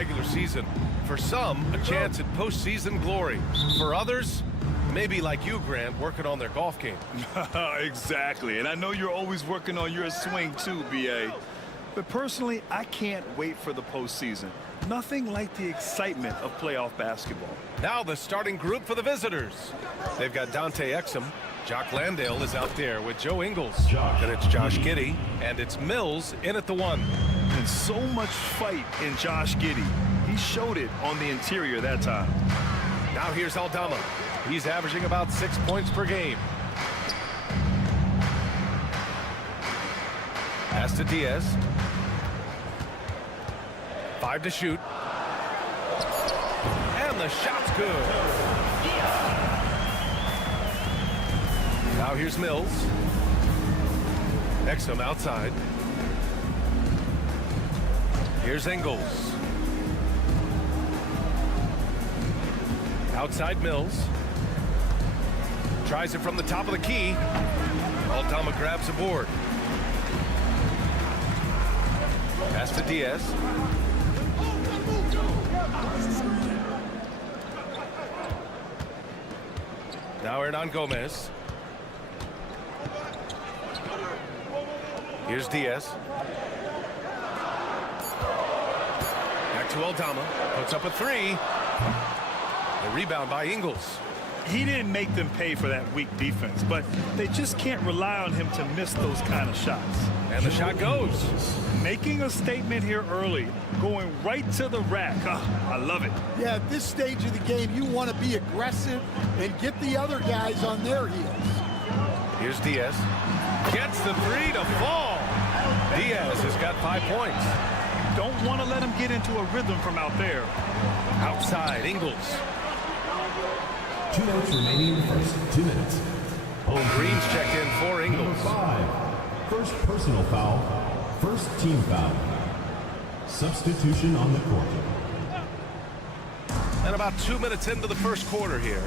regular season. For some, a chance at postseason glory. For others, maybe like you, Grant, working on their golf game. Exactly, and I know you're always working on your swing too, B.A. But personally, I can't wait for the postseason. Nothing like the excitement of playoff basketball. Now the starting group for the visitors. They've got Dante Exum. Jock Landale is out there with Joe Ingles. Then it's Josh Giddey, and it's Mills in at the 1. And so much fight in Josh Giddey. He showed it on the interior that time. Now here's Aldama. He's averaging about 6 points per game. Pass to Diaz. 5 to shoot. And the shot's good. Now here's Mills. Exum outside. Here's Ingles. Outside Mills. Tries it from the top of the key. Aldama grabs a board. Pass to Diaz. Now Hernan Gomez. Here's Diaz. Back to Aldama. Puts up a 3. The rebound by Ingles. He didn't make them pay for that weak defense, but they just can't rely on him to miss those kind of shots. And the shot goes. Making a statement here early, going right to the rack. I love it. Yeah, at this stage of the game, you want to be aggressive and get the other guys on their heels. Here's Diaz. Gets the 3 to fall. Diaz has got 5 points. Don't want to let him get into a rhythm from out there. Outside, Ingles. 2 minutes remaining in the first. 2 minutes. Green's checked in for Ingles. Number 5. First personal foul. First team foul. Substitution on the court. And about 2 minutes into the first quarter here.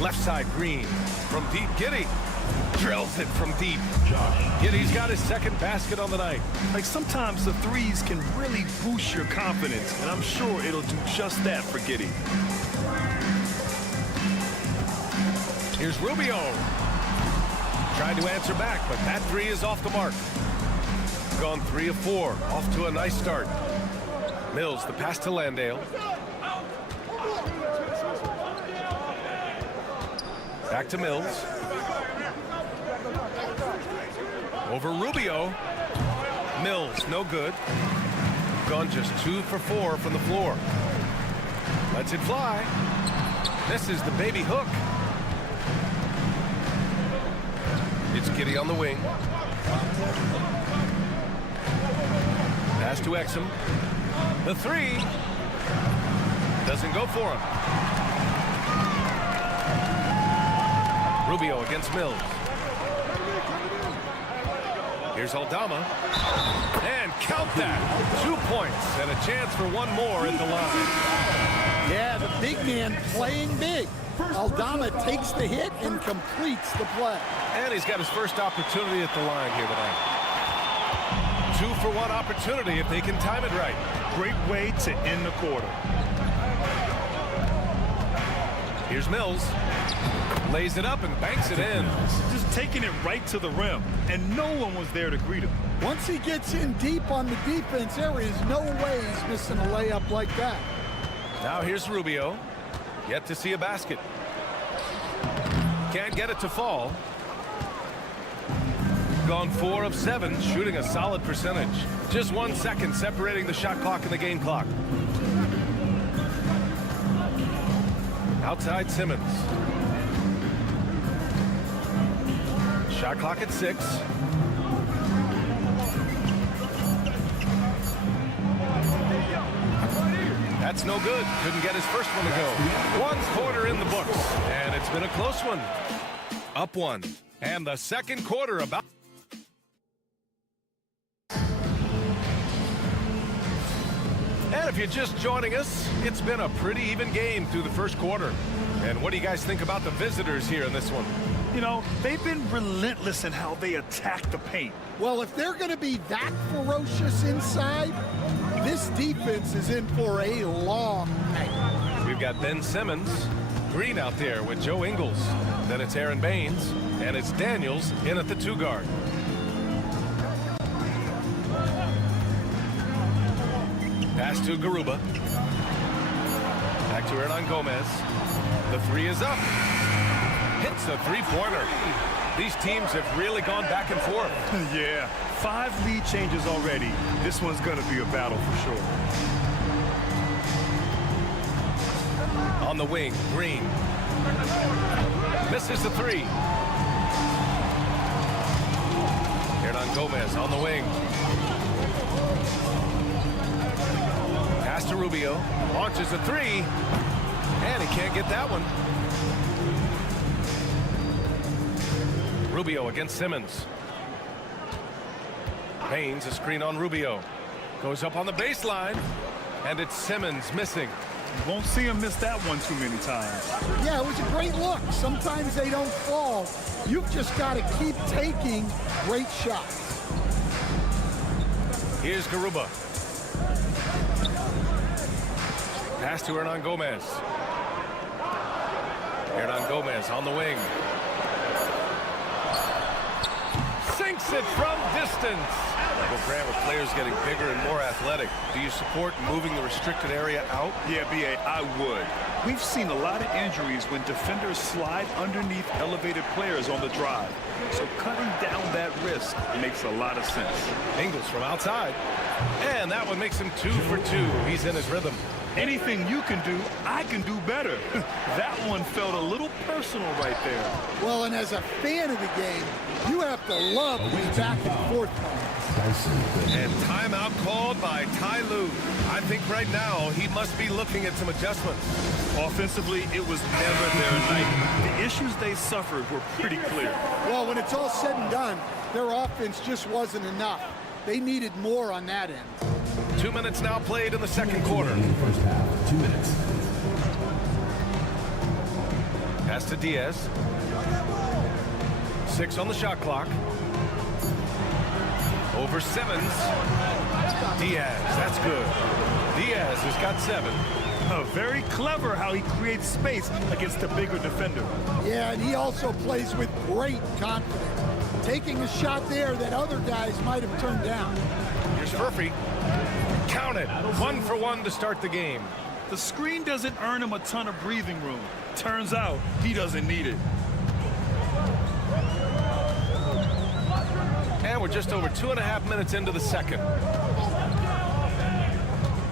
Left side, Green. From deep, Giddey. Drills it from deep. Giddey's got his second basket on the night. Like sometimes the threes can really boost your confidence, and I'm sure it'll do just that for Giddey. Here's Rubio. Trying to answer back, but that 3 is off the mark. Gone 3 of 4. Off to a nice start. Mills, the pass to Landale. Back to Mills. Over Rubio. Mills, no good. Gone just 2 for 4 from the floor. Lets it fly. This is the baby hook. It's Giddey on the wing. Pass to Exum. The 3 doesn't go for him. Rubio against Mills. Here's Aldama. And count that. 2 points and a chance for 1 more at the line. Yeah, the big man playing big. Aldama takes the hit and completes the play. And he's got his first opportunity at the line here tonight. 2 for 1 opportunity if they can time it right. Great way to end the quarter. Here's Mills. Lays it up and banks it in. Just taking it right to the rim, and no one was there to greet him. Once he gets in deep on the defense, there is no way he's missing a layup like that. Now here's Rubio. Yet to see a basket. Can't get it to fall. Gone 4 of 7, shooting a solid percentage. Just 1 second separating the shot clock and the game clock. Outside Simmons. Shot clock at 6. That's no good. Couldn't get his first one to go. 1 quarter in the books, and it's been a close one. Up 1. And the second quarter about. And if you're just joining us, it's been a pretty even game through the first quarter. And what do you guys think about the visitors here in this one? You know, they've been relentless in how they attack the paint. Well, if they're going to be that ferocious inside, this defense is in for a long night. We've got Ben Simmons, Green out there with Joe Ingles. Then it's Aaron Baines, and it's Daniels in at the 2 guard. Pass to Garuba. Back to Hernan Gomez. The 3 is up. Hits the 3-pointer. These teams have really gone back and forth. Yeah, 5 lead changes already. This one's going to be a battle for sure. On the wing, Green. Misses the 3. Hernan Gomez on the wing. Pass to Rubio. Launches a 3. And he can't get that one. Rubio against Simmons. Baines, a screen on Rubio. Goes up on the baseline. And it's Simmons missing. You won't see him miss that one too many times. Yeah, it was a great look. Sometimes they don't fall. You've just got to keep taking great shots. Here's Garuba. Pass to Hernan Gomez. Hernan Gomez on the wing. Sinks it from distance. Well, Grant, with players getting bigger and more athletic, do you support moving the restricted area out? Yeah, B.A., I would. We've seen a lot of injuries when defenders slide underneath elevated players on the drive. So cutting down that risk makes a lot of sense. Ingles from outside. And that one makes him 2 for 2. He's in his rhythm. Anything you can do, I can do better. That one felt a little personal right there. Well, and as a fan of the game, you have to love these back and forth moments. And timeout called by Ty Lue. I think right now he must be looking at some adjustments. Offensively, it was never their night. The issues they suffered were pretty clear. Well, when it's all said and done, their offense just wasn't enough. They needed more on that end. 2 minutes now played in the second quarter. First half, 2 minutes. Pass to Diaz. 6 on the shot clock. Over Simmons. Diaz, that's good. Diaz has got 7. Very clever how he creates space against a bigger defender. Yeah, and he also plays with great confidence, taking a shot there that other guys might have turned down. Here's Furphy. Count it. 1 for 1 to start the game. The screen doesn't earn him a ton of breathing room. Turns out he doesn't need it. And we're just over 2.5 minutes into the second.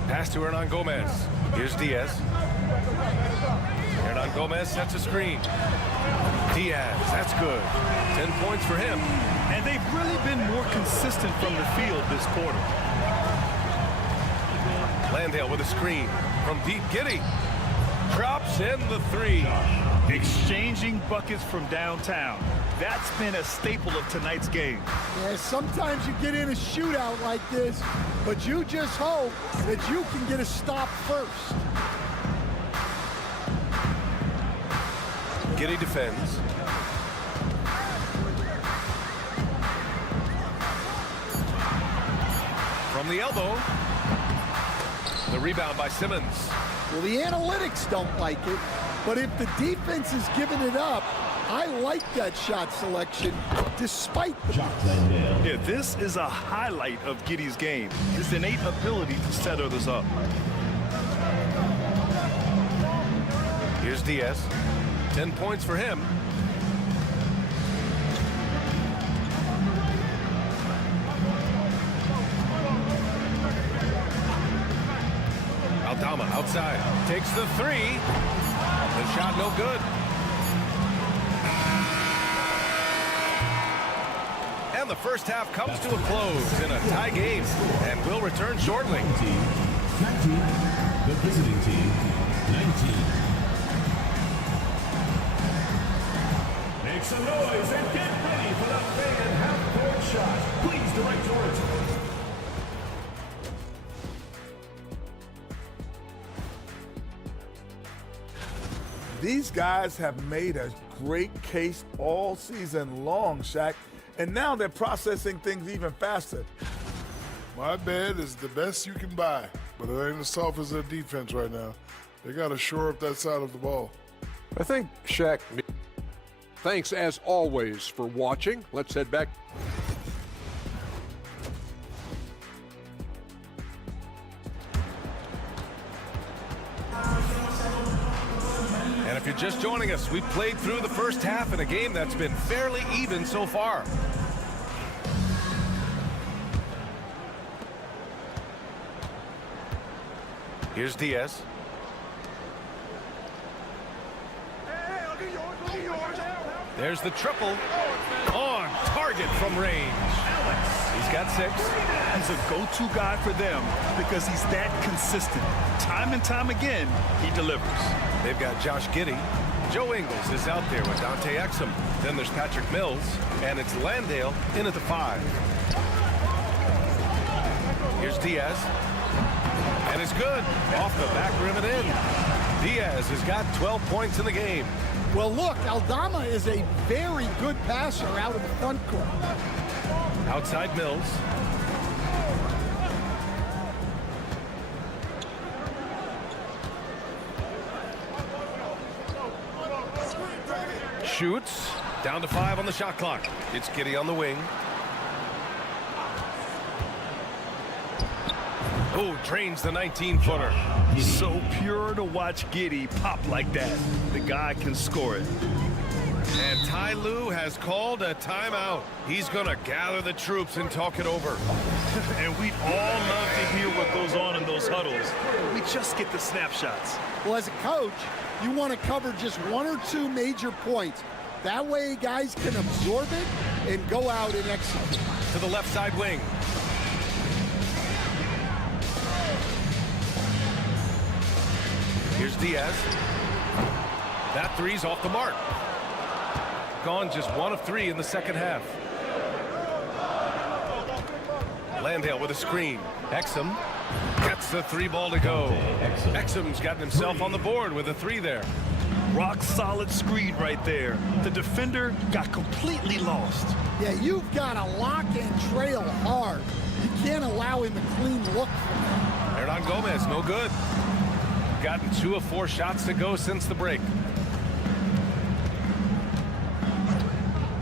Pass to Hernan Gomez. Here's Diaz. Hernan Gomez sets a screen. Diaz, that's good. 10 points for him. And they've really been more consistent from the field this quarter. Landale with a screen from deep. Giddey drops in the 3. Exchanging buckets from downtown. That's been a staple of tonight's game. Yeah, sometimes you get in a shootout like this, but you just hope that you can get a stop first. Giddey defends. From the elbow. The rebound by Simmons. Well, the analytics don't like it, but if the defense is giving it up, I like that shot selection despite the Yeah, this is a highlight of Giddey's game. His innate ability to set others up. Here's Diaz. 10 points for him. Aldama outside. Takes the 3. The shot no good. And the first half comes to a close in a tie game, and we'll return shortly. 19. The visiting team, 19. Make some noise and get ready for the fan half-court shot. Please direct towards. These guys have made a great case all season long, Shaq, and now they're processing things even faster. My bed is the best you can buy, but it ain't as soft as their defense right now. They got to shore up that side of the ball. I think Shaq. Thanks as always for watching. Let's head back. And if you're just joining us, we played through the first half in a game that's been fairly even so far. Here's Diaz. There's the triple. On target from range. He's got 6. He's a go-to guy for them because he's that consistent. Time and time again, he delivers. They've got Josh Giddey. Joe Ingles is out there with Dante Exum. Then there's Patrick Mills, and it's Landale in at the 5. Here's Diaz. And it's good. Off the back rim and in. Diaz has got 12 points in the game. Well, look, Aldama is a very good passer out of the front court. Outside Mills. Shoots. Down to 5 on the shot clock. It's Giddey on the wing. Oh, drains the 19-footer. So pure to watch Giddey pop like that. The guy can score it. And Ty Lue has called a timeout. He's going to gather the troops and talk it over. And we'd all love to hear what goes on in those huddles. We just get the snapshots. Well, as a coach, you want to cover just 1 or 2 major points. That way guys can absorb it and go out and execute. To the left side wing. Here's Diaz. That 3's off the mark. Gone just 1 of 3 in the second half. Landale with a screen. Exum gets the 3 ball to go. Exum's gotten himself on the board with a 3 there. Rock solid screen right there. The defender got completely lost. Yeah, you've got to lock and trail hard. You can't allow him a clean look. Hernan Gomez, no good. Gotten 2 of 4 shots to go since the break.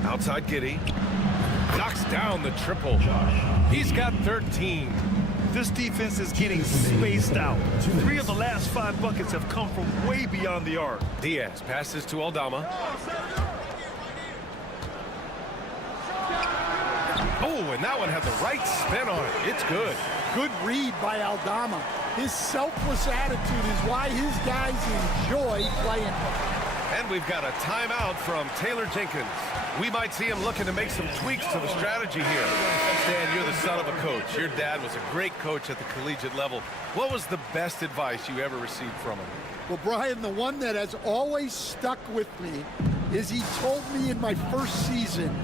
Outside Giddey. Knocks down the triple. He's got 13. This defense is getting spaced out. 3 of the last 5 buckets have come from way beyond the arc. Diaz passes to Aldama. Oh, and that one had the right spin on it. It's good. Good read by Aldama. His selfless attitude is why his guys enjoy playing. And we've got a timeout from Taylor Jenkins. We might see him looking to make some tweaks to the strategy here. Stan, you're the son of a coach. Your dad was a great coach at the collegiate level. What was the best advice you ever received from him? Well, Brian, the one that has always stuck with me is he told me in my first season,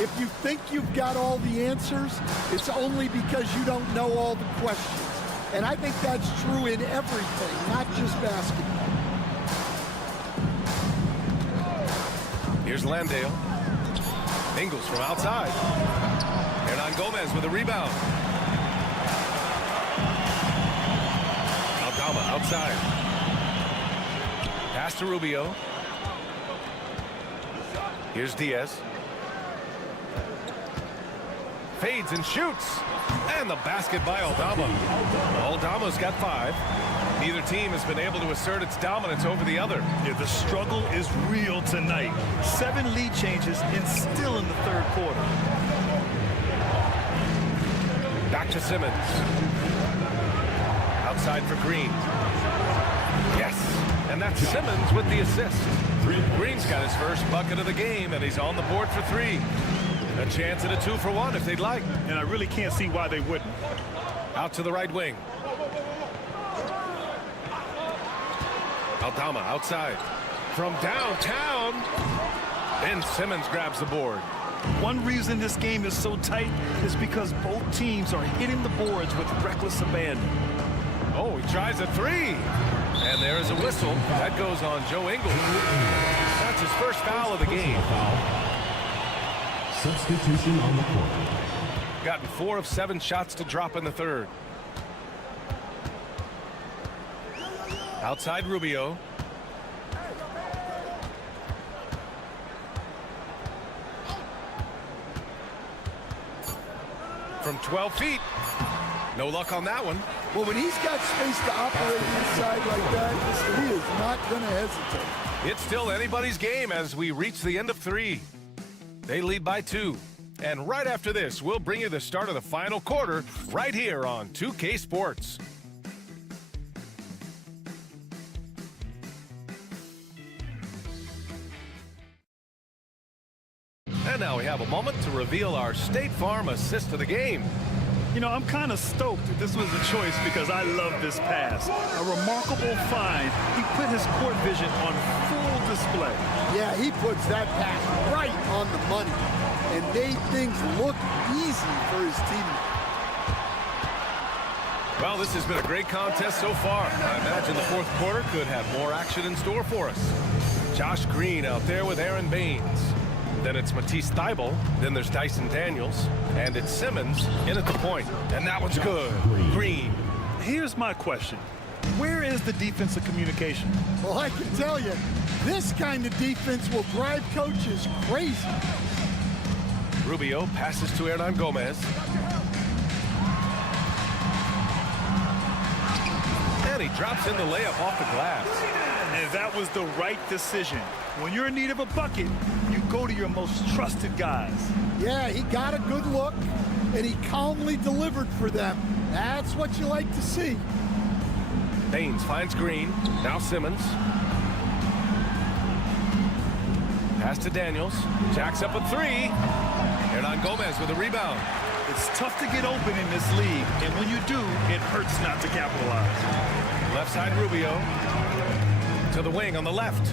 if you think you've got all the answers, it's only because you don't know all the questions. And I think that's true in everything, not just basketball. Here's Landale. Ingles from outside. Hernan Gomez with a rebound. Aldama outside. Pass to Rubio. Here's Diaz. Fades and shoots. And the basket by Aldama. Aldama's got 5. Neither team has been able to assert its dominance over the other. Yeah, the struggle is real tonight. 7 lead changes and still in the 3rd quarter. Back to Simmons. Outside for Green. Yes. And that's Simmons with the assist. Green's got his first bucket of the game, and he's on the board for 3. A chance at a 2-for-1 if they'd like. And I really can't see why they wouldn't. Out to the right wing. Aldama outside. From downtown. Ben Simmons grabs the board. One reason this game is so tight is because both teams are hitting the boards with reckless abandon. Oh, he tries a three. And there is a whistle. That goes on Joe Ingles. That's his first foul of the game. Substitution on the court. Gotten 4 of 7 shots to drop in the third. Outside Rubio. From 12 feet. No luck on that one. Well, when he's got space to operate inside like that, he is not going to hesitate. It's still anybody's game as we reach the end of 3. They lead by 2. And right after this, we'll bring you the start of the final quarter right here on 2K Sports. And now we have a moment to reveal our State Farm assist of the game. You know, I'm kind of stoked that this was a choice because I love this pass. A remarkable find. He put his court vision on full display. Yeah, he puts that pass right on the money and made things look easy for his team. Well, this has been a great contest so far. I imagine the fourth quarter could have more action in store for us. Josh Green out there with Aaron Baines. Then it's Matisse Thybulle. Then there's Dyson Daniels. And it's Simmons in at the point. And that one's good. Green. Here's my question. Where is the defensive communication? Well, I can tell you, this kind of defense will drive coaches crazy. Rubio passes to Hernan Gomez. And he drops in the layup off the glass. And that was the right decision. When you're in need of a bucket, you go to your most trusted guys. Yeah, he got a good look, and he calmly delivered for them. That's what you like to see. Baines finds Green. Now Simmons. Pass to Daniels. Jacks up a 3. Hernan Gomez with a rebound. It's tough to get open in this league, and when you do, it hurts not to capitalize. Left side Rubio. To the wing on the left.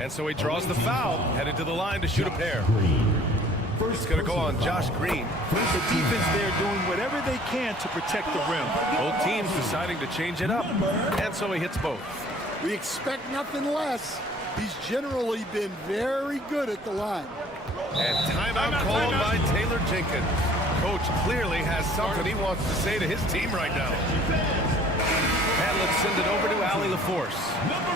And so he draws the foul, headed to the line to shoot a pair. It's going to go on Josh Green. The defense there doing whatever they can to protect the rim. Both teams deciding to change it up. And so he hits both. We expect nothing less. He's generally been very good at the line. And timeout called by Taylor Jenkins. Coach clearly has something he wants to say to his team right now. And let's send it over to Allie LaForce.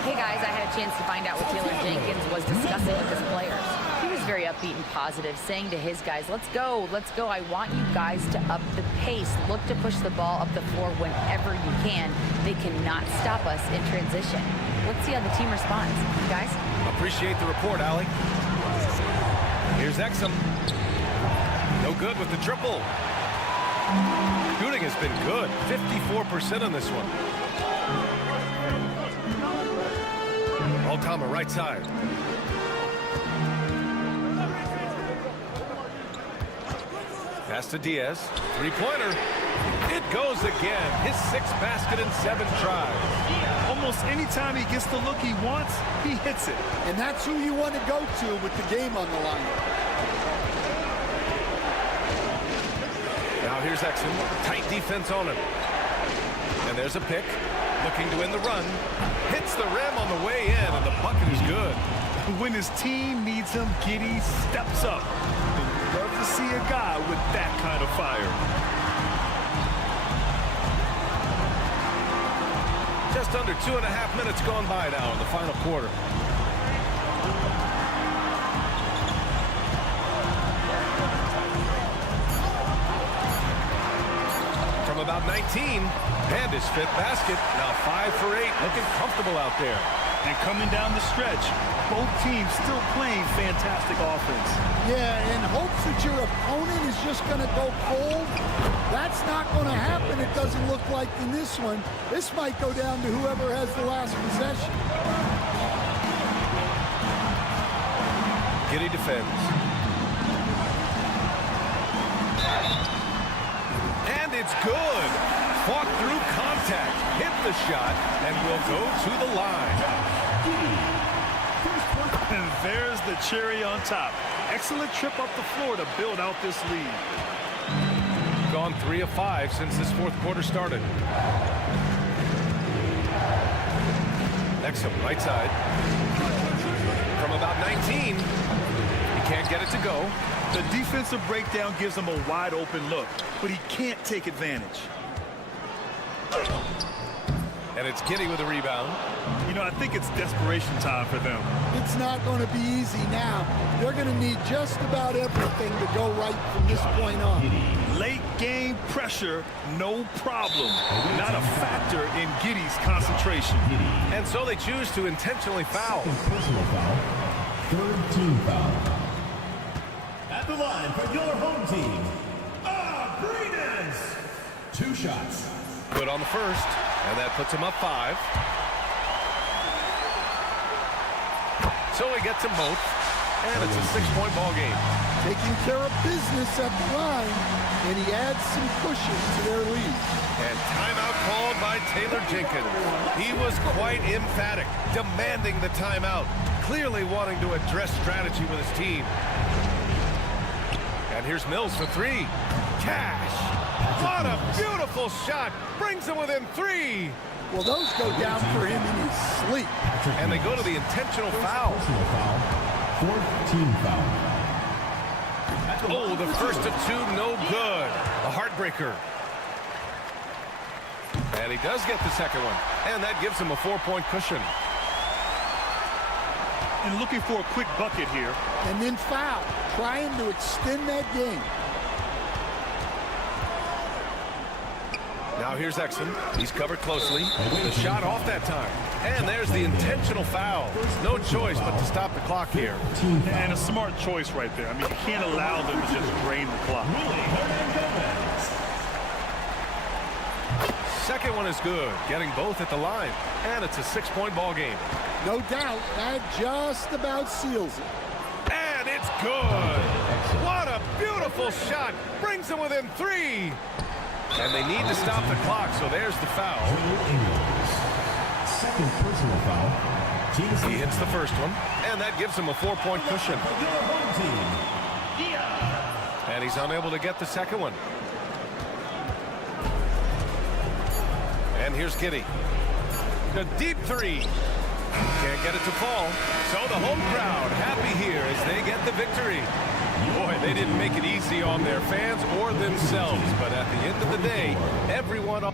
Hey guys, I had a chance to find out what Taylor Jenkins was discussing with his players. He was very upbeat and positive, saying to his guys, let's go. I want you guys to up the pace. Look to push the ball up the floor whenever you can. They cannot stop us in transition. Let's see how the team responds. Guys? Appreciate the report, Allie. Here's Exum. No good with the triple. Shooting has been good. 54% on this one. Altama right side. Pass to Diaz. Three-pointer. It goes again. His 6th basket in 7 tries. Almost any time he gets the look he wants, he hits it. And that's who you want to go to with the game on the line. Now here's Exum. Tight defense on him. And there's a pick. Looking to win the run. Hits the rim on the way in, and the bucket is good. When his team needs him, Giddey steps up. And love to see a guy with that kind of fire. Just under 2.5 minutes gone by now in the final quarter. From about 19, and his 5th basket. Now 5 for 8, looking comfortable out there. And coming down the stretch, both teams still playing fantastic offense. Yeah, in hopes that your opponent is just going to go cold. That's not going to happen, it doesn't look like in this one. This might go down to whoever has the last possession. Giddey defends. And it's good. Fought through contact, hit the shot, and will go to the line. And there's the cherry on top. Excellent trip up the floor to build out this lead. Gone 3 of 5 since this fourth quarter started. Exum, right side. From about 19. He can't get it to go. The defensive breakdown gives him a wide open look, but he can't take advantage. And it's Giddy with a rebound. You know, I think it's desperation time for them. It's not going to be easy now. They're going to need just about everything to go right from this point on. Late game pressure, no problem. Not a factor in Giddy's concentration. And so they choose to intentionally foul. Personal foul. Third team foul. At the line for your home team, Breeders. 2 shots. Good on the first, and that puts him up 5. So he gets them both, and it's a 6-point ball game. Taking care of business at the line, and he adds some cushion to their lead. And timeout called by Taylor Jenkins. He was quite emphatic, demanding the timeout, clearly wanting to address strategy with his team. And here's Mills for 3. Cash! What a beautiful shot! Brings him within 3! Well, those go down for him in his sleep. And they go to the intentional foul. Personal foul. Fourth team foul. Oh, the first of 2, no good. A heartbreaker. And he does get the second one. And that gives him a 4-point cushion. And looking for a quick bucket here. And then foul, trying to extend that game. Now here's Exum. He's covered closely. The shot off that time. And there's the intentional foul. No choice but to stop the clock here. And a smart choice right there. I mean, you can't allow them to just drain the clock. Second one is good. Getting both at the line. And it's a 6-point ball game. No doubt, that just about seals it. And it's good. What a beautiful shot. Brings them within 3. And they need to stop the clock, so there's the foul. Second personal foul. He hits the first one, and that gives him a 4-point cushion. And he's unable to get the second one. And here's Giddy. The deep 3. Can't get it to fall. So the home crowd happy here as they get the victory. Boy, they didn't make it easy on their fans or themselves, but at the end of the day, everyone...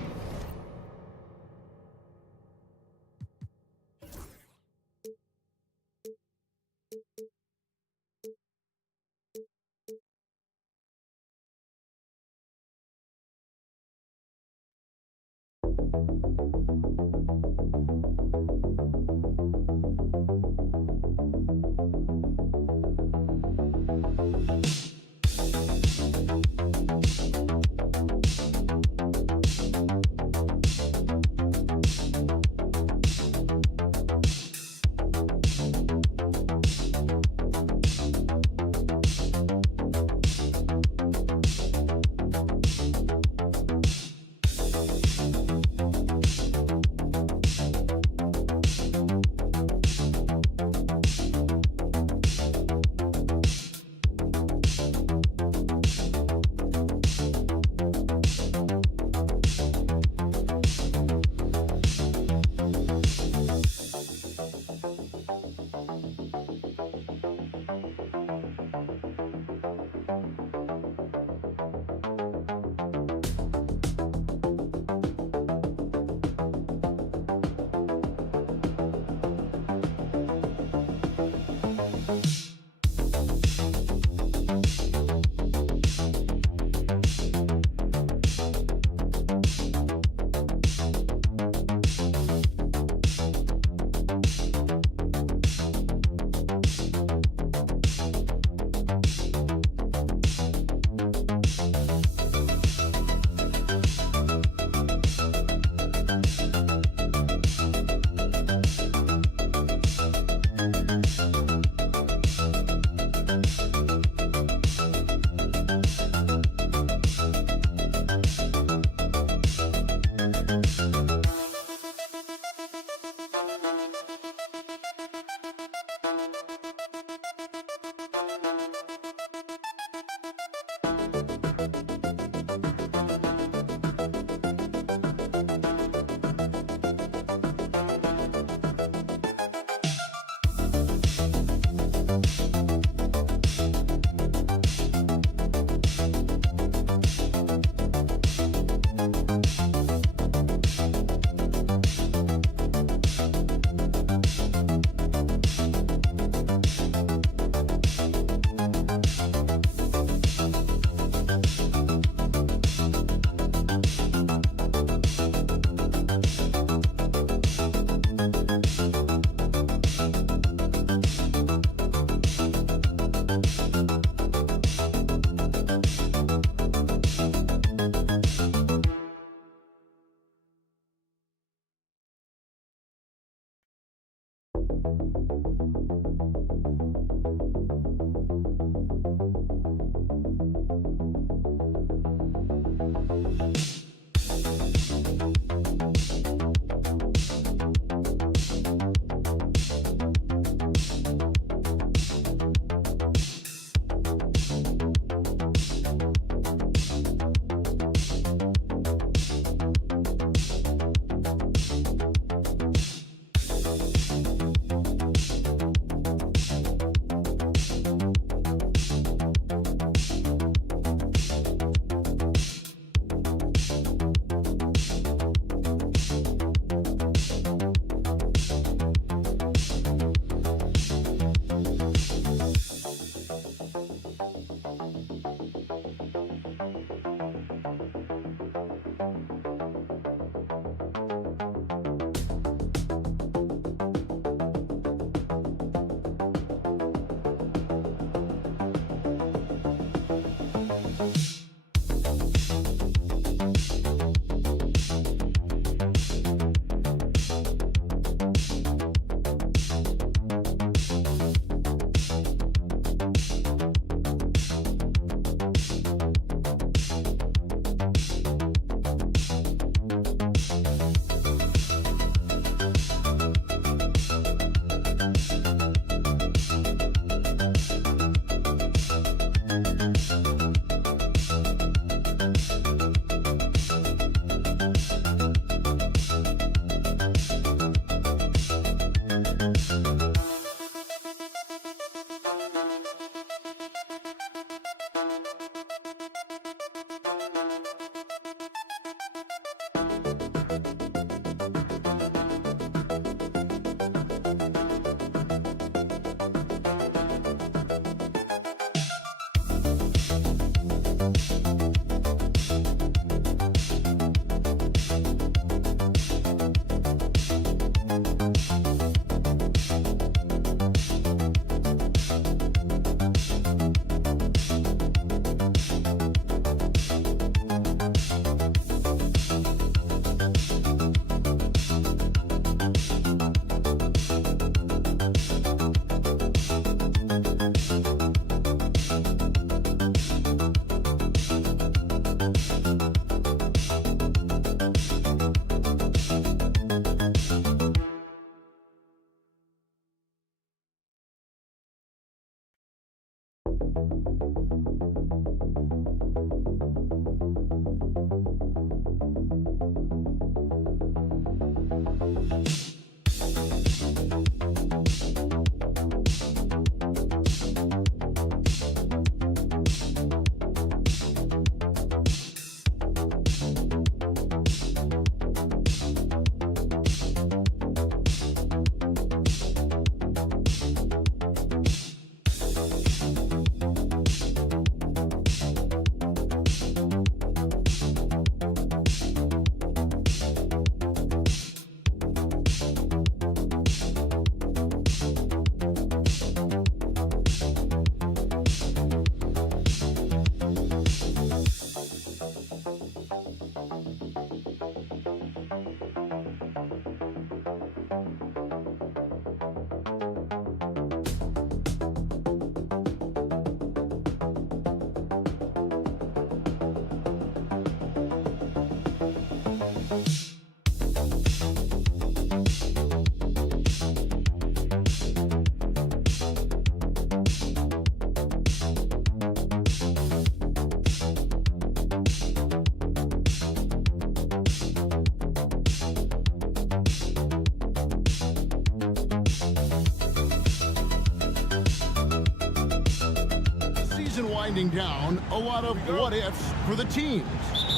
winding down, a lot of what-ifs for the teams.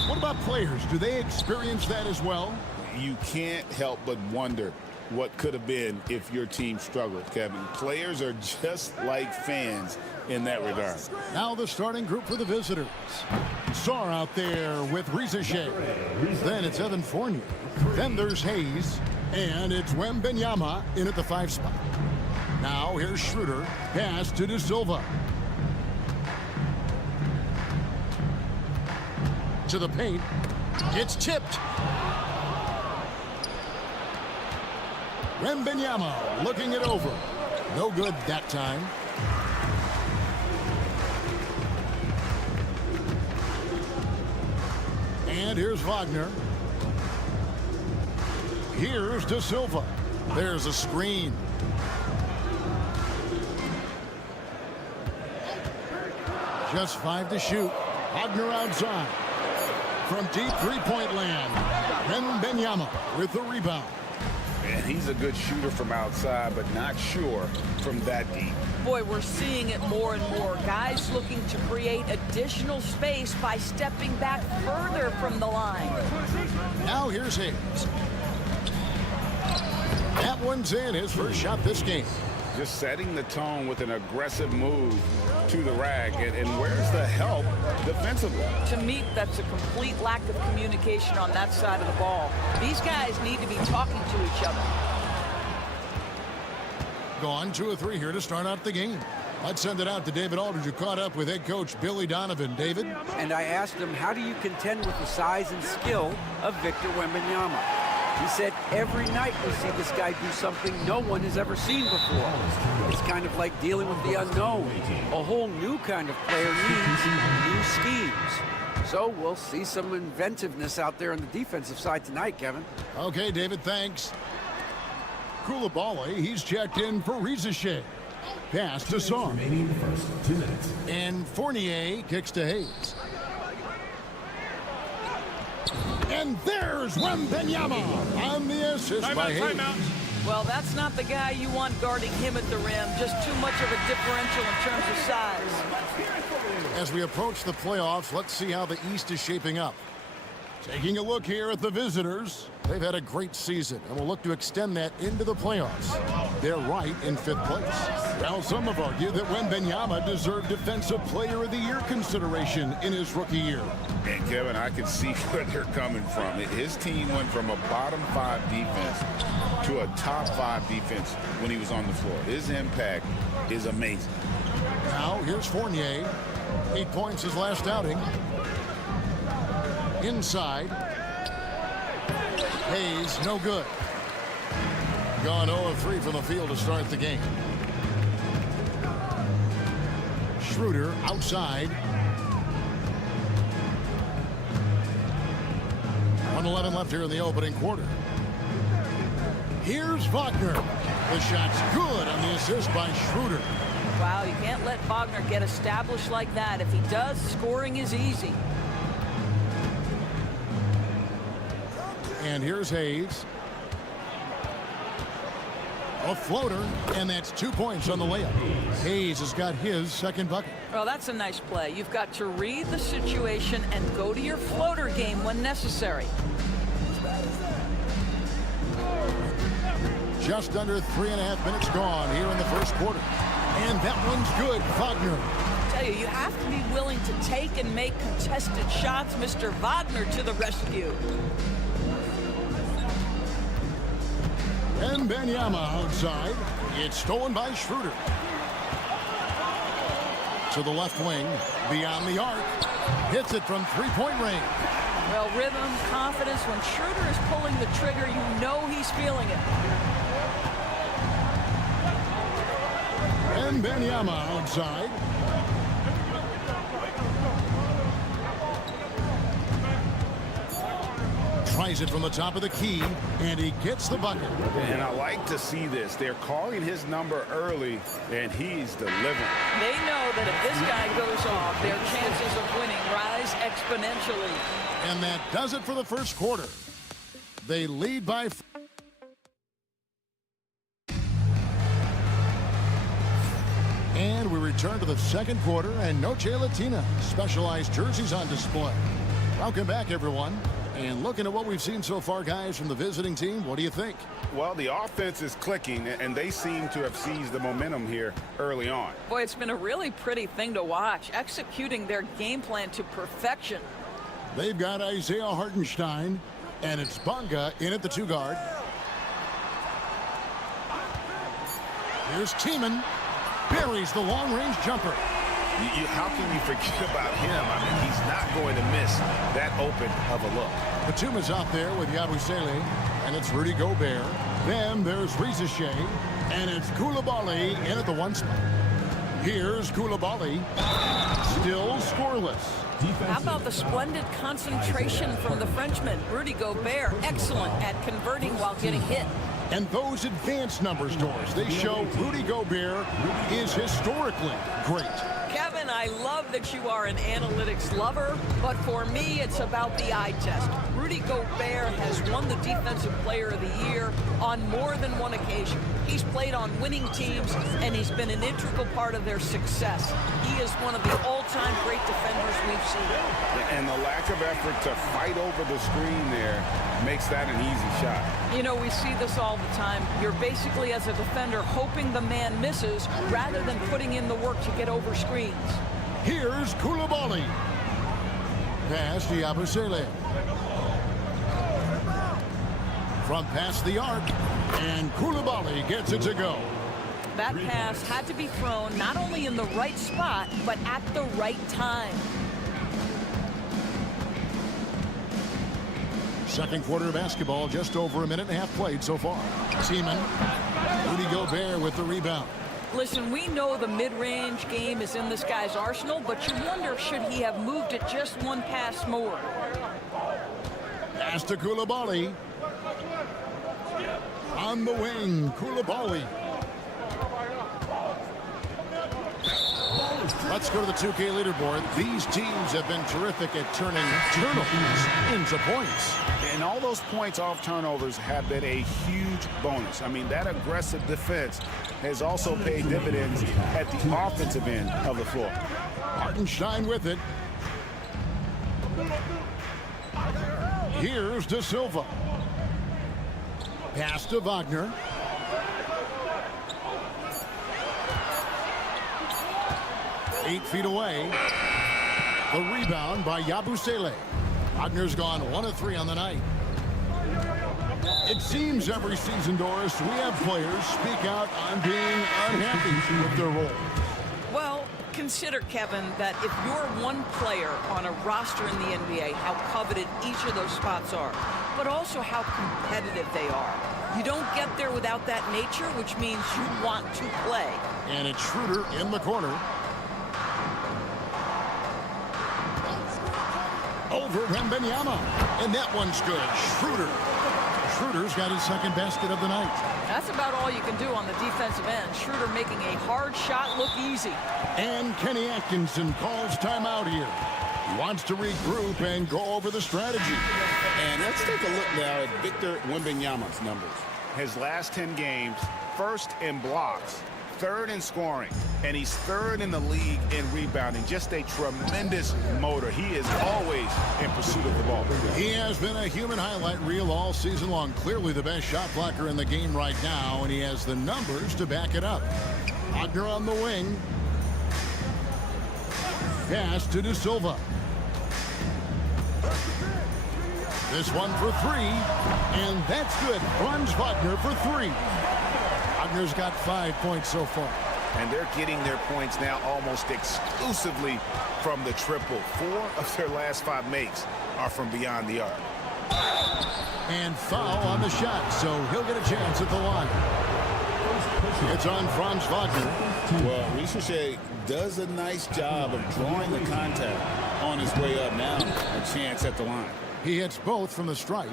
What about players? Do they experience that as well? You can't help but wonder what could have been if your team struggled, Kevin. Players are just like fans in that regard. Now the starting group for the visitors. Sarr out there with Rizeshe. Then it's Evan Fournier. Then there's Hayes. And it's Wembenyama in at the 5 spot. Now here's Schroeder. Pass to De Silva. To the paint. It's tipped. Wembanyama looking it over. No good that time. And here's Wagner. Here's De Silva. There's a screen. Just 5 to shoot. Wagner outside. From deep three-point land. Wembanyama with the rebound. And he's a good shooter from outside, but not sure from that deep. Boy, we're seeing it more and more. Guys looking to create additional space by stepping back further from the line. Now here's Hayes. That one's in, his first shot this game. Just setting the tone with an aggressive move to the rack. And where's the help defensively? To me, that's a complete lack of communication on that side of the ball. These guys need to be talking to each other. Gone 2 of 3 here to start out the game. Let's send it out to David Aldridge, who caught up with head coach Billy Donovan. David? And I asked him, how do you contend with the size and skill of Victor Wembanyama? He said, every night we see this guy do something no one has ever seen before. It's kind of like dealing with the unknown. A whole new kind of player needs new schemes. So we'll see some inventiveness out there on the defensive side tonight, Kevin. Okay, David, thanks. Koulibaly, he's checked in for Rizachet. Pass to Song. And Fournier kicks to Hayes. And there's Wembanyama on the assist by Hayes. Well, that's not the guy you want guarding him at the rim. Just too much of a differential in terms of size. As we approach the playoffs, let's see how the East is shaping up. Taking a look here at the visitors. They've had a great season and will look to extend that into the playoffs. They're right in 5th place. Now, some have argued that Wembanyama deserved Defensive Player of the Year consideration in his rookie year. And Kevin, I can see where they're coming from. His team went from a bottom 5 defense to a top 5 defense when he was on the floor. His impact is amazing. Now, here's Fournier. 8 points his last outing. Inside. Hayes, no good. Gone 0 of 3 from the field to start the game. Schroeder outside. 1:11 left here in the opening quarter. Here's Wagner. The shot's good on the assist by Schroeder. Wow, you can't let Wagner get established like that. If he does, scoring is easy. And here's Hayes. A floater, and that's 2 points on the layup. Hayes has got his second bucket. Well, that's a nice play. You've got to read the situation and go to your floater game when necessary. Just under 3.5 minutes gone here in the first quarter. And that one's good. Wagner. I tell you, you have to be willing to take and make contested shots. Mr. Wagner to the rescue. And Wembanyama outside. It's stolen by Schroeder. To the left wing, beyond the arc. Hits it from three-point range. Well, rhythm, confidence. When Schroeder is pulling the trigger, you know he's feeling it. And Wembanyama outside. Tries it from the top of the key, and he gets the bucket. And I like to see this. They're calling his number early, and he's delivering. They know that if this guy goes off, their chances of winning rise exponentially. And that does it for the first quarter. They lead by... And we return to the second quarter, and Noche Latina specialized jerseys on display. Welcome back, everyone. And looking at what we've seen so far, guys, from the visiting team, what do you think? Well, the offense is clicking, and they seem to have seized the momentum here early on. Boy, it's been a really pretty thing to watch, executing their game plan to perfection. They've got Isaiah Hartenstein, and it's Bonga in at the 2 guard. Here's Tiemann. Buries the long-range jumper. How can you forget about him? I mean, he's not going to miss that open of a look. Batuma's out there with Yabusele, and it's Rudy Gobert. Then there's Rizashe, and it's Koulibaly in at the 1 spot. Here's Koulibaly, still scoreless. How about the splendid concentration from the Frenchman, Rudy Gobert, excellent at converting while getting hit. And those advanced numbers, Doris, they show Rudy Gobert is historically great. Kevin, I love that you are an analytics lover, but for me, it's about the eye test. Rudy Gobert has won the Defensive Player of the Year on more than one occasion. He's played on winning teams, and he's been an integral part of their success. He is one of the all-time great defenders we've seen. And the lack of effort to fight over the screen there makes that an easy shot. You know, we see this all the time. You're basically, as a defender, hoping the man misses rather than putting in the work to get over screens. Here's Koulibaly. Pass to Yabusele. From past the arc, and Koulibaly gets it to go. That pass had to be thrown not only in the right spot, but at the right time. Second quarter of basketball, just over a minute and a half played so far. Seaman, Rudy Gobert with the rebound. Listen, we know the mid-range game is in this guy's arsenal, but you wonder, should he have moved it just one pass more? Pass to Koulibaly. On the wing, Koulibaly. Let's go to the 2K leaderboard. These teams have been terrific at turning turnovers into points. And all those points off turnovers have been a huge bonus. I mean, that aggressive defense has also paid dividends at the offensive end of the floor. Hartenstein with it. Here's De Silva. Pass to Wagner. Eight feet away. The rebound by Yabusele. Wagner's gone 1 of 3 on the night. It seems every season, Doris, we have players speak out on being unhappy with their role. Well, consider, Kevin, that if you're one player on a roster in the NBA, how coveted each of those spots are, but also how competitive they are. You don't get there without that nature, which means you want to play. And it's Schroeder in the corner. Over Wembanyama. And that one's good. Schroeder. Schroeder's got his second basket of the night. That's about all you can do on the defensive end. Schroeder making a hard shot look easy. And Kenny Atkinson calls timeout here. He wants to regroup and go over the strategy. And let's take a look now at Victor Wembanyama's numbers. His last 10 games, first in blocks, third in scoring, and he's third in the league in rebounding. Just a tremendous motor. He is always in pursuit of the ball. He has been a human highlight reel all season long. Clearly the best shot blocker in the game right now, and he has the numbers to back it up. Wagner on the wing. Pass to De Silva. This one for 3, and that's good. Franz Wagner for 3. Wagner's got 5 points so far. And they're getting their points now almost exclusively from the triple. 4 of their last 5 makes are from beyond the arc. And foul on the shot, so he'll get a chance at the line. It's on Franz Wagner. Well, Rizashe does a nice job of drawing the contact on his way up. Now a chance at the line. He hits both from the stripe.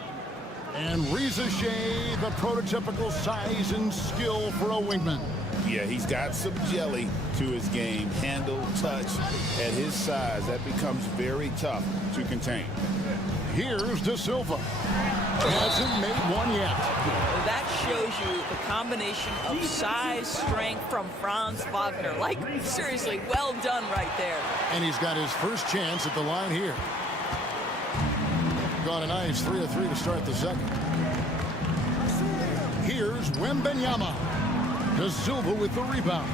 And Rizashe, the prototypical size and skill for a wingman. Yeah, he's got some jelly to his game. Handle, touch. At his size, that becomes very tough to contain. Here's De Silva. Hasn't made one yet. That shows you the combination of size, strength from Franz Wagner. Like, seriously, well done right there. And he's got his first chance at the line here. Got a nice 3 of 3 to start the second. Here's Wembanyama. De Silva with the rebound.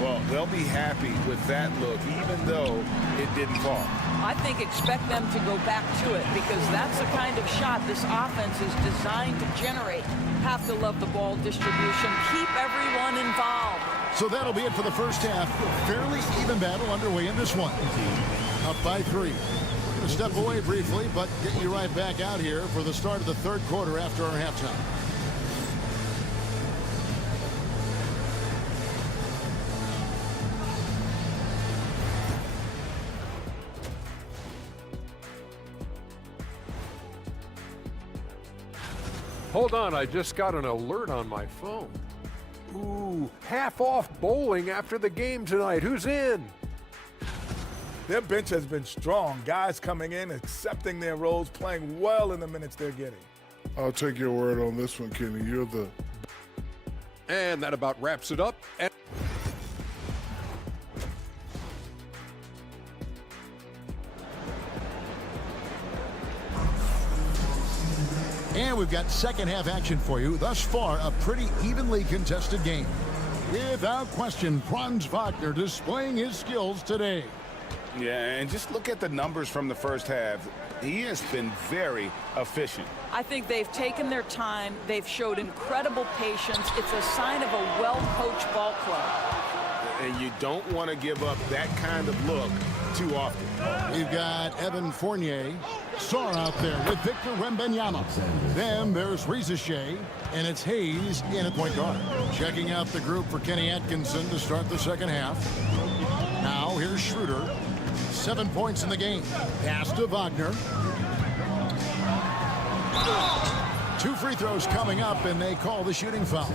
Well, they'll be happy with that look, even though it didn't fall. I think expect them to go back to it, because that's the kind of shot this offense is designed to generate. Have to love the ball distribution. Keep everyone involved. So that'll be it for the first half. Fairly even battle underway in this one. Up by 3. We're going to step away briefly, but get you right back out here for the start of the third quarter after our halftime. Hold on, I just got an alert on my phone. Ooh, half off bowling after the game tonight. Who's in? Their bench has been strong. Guys coming in, accepting their roles, playing well in the minutes they're getting. I'll take your word on this one, Kenny. You're the... And that about wraps it up. And we've got second half action for you. Thus far, a pretty evenly contested game. Without question, Franz Wagner displaying his skills today. Yeah, and just look at the numbers from the first half. He has been very efficient. I think they've taken their time. They've showed incredible patience. It's a sign of a well-coached ball club. And you don't want to give up that kind of look too often. We've got Evan Fournier, Sar out there with Victor Wembanyama. Then there's Rizachet, and it's Hayes in at point guard. Checking out the group for Kenny Atkinson to start the second half. Now here's Schroeder. 7 points in the game. Pass to Wagner. 2 free throws coming up, and they call the shooting foul.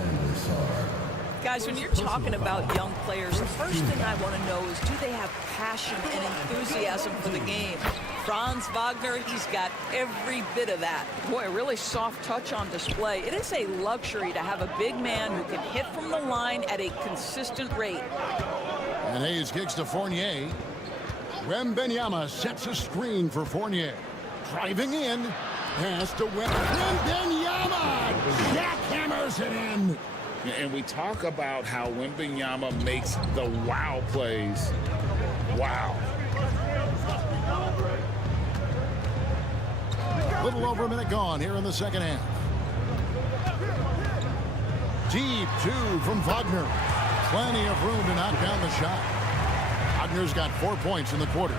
Guys, when you're talking about young players, the first thing I want to know is, do they have passion and enthusiasm for the game? Franz Wagner, he's got every bit of that. Boy, a really soft touch on display. It is a luxury to have a big man who can hit from the line at a consistent rate. And Hayes kicks to Fournier. Wembanyama sets a screen for Fournier. Driving in. Pass to Wembanyama. Jackhammers it in. And we talk about how Wembanyama makes the wow plays. Wow. A little over a minute gone here in the second half. Deep 2 from Wagner. Plenty of room to knock down the shot. Wagner's got 4 points in the quarter.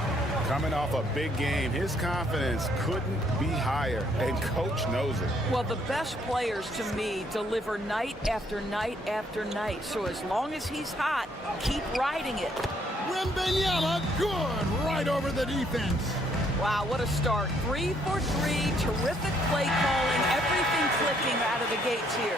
Coming off a big game, his confidence couldn't be higher, and coach knows it. Well, the best players, to me, deliver night after night after night. So as long as he's hot, keep riding it. Wembanyama, good, right over the defense. Wow, what a start. 3 for 3, terrific play calling, everything clicking out of the gates here.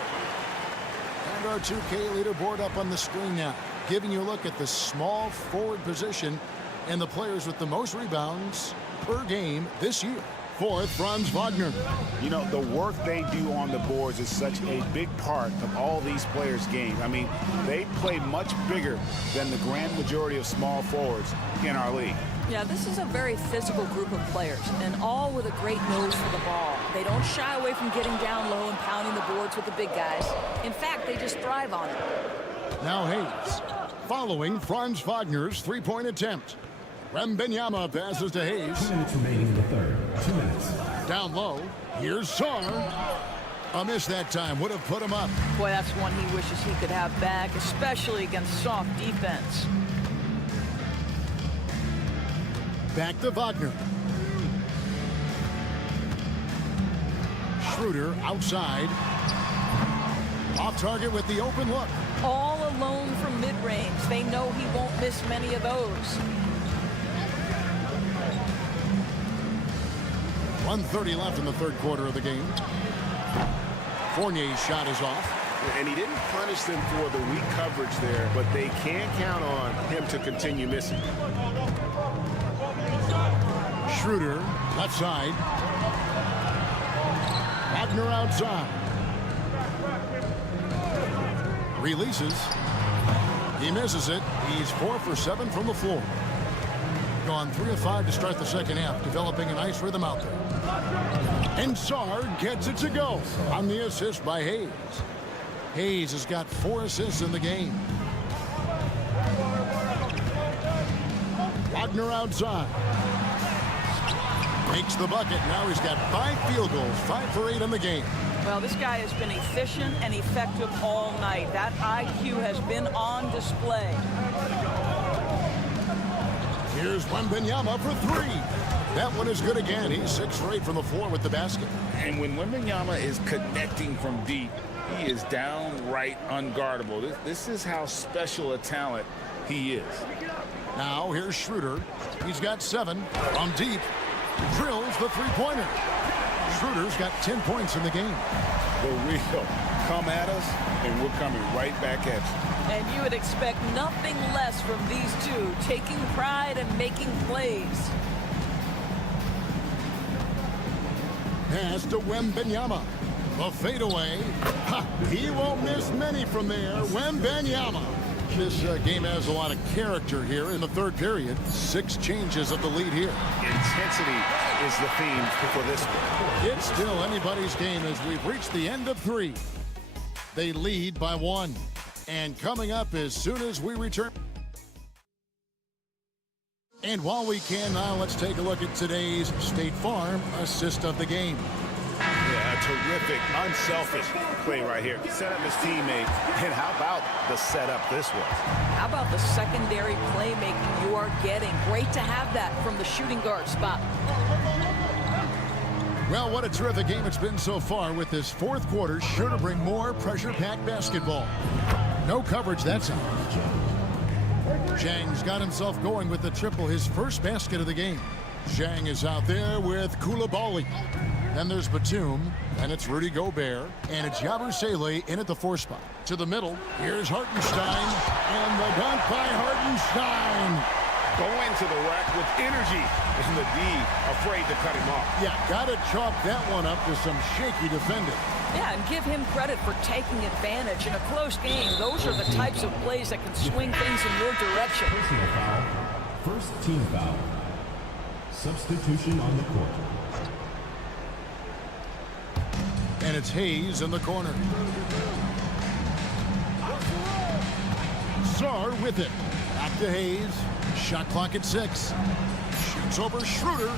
And our 2K leaderboard up on the screen now, giving you a look at the small forward position and the players with the most rebounds per game this year. Fourth, Franz Wagner. You know, the work they do on the boards is such a big part of all these players' games. I mean, they play much bigger than the grand majority of small forwards in our league. Yeah, this is a very physical group of players, and all with a great nose for the ball. They don't shy away from getting down low and pounding the boards with the big guys. In fact, they just thrive on it. Now Hayes, following Franz Wagner's three-point attempt. Wembanyama passes to Hayes. 2 minutes remaining in the third. 2 minutes. Down low, here's Sar. A miss that time, would have put him up. Boy, that's one he wishes he could have back, especially against soft defense. Back to Wagner. Schroeder outside. Off target with the open look. All alone from mid-range. They know he won't miss many of those. 1:30 left in the third quarter of the game. Fournier's shot is off. And he didn't punish them for the weak coverage there, but they can count on him to continue missing. Schroeder, left side. Wagner outside. Releases. He misses it. He's 4 for 7 from the floor. Gone 3 of 5 to start the second half, developing a nice rhythm out there. And Sar gets it to go on the assist by Hayes. Hayes has got 4 assists in the game. Wagner outside. Makes the bucket. Now he's got 5 field goals, 5 for 8 in the game. Well, this guy has been efficient and effective all night. That IQ has been on display. Here's Wembanyama for 3. That one is good again. He's 6 for 8 from the floor with the basket. And when Wembanyama is connecting from deep, he is downright unguardable. This is how special a talent he is. Now here's Schroeder. He's got 7 from deep. Drills the three-pointer. Schroeder's got 10 points in the game. The real. Come at us, and we're coming right back at you. And you would expect nothing less from these two, taking pride and making plays. Pass to Wembanyama. The fadeaway. Ha! He won't miss many from there. Wembanyama. This game has a lot of character here in the third period. 6 changes of the lead here. Intensity is the theme for this one. It's still anybody's game as we've reached the end of 3. They lead by 1. And coming up as soon as we return. And while we can now, let's take a look at today's State Farm assist of the game. Yeah, a terrific, unselfish play right here. Set up his teammate. And how about the setup this was? How about the secondary playmaking you are getting? Great to have that from the shooting guard spot. Well, what a terrific game it's been so far, with this fourth quarter sure to bring more pressure-packed basketball. No coverage that time. Zhang's got himself going with the triple, his first basket of the game. Zhang is out there with Koulibaly. Then there's Batum, and it's Rudy Gobert, and it's Yabusele in at the 4 spot. To the middle, here's Hartenstein, and the dunk by Hartenstein. Going to the rack with energy, and the D afraid to cut him off. Yeah, got to chalk that one up to some shaky defending. Yeah, and give him credit for taking advantage. In a close game, those are the types of plays that can swing things in your direction. Personal foul. First team foul. Substitution on the court. And it's Hayes in the corner. Czar with it. Back to Hayes. Shot clock at 6. Shoots over Schroeder.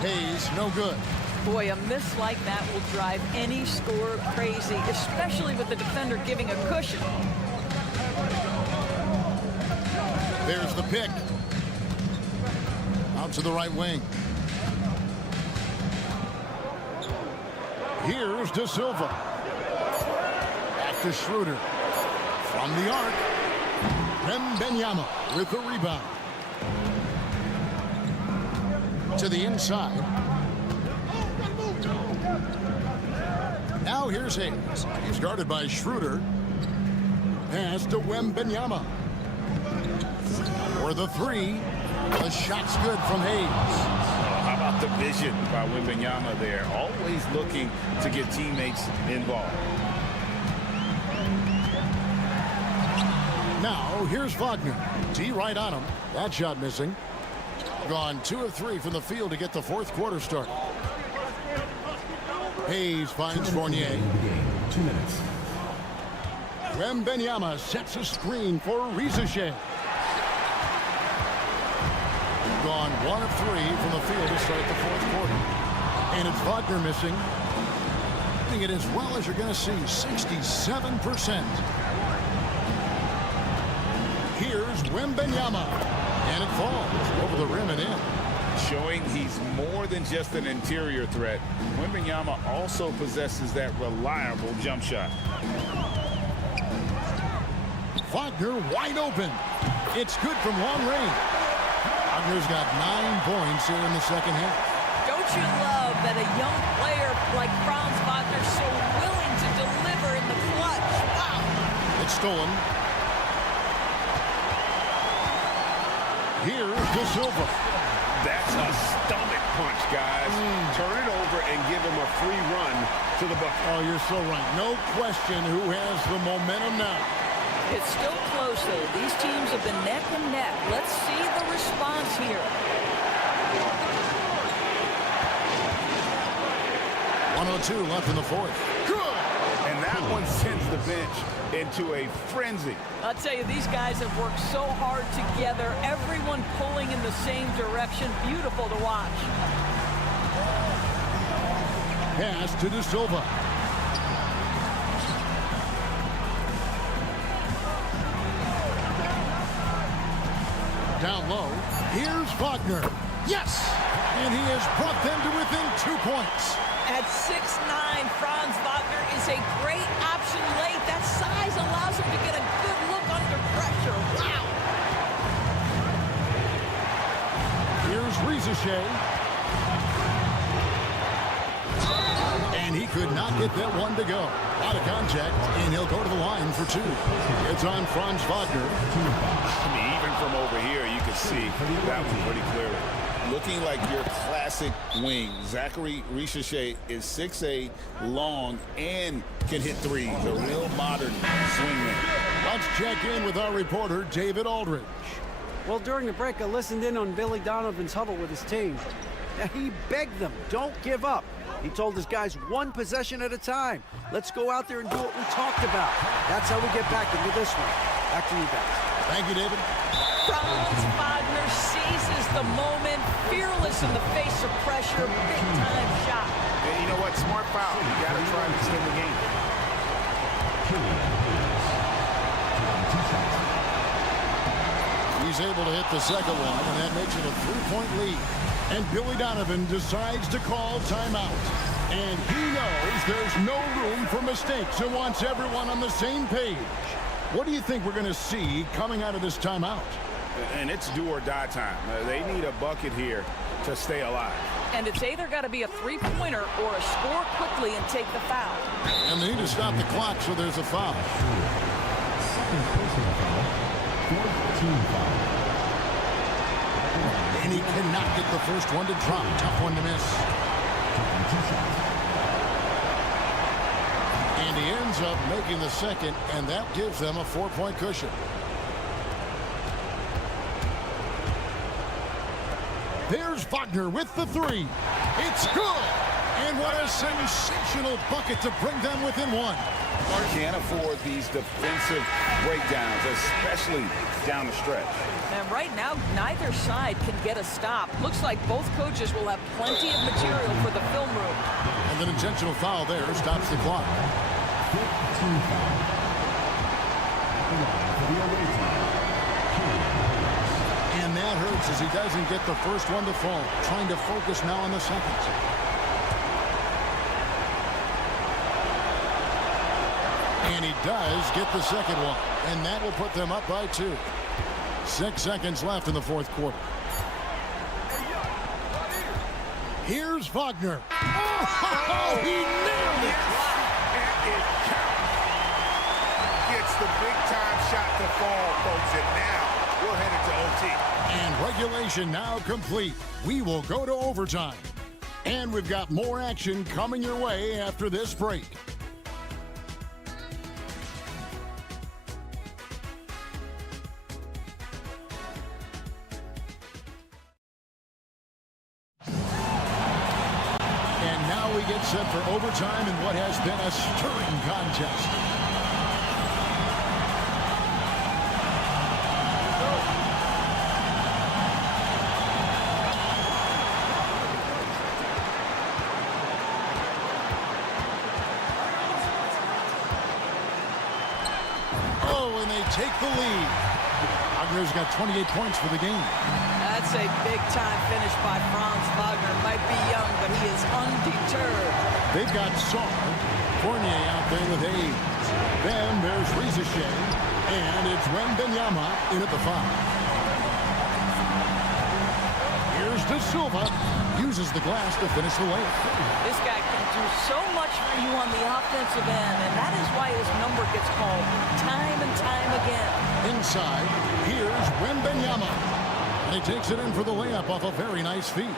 Hayes, no good. Boy, a miss like that will drive any scorer crazy, especially with the defender giving a cushion. There's the pick. Out to the right wing. Here's De Silva. Back to Schroeder. From the arc. Wembanyama with the rebound. To the inside. Now here's Hayes. He's guarded by Schroeder. Pass to Wembanyama. For the 3. The shot's good from Hayes. How about the vision by Wembanyama there? Always looking to get teammates involved. Now, here's Wagner. T right on him. That shot missing. Gone 2 of 3 from the field to get the fourth quarter started. Hayes finds Fournier. 2 minutes. Wembanyama sets a screen for Rizachet. Gone 1 of 3 from the field to start the fourth quarter. And it's Wagner missing. Hitting it as well as you're going to see, 67%. Here's Wembanyama. And it falls over the rim and in. Showing he's more than just an interior threat. Wembanyama also possesses that reliable jump shot. Wagner wide open. It's good from long range. Wagner's got 9 points here in the second half. Don't you love that a young player like Franz Wagner so willing to deliver in the clutch? Wow. It's stolen. Here's De Silva. That's a stomach punch, guys. Turn it over and give him a free run to the bucket. Oh, you're so right. No question who has the momentum now. It's still close, though. These teams have been neck and neck. Let's see the response here. 1:02 left in the fourth. Good! And that one sends the bench into a frenzy. I'll tell you, these guys have worked so hard together. Everyone pulling in the same direction. Beautiful to watch. Pass to De Silva. Down low. Here's Wagner. Yes! And he has brought them to within 2 points. At 6'9", Franz Wagner is a great option late. That size allows him to get a good look under pressure. Wow! Here's Rizachet. could not get that one to go. Out of contact, and he'll go to the line for 2. It's on Franz Wagner. I mean, even from over here, you can see that one pretty clearly. Looking like your classic wing. Zachary Richeche is 6'8", long, and can hit threes. A real modern swingman. Let's check in with our reporter, David Aldridge. Well, during the break, I listened in on Billy Donovan's huddle with his team. He begged them, don't give up. He told his guys 1 possession at a time. Let's go out there and do what we talked about. That's how we get back into this one. Back to you guys. Thank you, David. Franz Wagner seizes the moment, fearless in the face of pressure, big-time shot. And you know what? Smart foul. You got to try to extend the game. He's able to hit the second one, and that makes it a 3-point lead. And Billy Donovan decides to call timeout. And he knows there's no room for mistakes and wants everyone on the same page. What do you think we're going to see coming out of this timeout? And it's do or die time. They need a bucket here to stay alive. And it's either got to be a three-pointer or a score quickly and take the foul. And they need to stop the clock, so there's a foul. Second personal foul. 14th foul. And he cannot get the first one to drop. Tough one to miss. And he ends up making the second, and that gives them a 4-point cushion. There's Wagner with the 3. It's good! And what a sensational bucket to bring them within 1. Can't afford these defensive breakdowns, especially down the stretch. And right now, neither side can get a stop. Looks like both coaches will have plenty of material for the film room. And an intentional foul there stops the clock. 15th foul. For the away team. And that hurts as he doesn't get the first one to fall. Trying to focus now on the second. And he does get the second one. And that will put them up by 2. 6 seconds left in the fourth quarter. Here's Wagner. Oh, he nailed it! And it counts. Gets the big-time shot to fall, folks. And now we're headed to OT. And regulation now complete. We will go to overtime. And we've got more action coming your way after this break. Get set for overtime in what has been a stirring contest. Oh, and they take the lead. Wagner's got 28 points for the game. That's a big-time finish by Franz Wagner. Might be young, but he is undeterred. They've got Saar, Fournier out there with Hayes. Then there's Rizeche, and it's Wembanyama in at the 5. Here's De Silva, uses the glass to finish the layup. This guy can do so much for you on the offensive end, and that is why his number gets called time and time again. Inside, here's Wembanyama. And he takes it in for the layup off a very nice feed.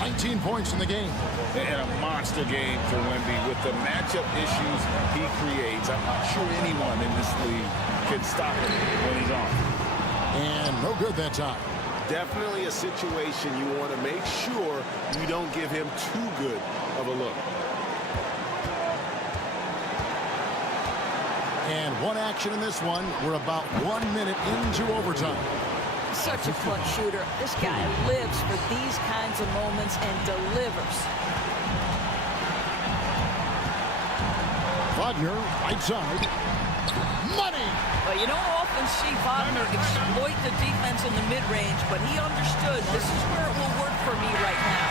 19 points in the game. And a monster game for Wemby with the matchup issues he creates. I'm not sure anyone in this league can stop him when he's on. And no good that time. Definitely a situation you want to make sure you don't give him too good of a look. And one action in this one. We're about 1 minute into overtime. Such a clutch shooter. This guy lives for these kinds of moments and delivers. Wagner, right side. Money! Well, you don't often see Wagner exploit the defense in the mid-range, but he understood this is where it will work for me right now.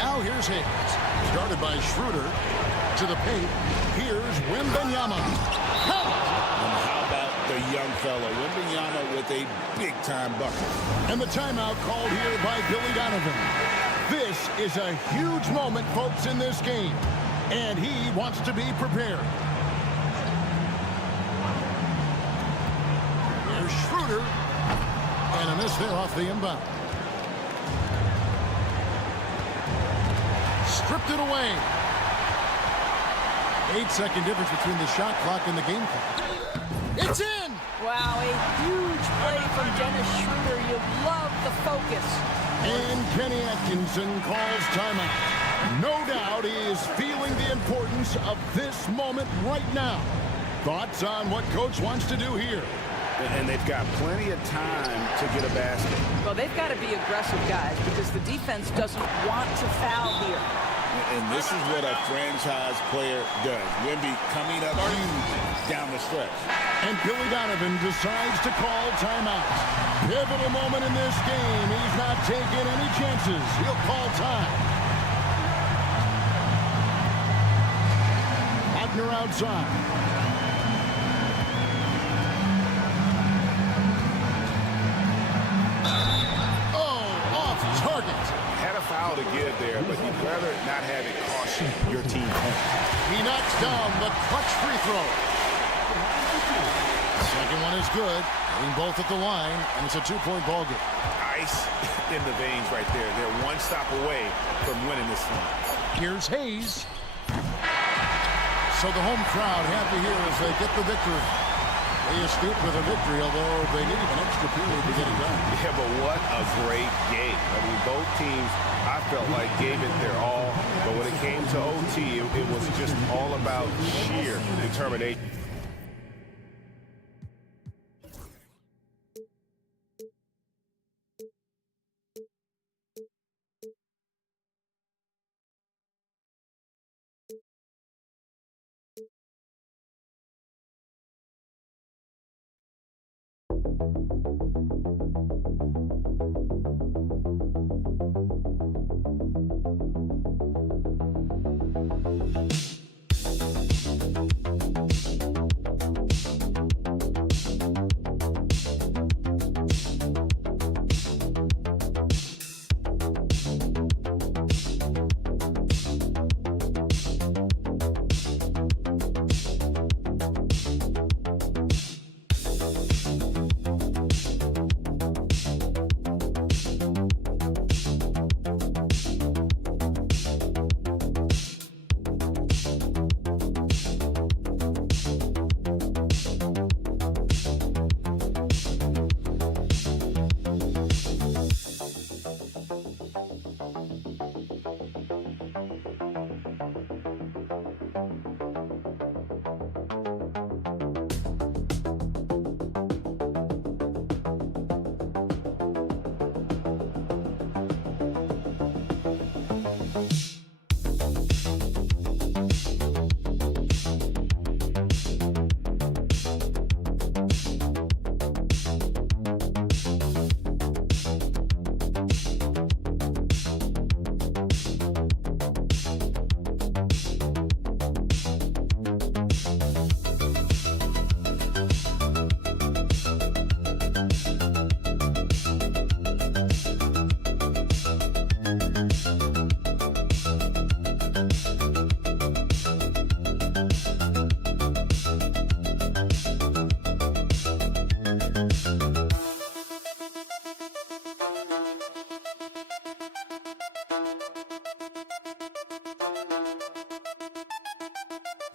Now here's Hayes. Started by Schroeder to the paint. Here's Wembanyama. And how about the young fellow. Wembanyama with a big-time bucket. And the timeout called here by Billy Donovan. This is a huge moment, folks, in this game. And he wants to be prepared. Here's Schroeder. And a miss there off the inbound. Stripped it away. 8-second difference between the shot clock and the game clock. It's in! Wow, a huge play from Dennis Schroeder. You love the focus. And Kenny Atkinson calls timeout. No doubt he is feeling the importance of this moment right now. Thoughts on what Coach wants to do here? And they've got plenty of time to get a basket. Well, they've got to be aggressive, guys, because the defense doesn't want to foul here. And this is what a franchise player does. Wemby coming up huge down the stretch. And Billy Donovan decides to call timeout. Pivotal moment in this game. He's not taking any chances. He'll call time. Wagner outside. To give there, but you'd rather not have it cost your team points. He knocks down the clutch free throw. Second one is good. Getting both at the line, and it's a two-point ball game. Ice in the veins right there. They're one stop away from winning this one. Here's Hayes. So the home crowd happy here as they get the victory. They escape with a victory, although they need an extra period to get it done. Yeah, but what a great game. I mean, both teams, I felt like, gave it their all. But when it came to OT, it was just all about sheer determination.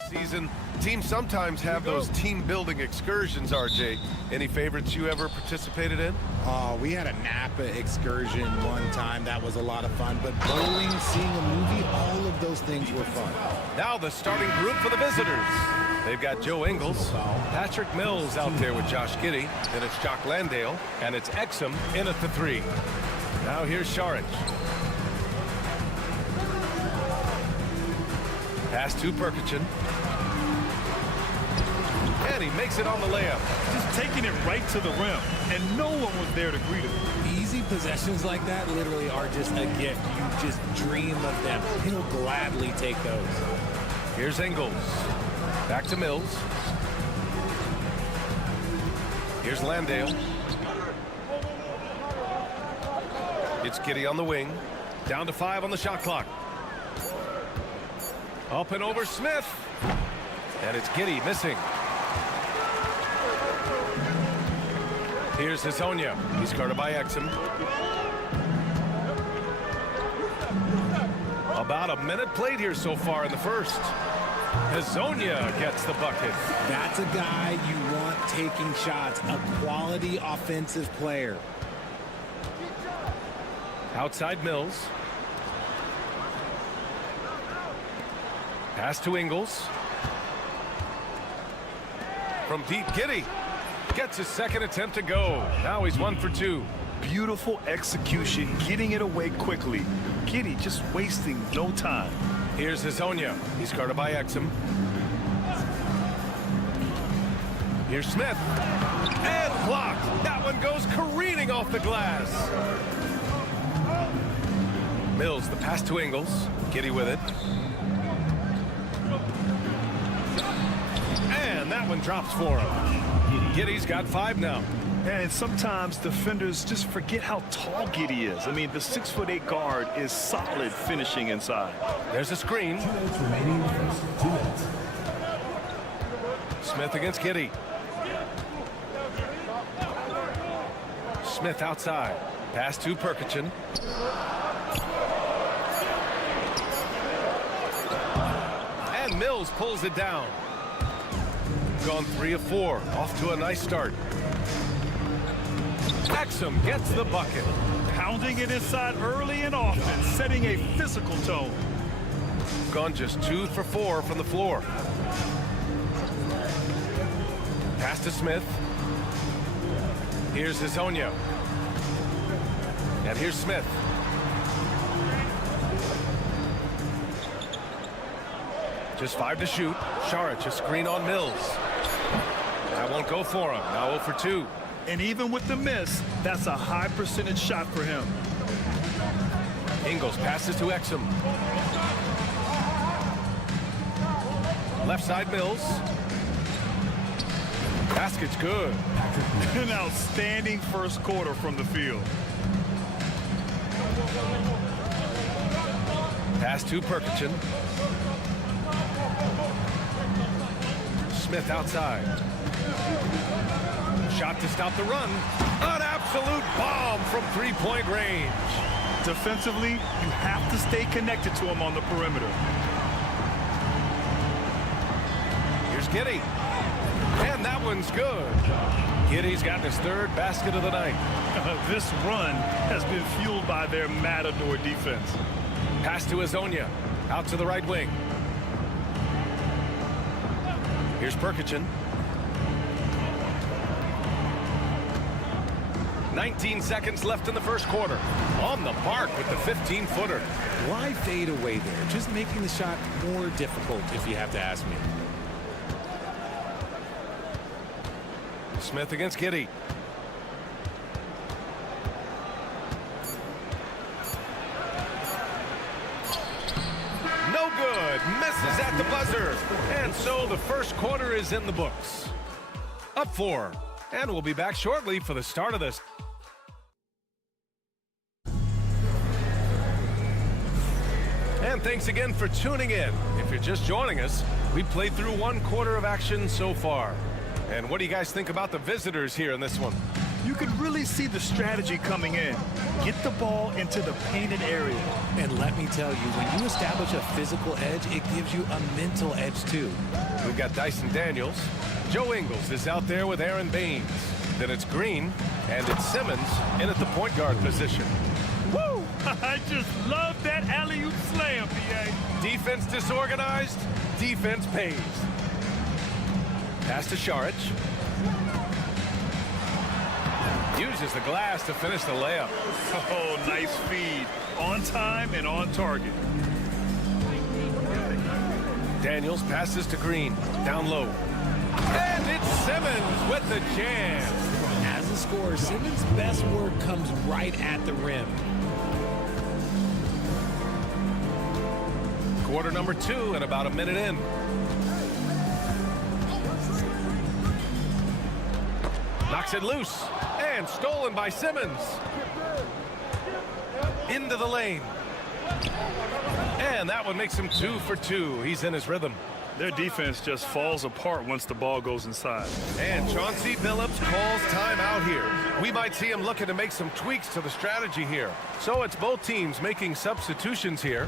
Season. Teams sometimes have those team-building excursions, RJ. Any favorites you ever participated in? We had a Napa excursion one time. That was a lot of fun. But bowling, seeing a movie, all of those things were fun. Now the starting group for the visitors. They've got Joe Ingles, Patrick Mills out there with Josh Giddey. Then it's Jock Landale, and it's Exum in at the 3. Now here's Šarić. Pass to Perkichin. And he makes it on the layup. Just taking it right to the rim, and no one was there to greet him. Easy possessions like that literally are just a gift. You just dream of them. He'll gladly take those. Here's Ingles. Back to Mills. Here's Landale. It's Giddey on the wing. Down to 5 on the shot clock. Up and over Smith. And it's Giddey missing. Here's Hezonja. He's guarded by Exum. About a minute played here so far in the first. Hezonja gets the bucket. That's a guy you want taking shots, a quality offensive player. Outside Mills. Pass to Ingles. From deep, Giddey gets his second attempt to go. Now he's 1 for 2. Beautiful execution, getting it away quickly. Giddey just wasting no time. Here's Hezonja. He's guarded by Exum. Here's Smith. And blocked. That one goes careening off the glass. Mills, the pass to Ingles. Giddey with it. And that one drops for him. Giddey's got 5 now. And sometimes defenders just forget how tall Giddey is. I mean, the 6'8" guard is solid finishing inside. There's a screen. 2 minutes remaining in the first. 2 minutes. Smith against Giddey. Smith outside. Pass to Perkichin. And Mills pulls it down. Gone 3 of 4. Off to a nice start. Exum gets the bucket. Pounding it inside early and often, setting a physical tone. Gone just 2 for 4 from the floor. Pass to Smith. Here's Hezonja. And here's Smith. Just 5 to shoot. Saric a screen on Mills. That won't go for him. Now 0 for 2. And even with the miss, that's a high percentage shot for him. Ingles passes to Exum. Left side Mills. Basket's good. An outstanding first quarter from the field. Pass to Perkichin. Smith outside. Shot to stop the run. An absolute bomb from 3-point range. Defensively, you have to stay connected to him on the perimeter. Here's Giddey. And that one's good. Giddey's gotten his 3rd basket of the night. This run has been fueled by their Matador defense. Pass to Hezonja. Out to the right wing. Here's Perkichin. 19 seconds left in the first quarter. On the mark with the 15-footer. Why fade away there? Just making the shot more difficult, if you have to ask me. Smith against Giddey. No good. Misses at the buzzer. And so the first quarter is in the books. Up 4. And we'll be back shortly for the start of this. And thanks again for tuning in. If you're just joining us, we played through 1 quarter of action so far. And what do you guys think about the visitors here in this one? You could really see the strategy coming in. Get the ball into the painted area. And let me tell you, when you establish a physical edge, it gives you a mental edge too. We've got Dyson Daniels. Joe Ingles is out there with Aaron Baines. Then it's Green, and it's Simmons in at the point guard position. Woo! I just love that alley-oop slam, BA. Defense disorganized, defense pays. Pass to Saric. Uses the glass to finish the layup. Oh, nice feed. On time and on target. Daniels passes to Green. Down low. And it's Simmons with the jam. As a scorer, Simmons' best work comes right at the rim. Quarter number 2 and about a minute in. Knocks it loose. And stolen by Simmons. Into the lane. And that one makes him 2 for 2. He's in his rhythm. Their defense just falls apart once the ball goes inside. And Chauncey Billups calls timeout here. We might see him looking to make some tweaks to the strategy here. So it's both teams making substitutions here.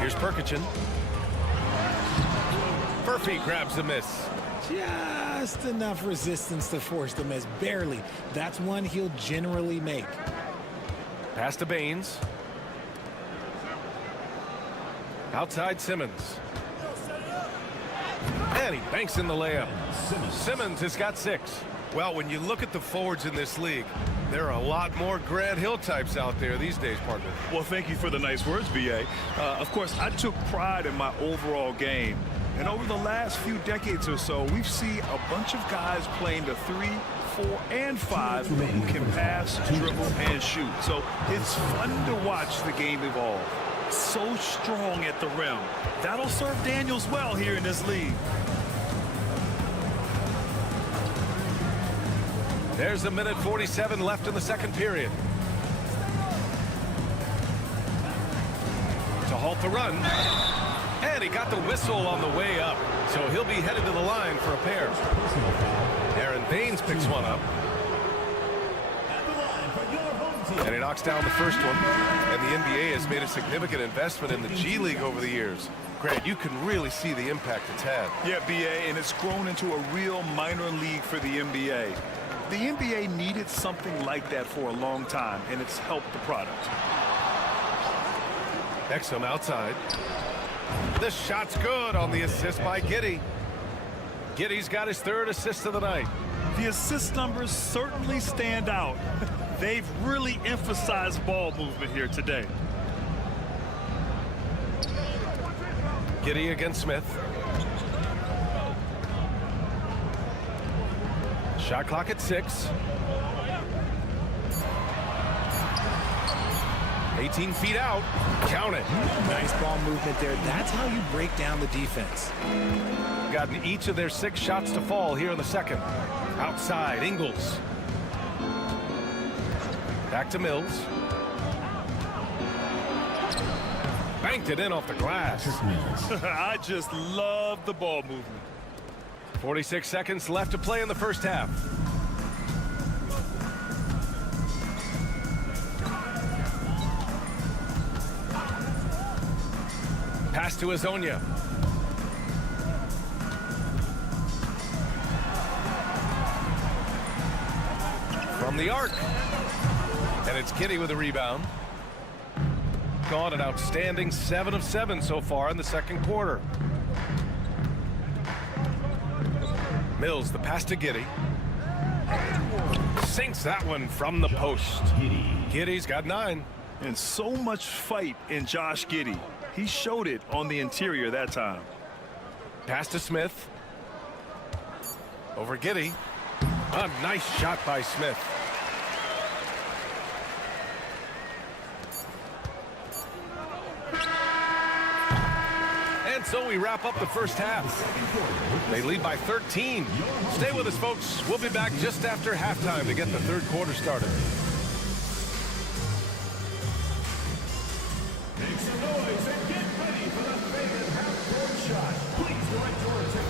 Here's Perkichin. Murphy grabs the miss. Just enough resistance to force the miss. Barely. That's one he'll generally make. Pass to Baines. Outside Simmons. And he banks in the layup. Simmons has got 6. Well, when you look at the forwards in this league, there are a lot more Grant Hill types out there these days, partner. Well, thank you for the nice words, B.A. Of course, I took pride in my overall game. And over the last few decades or so, we've seen a bunch of guys playing the 3, 4, and 5 who can pass, dribble, and shoot. So it's fun to watch the game evolve. So strong at the rim. That'll serve Daniels well here in this league. There's a minute 47 left in the second period. To halt the run. And he got the whistle on the way up. So he'll be headed to the line for a pair. Aaron Baines picks one up. And he knocks down the first one. And the NBA has made a significant investment in the G League over the years. Grant, you can really see the impact it's had. Yeah, B.A., and it's grown into a real minor league for the NBA. The NBA needed something like that for a long time, and it's helped the product. Exum outside. This shot's good on the assist by Giddey. Giddey's got his 3rd assist of the night. The assist numbers certainly stand out. They've really emphasized ball movement here today. Giddey against Smith. Shot clock at 6. 18 feet out. Count it. Nice ball movement there. That's how you break down the defense. Gotten each of their 6 shots to fall here in the second. Outside, Ingles. Back to Mills. Banked it in off the glass. I just love the ball movement. 46 seconds left to play in the first half. Pass to Azonia. From the arc. And it's Giddey with a rebound. Gone an outstanding 7 of 7 so far in the second quarter. Mills, the pass to Giddey. Sinks that one from the post. Giddey's got 9. And so much fight in Josh Giddey. He showed it on the interior that time. Pass to Smith. Over Giddey. A nice shot by Smith. And so we wrap up the first half. They lead by 13. Stay with us, folks. We'll be back just after halftime to get the third quarter started. Make some noise and get ready for the favorite half-court shot. Please direct your attention.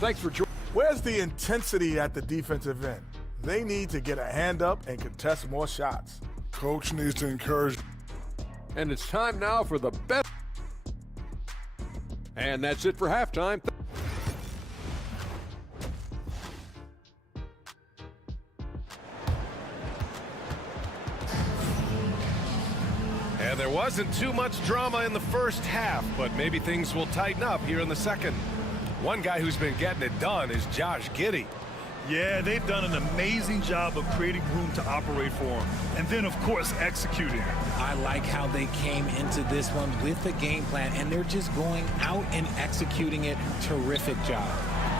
Thanks for joining. Where's the intensity at the defensive end? They need to get a hand up and contest more shots. Coach needs to encourage. And it's time now for the best. And that's it for halftime. And there wasn't too much drama in the first half, but maybe things will tighten up here in the second. One guy who's been getting it done is Josh Giddey. Yeah, they've done an amazing job of creating room to operate for him. And then, of course, executing. I like how they came into this one with the game plan, and they're just going out and executing it. Terrific job.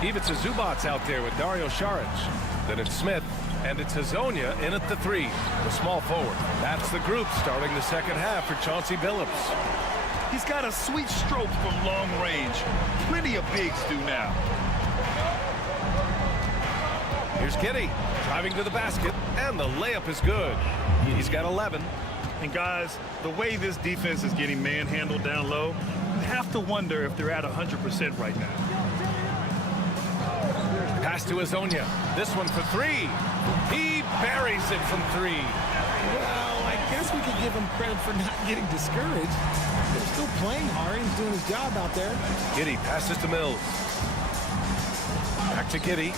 Ivica Zubac's out there with Dario Saric. Then it's Smith, and it's Hazonia in at the 3, the small forward. That's the group starting the second half for Chauncey Billups. He's got a sweet stroke from long range. Plenty of bigs do now. Here's Giddey driving to the basket, and the layup is good. He's got 11. And guys, the way this defense is getting manhandled down low, you have to wonder if they're at 100% right now. Pass to Hazonia. This one for 3. He buries it from 3. Well, I guess we could give him credit for not getting discouraged. They're still playing hard. He's doing his job out there. Giddey passes to Mills. Back to Giddey.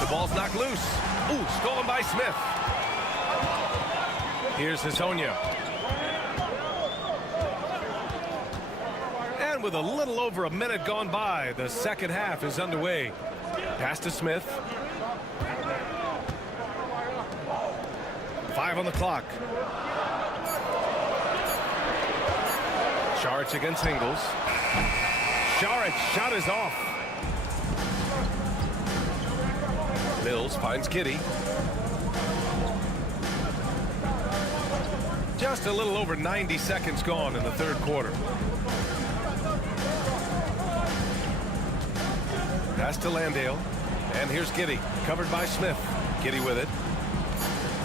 The ball's knocked loose. Ooh, stolen by Smith. Here's Hazonia. And with a little over a minute gone by, the second half is underway. Pass to Smith. 5 on the clock. Saric against Ingles. Saric shot is off. Mills finds Giddey. Just a little over 90 seconds gone in the third quarter. Pass to Landale. And here's Giddey, covered by Smith. Giddey with it.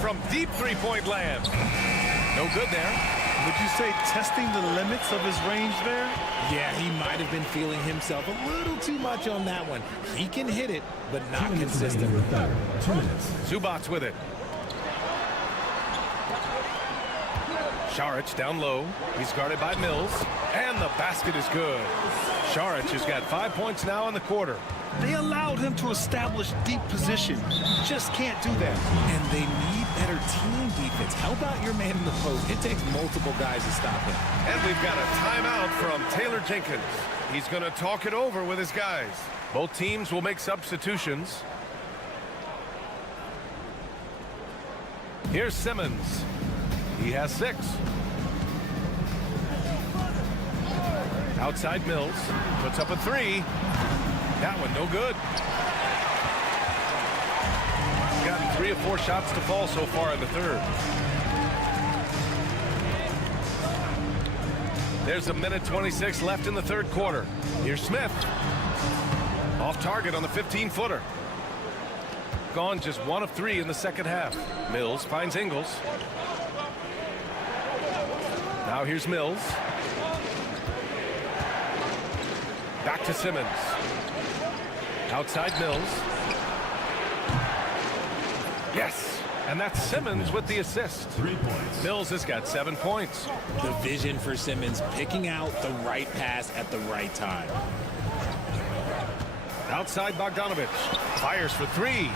From deep three-point land. No good there. Would you say testing the limits of his range there? Yeah, he might have been feeling himself a little too much on that one. He can hit it, but not consistent. 2 minutes. Zubac's with it. Saric down low. He's guarded by Mills. And the basket is good. Saric has got 5 points now in the quarter. They allowed him to establish deep position. Just can't do that. And they need better team defense. Help out your man in the post. It takes multiple guys to stop him. And we've got a timeout from Taylor Jenkins. He's going to talk it over with his guys. Both teams will make substitutions. Here's Simmons. He has 6. Outside Mills. Puts up a 3. That one no good. Gotten 3 or 4 shots to fall so far in the third. There's a minute 26 left in the third quarter. Here's Smith. Off target on the 15-footer. Gone just 1 of 3 in the second half. Mills finds Ingles. Now here's Mills. Back to Simmons. Outside Mills. Yes, and that's Simmons with the assist. 3 points. Mills has got 7 points. The vision for Simmons, picking out the right pass at the right time. Outside Bogdanovich. Fires for 3.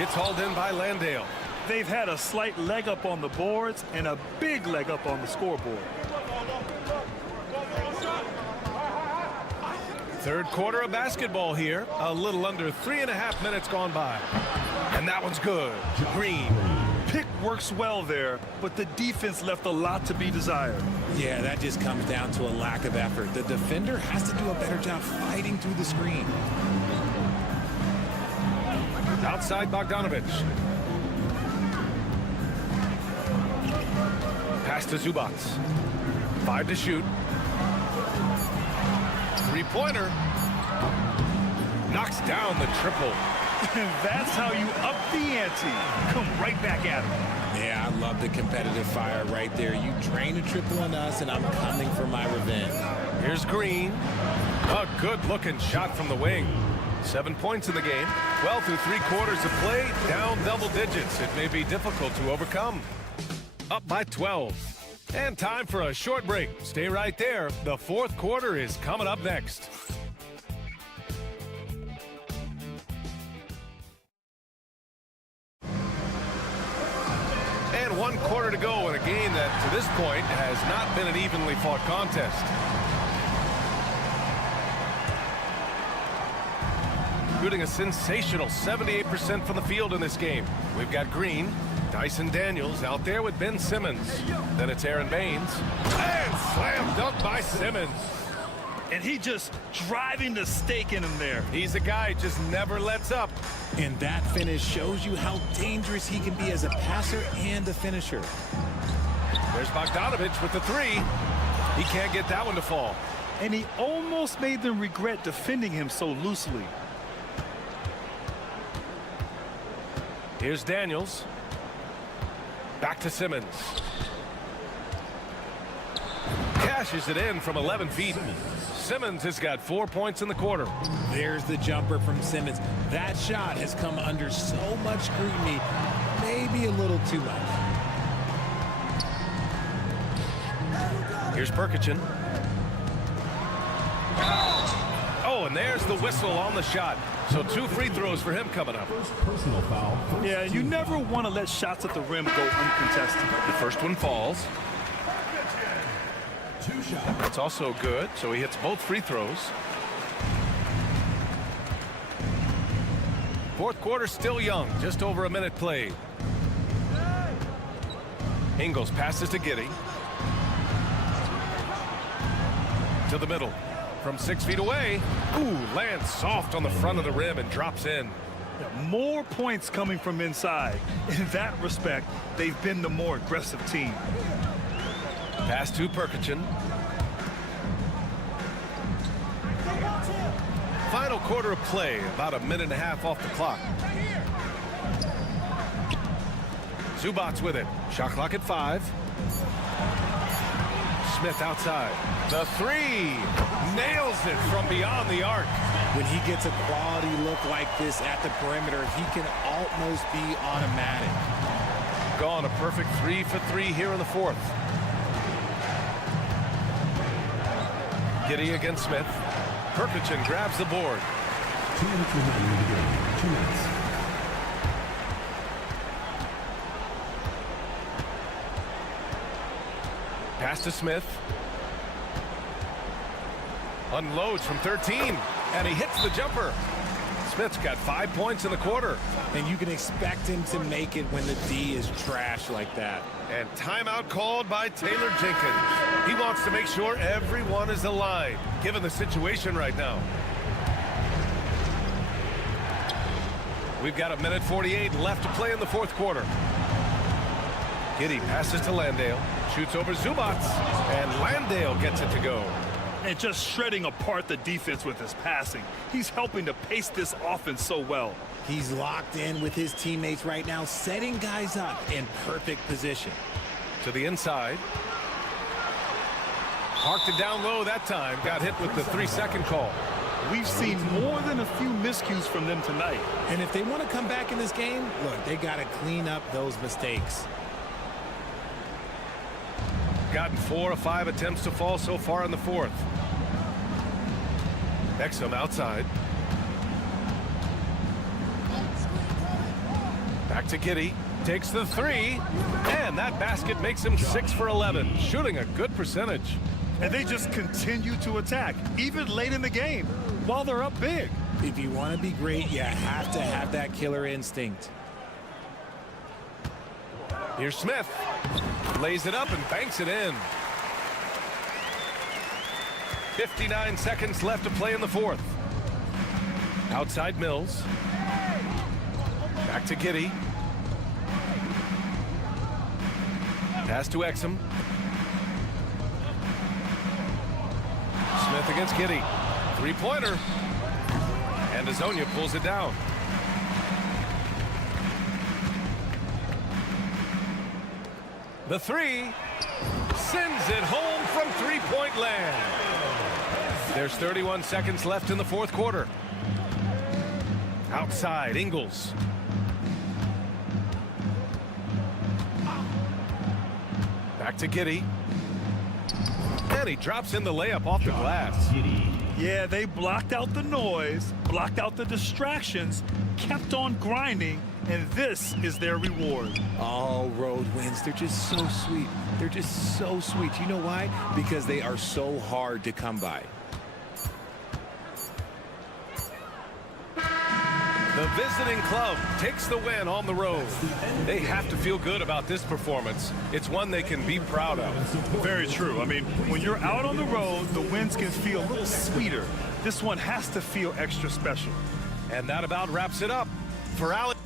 It's hauled in by Landale. They've had a slight leg up on the boards and a big leg up on the scoreboard. Third quarter of basketball here. A little under 3.5 minutes gone by. And that one's good. Green. Pick works well there, but the defense left a lot to be desired. Yeah, that just comes down to a lack of effort. The defender has to do a better job fighting through the screen. Outside Bogdanovich. Pass to Zubac. 5 to shoot. 3-pointer. Knocks down the triple. That's how you up the ante. Come right back at him. Yeah, I love the competitive fire right there. You drain a triple on us, and I'm coming for my revenge. Here's Green. A good-looking shot from the wing. 7 points in the game. Well, through 3 quarters of play, down double digits. It may be difficult to overcome. Up by 12. And time for a short break. Stay right there. The fourth quarter is coming up next. And 1 quarter to go in a game that, to this point, has not been an evenly fought contest. Shooting a sensational 78% from the field in this game. We've got Green, Dyson Daniels out there with Ben Simmons. Then it's Aaron Baines. And slam dunk by Simmons. and he just driving the stake in him there. He's a guy who just never lets up. And that finish shows you how dangerous he can be as a passer and a finisher. There's Bogdanovic with the three. He can't get that one to fall. And he almost made them regret defending him so loosely. Here's Daniels. Back to Simmons. Cashes it in from 11 feet. Simmons has got 4 points in the quarter. There's the jumper from Simmons. That shot has come under so much scrutiny, maybe a little too much. Here's Perkichin. Oh, and there's the whistle on the shot. So 2 free throws for him coming up. Personal foul. Yeah, you never want to let shots at the rim go uncontested. The first one falls. 2 shots. That's also good, so he hits both free throws. Fourth quarter still young, just over a minute played. Ingles passes to Giddey. To the middle. From 6 feet away. Ooh, lands soft on the front of the rim and drops in. More points coming from inside. In that respect, they've been the more aggressive team. Pass to Perkichin. Final quarter of play, about a minute and a half off the clock. Zubac's with it. Shot clock at 5. Smith outside. The three. Nails it from beyond the arc. When he gets a quality look like this at the perimeter, he can almost be automatic. Gone a perfect 3 for 3 here in the fourth. Giddey against Smith. Perkichin grabs the board. 2 minutes remaining in the game. 2 minutes. Pass to Smith. Unloads from 13. And he hits the jumper. Smith's got 5 points in the quarter. And you can expect him to make it when the D is trash like that. And timeout called by Taylor Jenkins. He wants to make sure everyone is aligned, given the situation right now. We've got a minute 48 left to play in the fourth quarter. Giddey passes to Landale. Shoots over Zubac. And Landale gets it to go. And just shredding apart the defense with his passing. He's helping to pace this offense so well. He's locked in with his teammates right now, setting guys up in perfect position. To the inside. Parked it down low that time. Got hit with the 3-second call. We've seen more than a few miscues from them tonight. And if they want to come back in this game, look, they got to clean up those mistakes. Gotten 4 of 5 attempts to fall so far in the fourth. Exum outside. Back to Giddey. Takes the 3. And that basket makes him 6 for 11. Shooting a good percentage. And they just continue to attack, even late in the game, while they're up big. If you want to be great, you have to have that killer instinct. Here's Smith. Lays it up and banks it in. 59 seconds left to play in the fourth. Outside Mills. Back to Giddey. Pass to Exum. Smith against Giddey. 3-pointer. And Azonia pulls it down. The 3 sends it home from 3-point land. There's 31 seconds left in the fourth quarter. Outside, Ingles. Back to Giddey. And he drops in the layup off the glass. Yeah, they blocked out the noise, blocked out the distractions, kept on grinding, and this is their reward. All road wins, they're just so sweet. They're just so sweet. You know why? Because they are so hard to come by. The visiting club takes the win on the road. They have to feel good about this performance. It's one they can be proud of. Very true. I mean, when you're out on the road, the wins can feel a little sweeter. This one has to feel extra special. And that about wraps it up for Alex.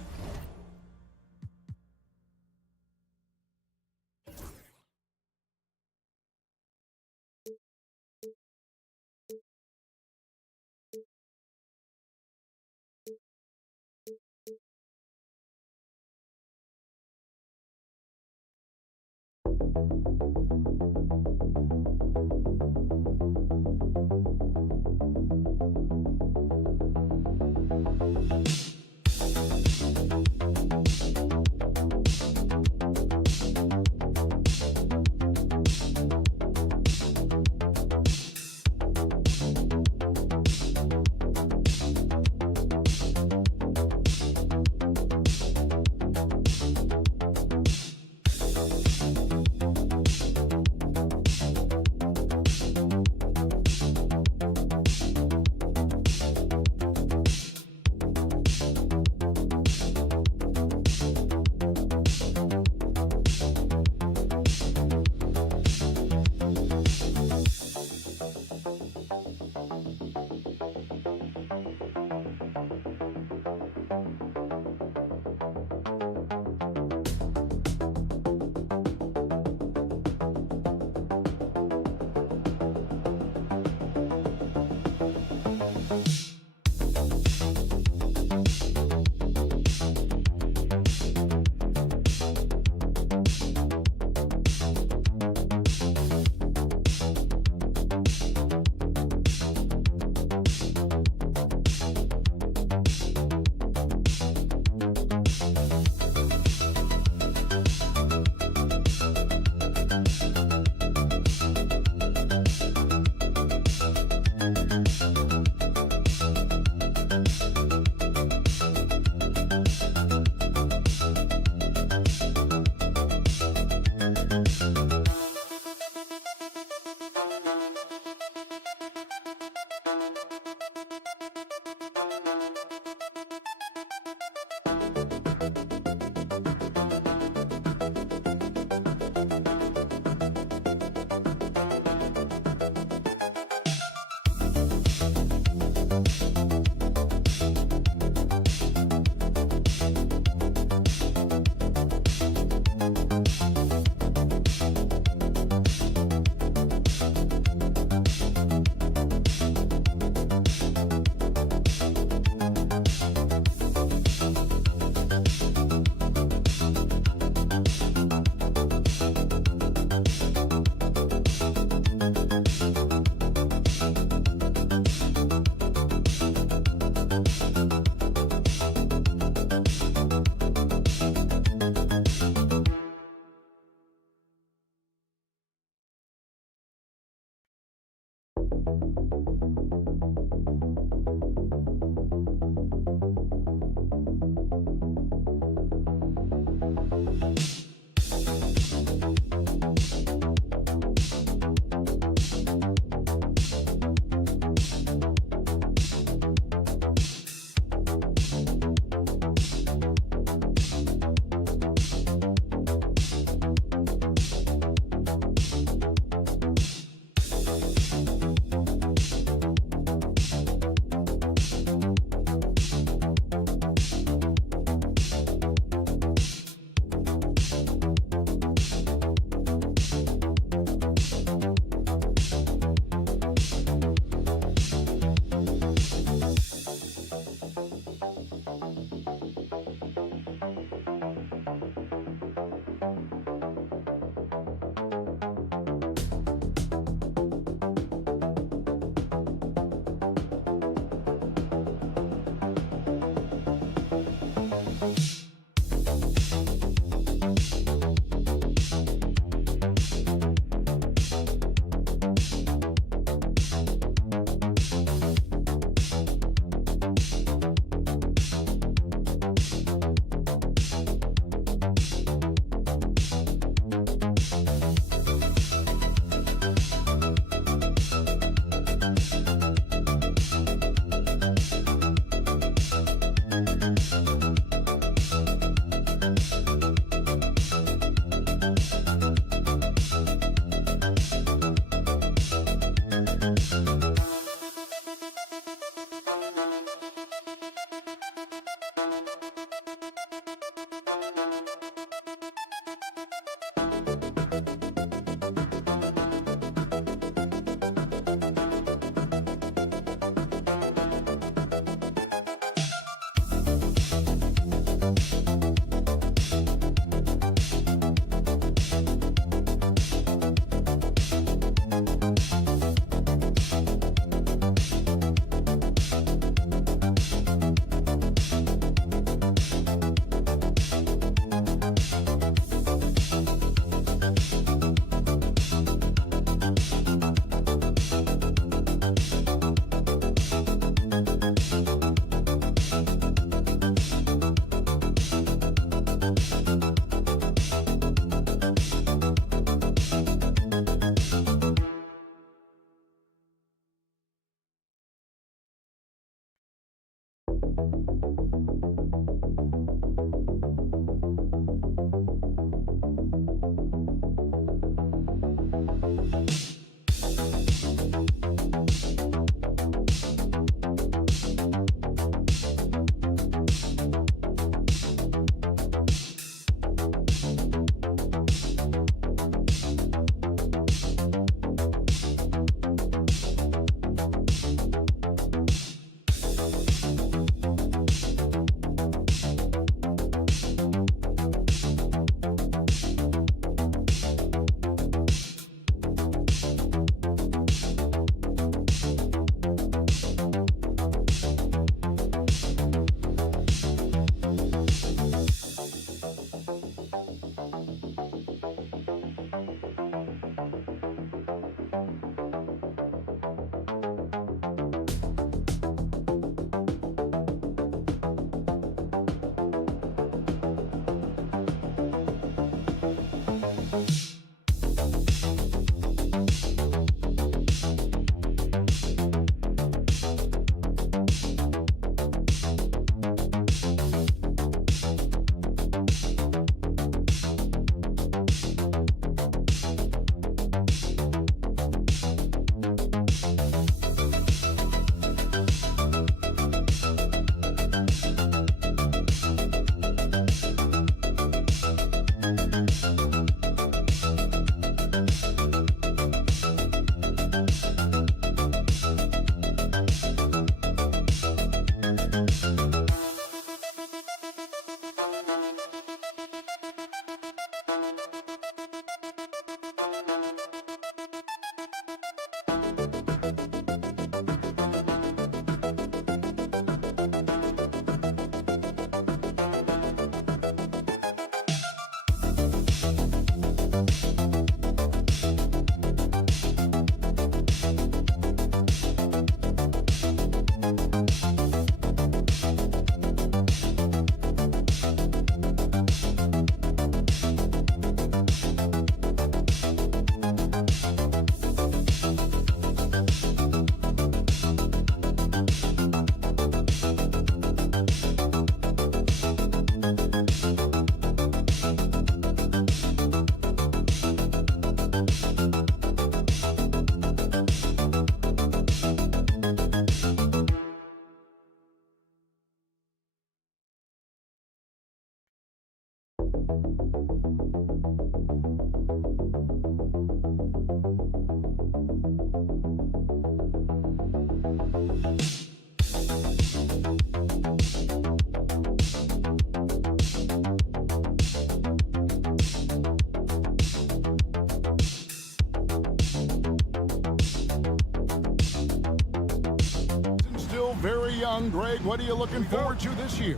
Very young. Greg, what are you looking forward to this year?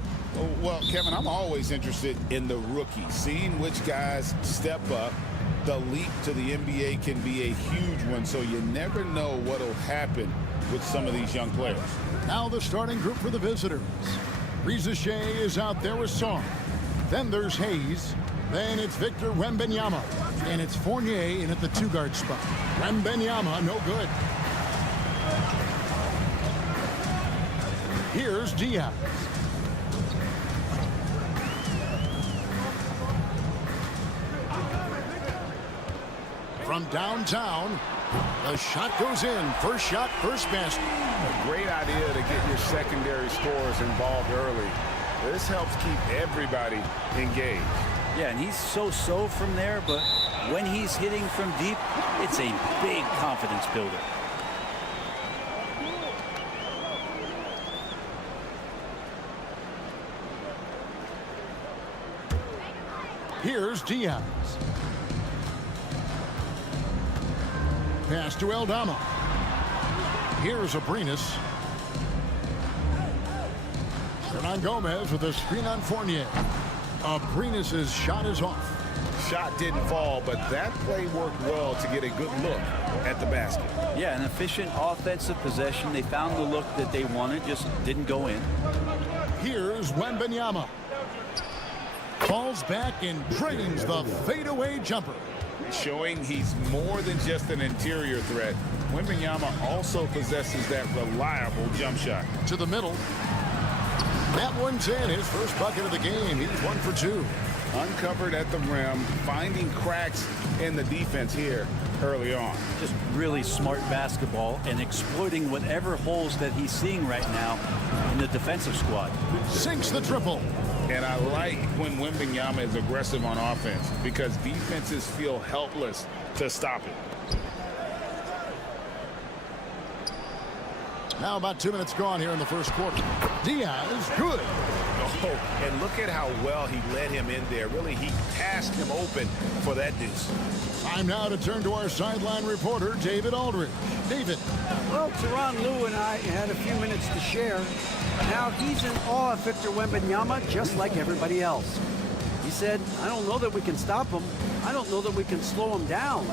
Well, Kevin, I'm always interested in the rookies, seeing which guys step up. The leap to the NBA can be a huge one, so you never know what will happen with some of these young players. Now the starting group for the visitors. Riza-Shea is out there with Song. Then there's Hayes. Then it's Victor Wembanyama. And it's Fournier in at the two-guard spot. Wembanyama, no good. Here's Diaz. From downtown, The shot goes in. First shot, first basket. A great idea to get your secondary scorers involved early. This helps keep everybody engaged. Yeah, and he's so-so from there, but when he's hitting from deep, it's a big confidence builder. Here's Diaz. Pass to Aldama. Here's Abrinas. Hernan Gomez with a screen on Fournier. Abrinas' shot is off. Shot didn't fall, but that play worked well to get a good look at the basket. Yeah, an efficient offensive possession. They found the look that they wanted, just didn't go in. Here's Wembanyama. Falls back and drains the fadeaway jumper. Showing he's more than just an interior threat. Wembanyama also possesses that reliable jump shot. To the middle. That one's in. His first bucket of the game. He's 1 for 2. Uncovered at the rim, finding cracks in the defense here early on. Just really smart basketball and exploiting whatever holes that he's seeing right now in the defensive squad. Sinks the triple. And I like when Wembanyama is aggressive on offense because defenses feel helpless to stop it. Now about 2 minutes gone here in the first quarter. Diaz, good. Oh, and look at how well he led him in there. Really, he passed him open for that deuce. Time now to turn to our sideline reporter, David Aldridge. David. Well, Teron Lou and I had a few minutes to share. Now he's in awe of Victor Wembanyama, just like everybody else. He said, I don't know that we can stop him. I don't know that we can slow him down.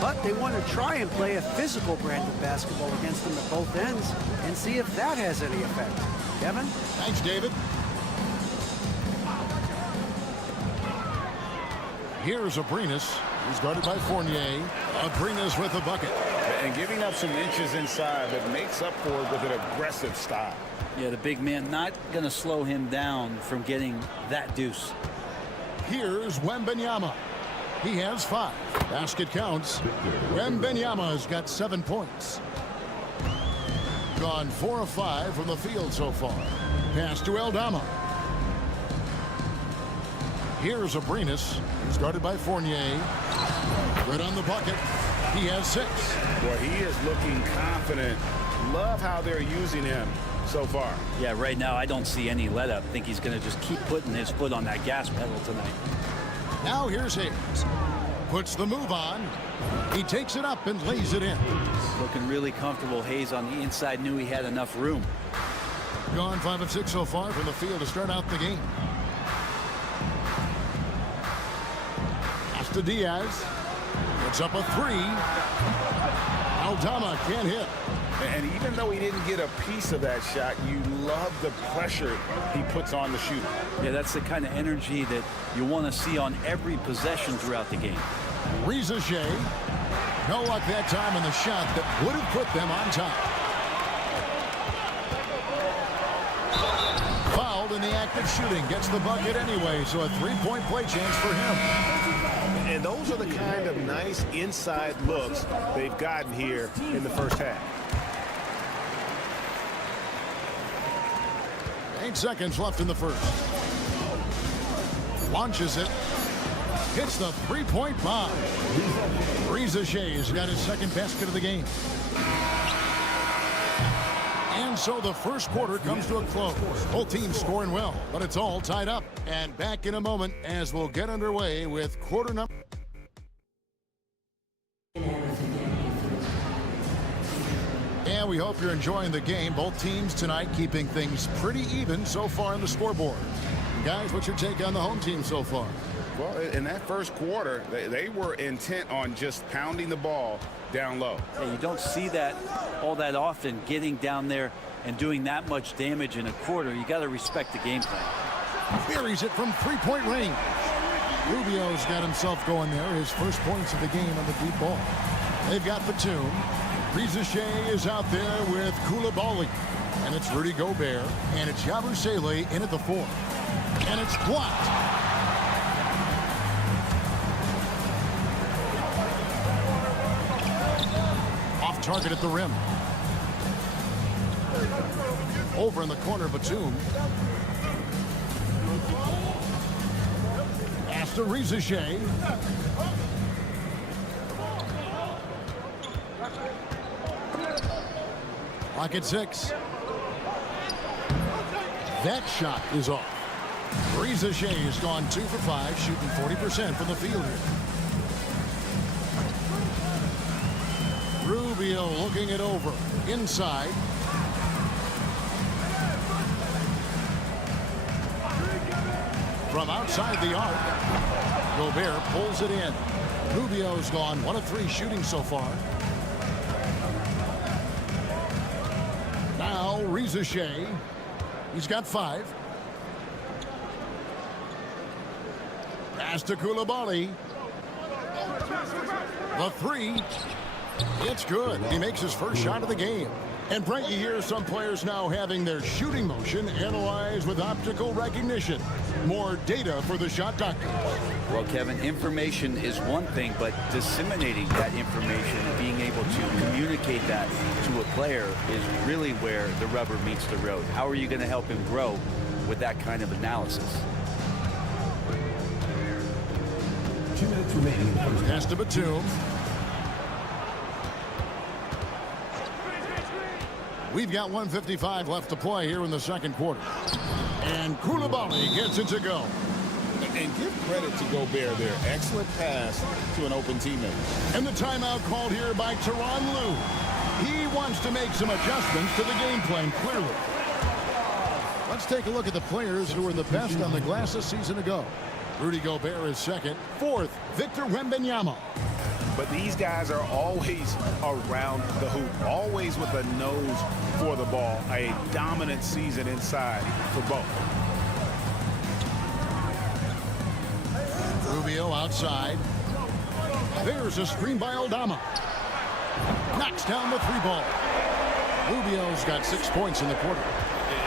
But they want to try and play a physical brand of basketball against him at both ends and see if that has any effect. Kevin? Thanks, David. Here's Abrinas. He's guarded by Fournier. Abrinas with a bucket. And giving up some inches inside, but makes up for it with an aggressive style. Yeah, the big man not going to slow him down from getting that deuce. Here's Wembanyama. He has 5. Basket counts. Wembanyama's got 7 points. Gone 4 of 5 from the field so far. Pass to Aldama. Here's Abrinas. He's guarded by Fournier. Good on the bucket. He has 6. Well, he is looking confident. Love how they're using him so far. Yeah, right now I don't see any let up. I think he's going to just keep putting his foot on that gas pedal tonight. Now here's Hayes. Puts the move on. He takes it up and lays it in. Looking really comfortable. Hayes on the inside knew he had enough room. Gone 5 of 6 so far from the field to start out the game. Pass to Diaz. Puts up a 3. Aldama can't hit. And even though he didn't get a piece of that shot, you love the pressure he puts on the shooter. Yeah, that's the kind of energy that you want to see on every possession throughout the game. Rizashe. No luck that time on the shot that would have put them on top. Fouled in the act of shooting. Gets the bucket anyway, so a 3-point play chance for him. And those are the kind of nice inside looks they've gotten here in the first half. 8 seconds left in the first. Launches it. Hits the 3-point bomb. Rizashe's got his second basket of the game. And so the first quarter comes to a close. Both teams scoring well, but it's all tied up. And back in a moment as we'll get underway with quarter number. And we hope you're enjoying the game. Both teams tonight keeping things pretty even so far on the scoreboard. Guys, what's your take on the home team so far? Well, in that first quarter, they were intent on just pounding the ball down low. Yeah, you don't see that all that often, getting down there and doing that much damage in a quarter. You got to respect the game plan. Buries it from 3-point range. Rubio's got himself going there. His first points of the game on the deep ball. They've got Batum. Rizashe is out there with Koulibaly. And it's Rudy Gobert. And it's Yabusele in at the 4. And it's blocked. target at the rim. Over in the corner, Batum. Pass to Rizachet. Clock at 6. That shot is off. Rizachet has gone 2 for 5, shooting 40% from the field here. Rubio looking it over. Inside. From outside the arc, Gobert pulls it in. Rubio's gone 1 of 3 shooting so far. Now Rizachet. He's got 5. Pass to Koulibaly. The 3. It's good. He makes his first shot of the game. And Brent, you hear some players now having their shooting motion analyzed with optical recognition. More data for the shot doctors. Well, Kevin, information is one thing, but disseminating that information, being able to communicate that to a player is really where the rubber meets the road. How are you going to help him grow with that kind of analysis? 2 minutes remaining. Pass to Batum. We've got 1:55 left to play here in the second quarter. And Koulibaly gets it to go. And give credit to Gobert there. Excellent pass to an open teammate. And the timeout called here by Tyronn Lue. He wants to make some adjustments to the game plan, clearly. Let's take a look at the players who were the best on the glass a season ago. Rudy Gobert is second. Fourth, Victor Wembanyama. But these guys are always around the hoop, always with a nose for the ball. A dominant season inside for both. Rubio outside. There's a screen by Aldama. Knocks down the 3 ball. Rubio's got 6 points in the quarter.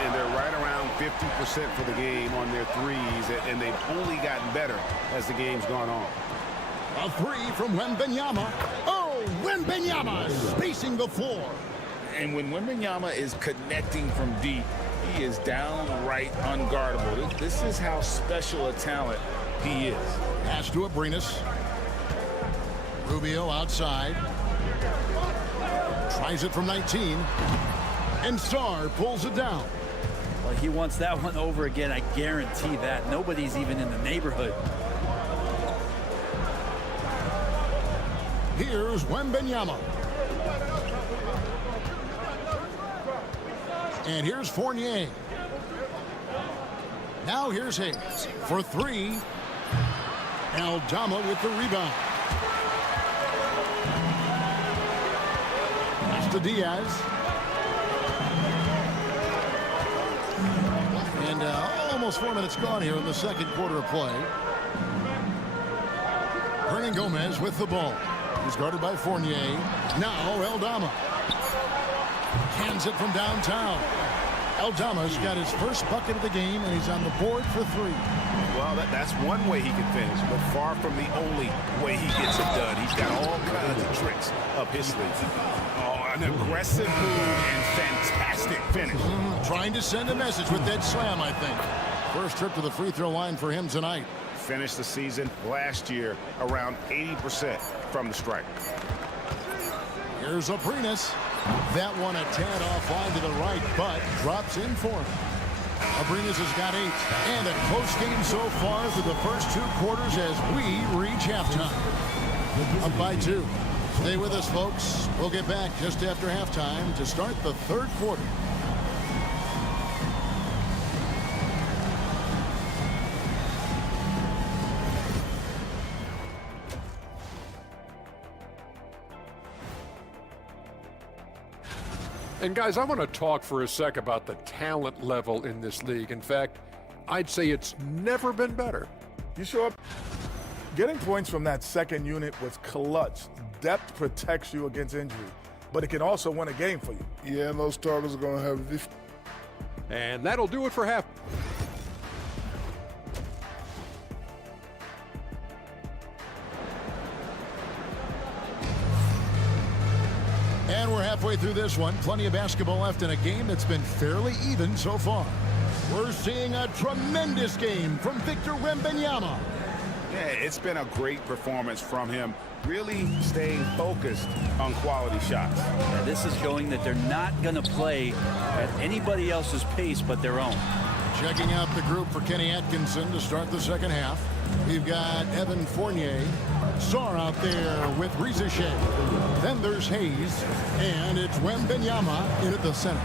And they're right around 50% for the game on their threes, and they've only gotten better as the game's gone on. A 3 from Wembanyama. Oh, Wembanyama spacing the floor. And when Wembanyama is connecting from deep, he is downright unguardable. This is how special a talent he is. Pass to Abrinas. Rubio outside. Tries it from 19. And Sarr pulls it down. Well, he wants that one over again. I guarantee that. Nobody's even in the neighborhood. Here's Wembanyama. And here's Fournier. Now here's Hayes for 3. Aldama with the rebound. Pass to Diaz. And almost 4 minutes gone here in the second quarter of play. Hernan Gomez with the ball. He's guarded by Fournier. Now Aldama. Hands it from downtown. Aldama's got his first bucket of the game, and he's on the board for 3. Well, that's one way he can finish, but far from the only way he gets it done. He's got all kinds of tricks up his sleeve. Oh, an aggressive move and fantastic finish. Trying to send a message with that slam, I think. First trip to the free throw line for him tonight. Finished the season last year around 80% from the stripe. Here's Abrinas. That one a tad offline to the right, but drops in for him. Abrinas has got 8. And a close game so far through the first 2 quarters as we reach halftime. Up by 2. Stay with us, folks. We'll get back just after halftime to start the third quarter. And guys, I want to talk for a sec about the talent level in this league. In fact, I'd say it's never been better. You show up. Getting points from that second unit was clutch. Depth protects you against injury, but it can also win a game for you. Yeah, and those starters are going to have this. And that'll do it for half. And we're halfway through this one. Plenty of basketball left in a game that's been fairly even so far. We're seeing a tremendous game from Victor Wembanyama. Yeah, it's been a great performance from him, really staying focused on quality shots. Yeah, this is showing that they're not going to play at anybody else's pace but their own. Checking out the group for Kenny Atkinson to start the second half. We've got Evan Fournier, Sarr out there with Rizichet. Then there's Hayes, and it's Wembanyama in at the center.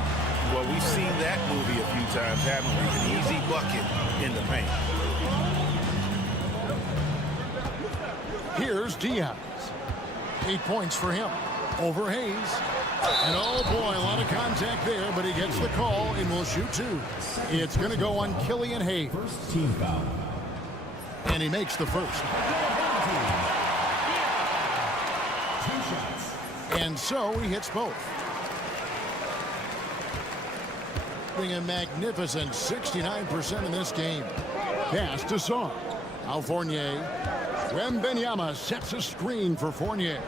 Well, we've seen that movie a few times, haven't we? An easy bucket in the paint. Here's Diaz. 8 points for him. Over Hayes. And oh boy, a lot of contact there, but he gets the call and will shoot two. It's going to go on Killian Hayes. First team foul. And he makes the first. 2 shots. And so he hits both. A magnificent 69% in this game. Pass to Sarr. Now Fournier. Wembanyama sets a screen for Fournier.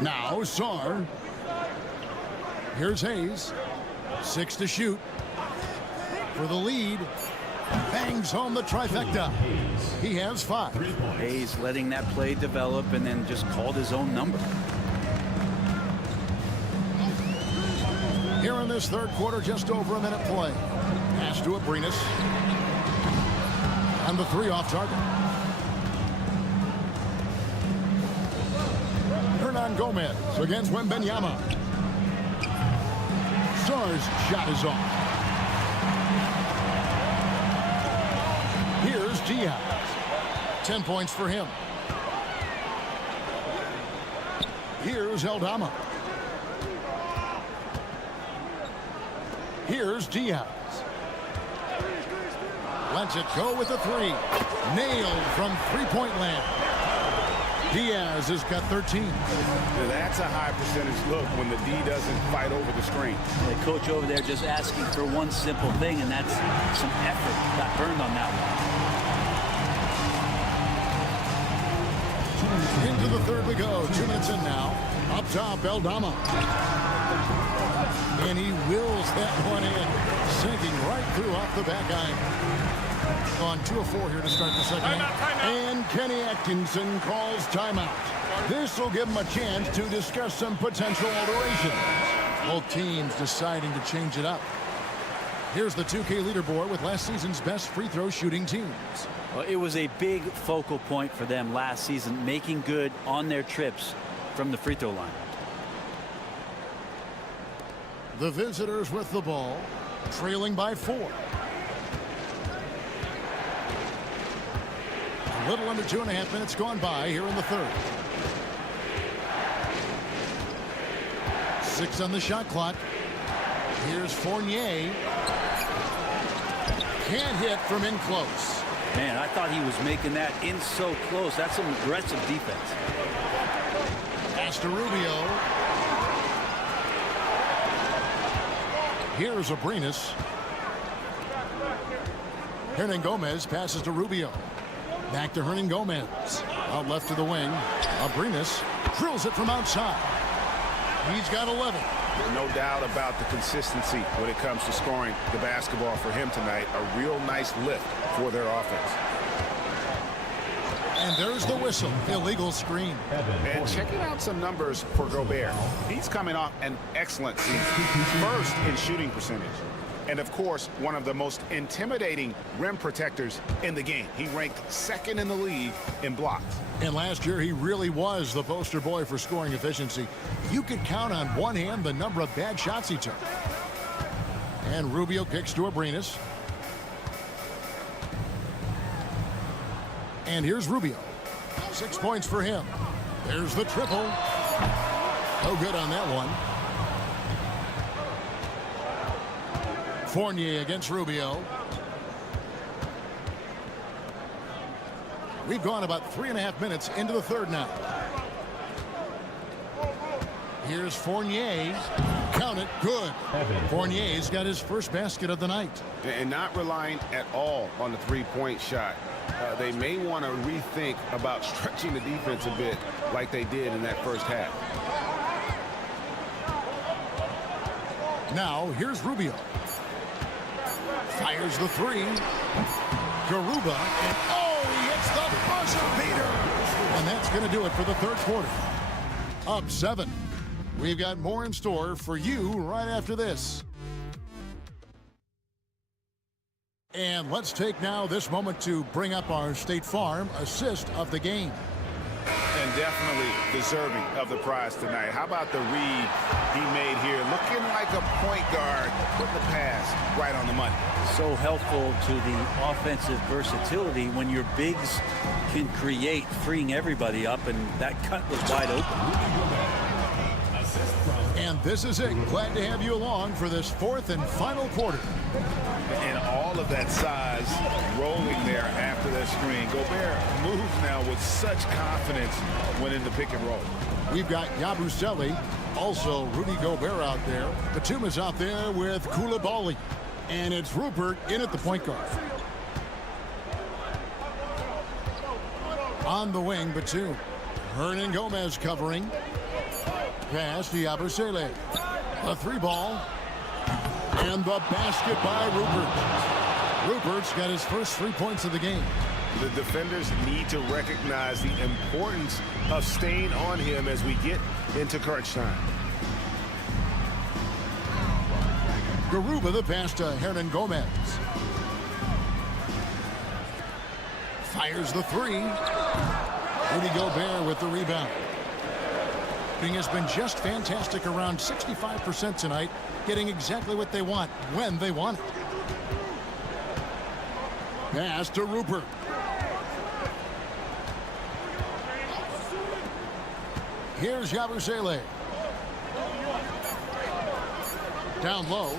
Now Sarr. Here's Hayes. 6 to shoot. For the lead. Bangs home the trifecta. He has 5. Hayes letting that play develop and then just called his own number. Here in this third quarter, just over a minute play. Pass to Abrinas. And the 3 off target. Hernan Gomez against Wembanyama. Sarr's shot is off. Here's Diaz. 10 points for him. Here's Eldama. Here's Diaz. Lets it go with a 3. Nailed from three-point land. Diaz has got 13. Now that's a high percentage look when the D doesn't fight over the screen. The coach over there just asking for one simple thing, and that's some effort. Got burned on that one. Into the third we go. 2 minutes in now. Up top, Eldama. And he wills that one in, sinking right through off the back iron. On 2 of 4 here to start the second half. And Kenny Atkinson calls timeout. This will give him a chance to discuss some potential alterations. Both teams deciding to change it up. Here's the 2K leaderboard with last season's best free throw shooting teams. Well, it was a big focal point for them last season, making good on their trips from the free throw line. The visitors with the ball, trailing by 4. A little under 2.5 minutes gone by here in the third. 6 on the shot clock. Here's Fournier. Can't hit from in close. Man, I thought he was making that in so close. That's some aggressive defense. Pass to Rubio. Here's Abrinas. Hernan Gomez passes to Rubio. Back to Hernan Gomez. Out left to the wing. Abrinas drills it from outside. He's got 11. No doubt about the consistency when it comes to scoring the basketball for him tonight. A real nice lift for their offense. And there's the whistle. Illegal screen. And checking out some numbers for Gobert. He's coming off an excellent season. First in shooting percentage. And of course, one of the most intimidating rim protectors in the game. He ranked 2nd in the league in blocks. And last year, he really was the poster boy for scoring efficiency. You could count on one hand the number of bad shots he took. And Rubio kicks to Abrinas. And here's Rubio. 6 points for him. There's the triple. No good on that one. Fournier against Rubio. We've gone about 3.5 minutes into the third now. Here's Fournier. Count it. Good. Fournier's got his first basket of the night. And not relying at all on the three-point shot. They may want to rethink about stretching the defense a bit like they did in that first half. Now, here's Rubio. Fires the three. Garuba, and he hits the buzzer beater. And that's going to do it for the third quarter. Up 7. We've got more in store for you right after this. And let's take now this moment to bring up our State Farm assist of the game. And definitely deserving of the prize tonight. How about the read he made here? Looking like a point guard, putting the pass right on the money. So helpful to the offensive versatility when your bigs can create, freeing everybody up, and that cut was wide open. And this is it. Glad to have you along for this fourth and final quarter. And all of that size rolling there after that screen. Gobert moves now with such confidence when in the pick and roll. We've got Yabusele, also Rudy Gobert out there. Batum is out there with Koulibaly. And it's Rupert in at the point guard. On the wing, Batum. Hernan Gomez covering. Pass to Yabusele. A 3-ball. And the basket by Rupert. Rupert's got his first 3 points of the game. The defenders need to recognize the importance of staying on him as we get into crunch time. Garuba the pass to Hernan Gomez. Fires the 3. Rudy Gobert with the rebound. Has been just fantastic, around 65% tonight, getting exactly what they want when they want it. Pass to Rupert. Here's Yabusele. Down low.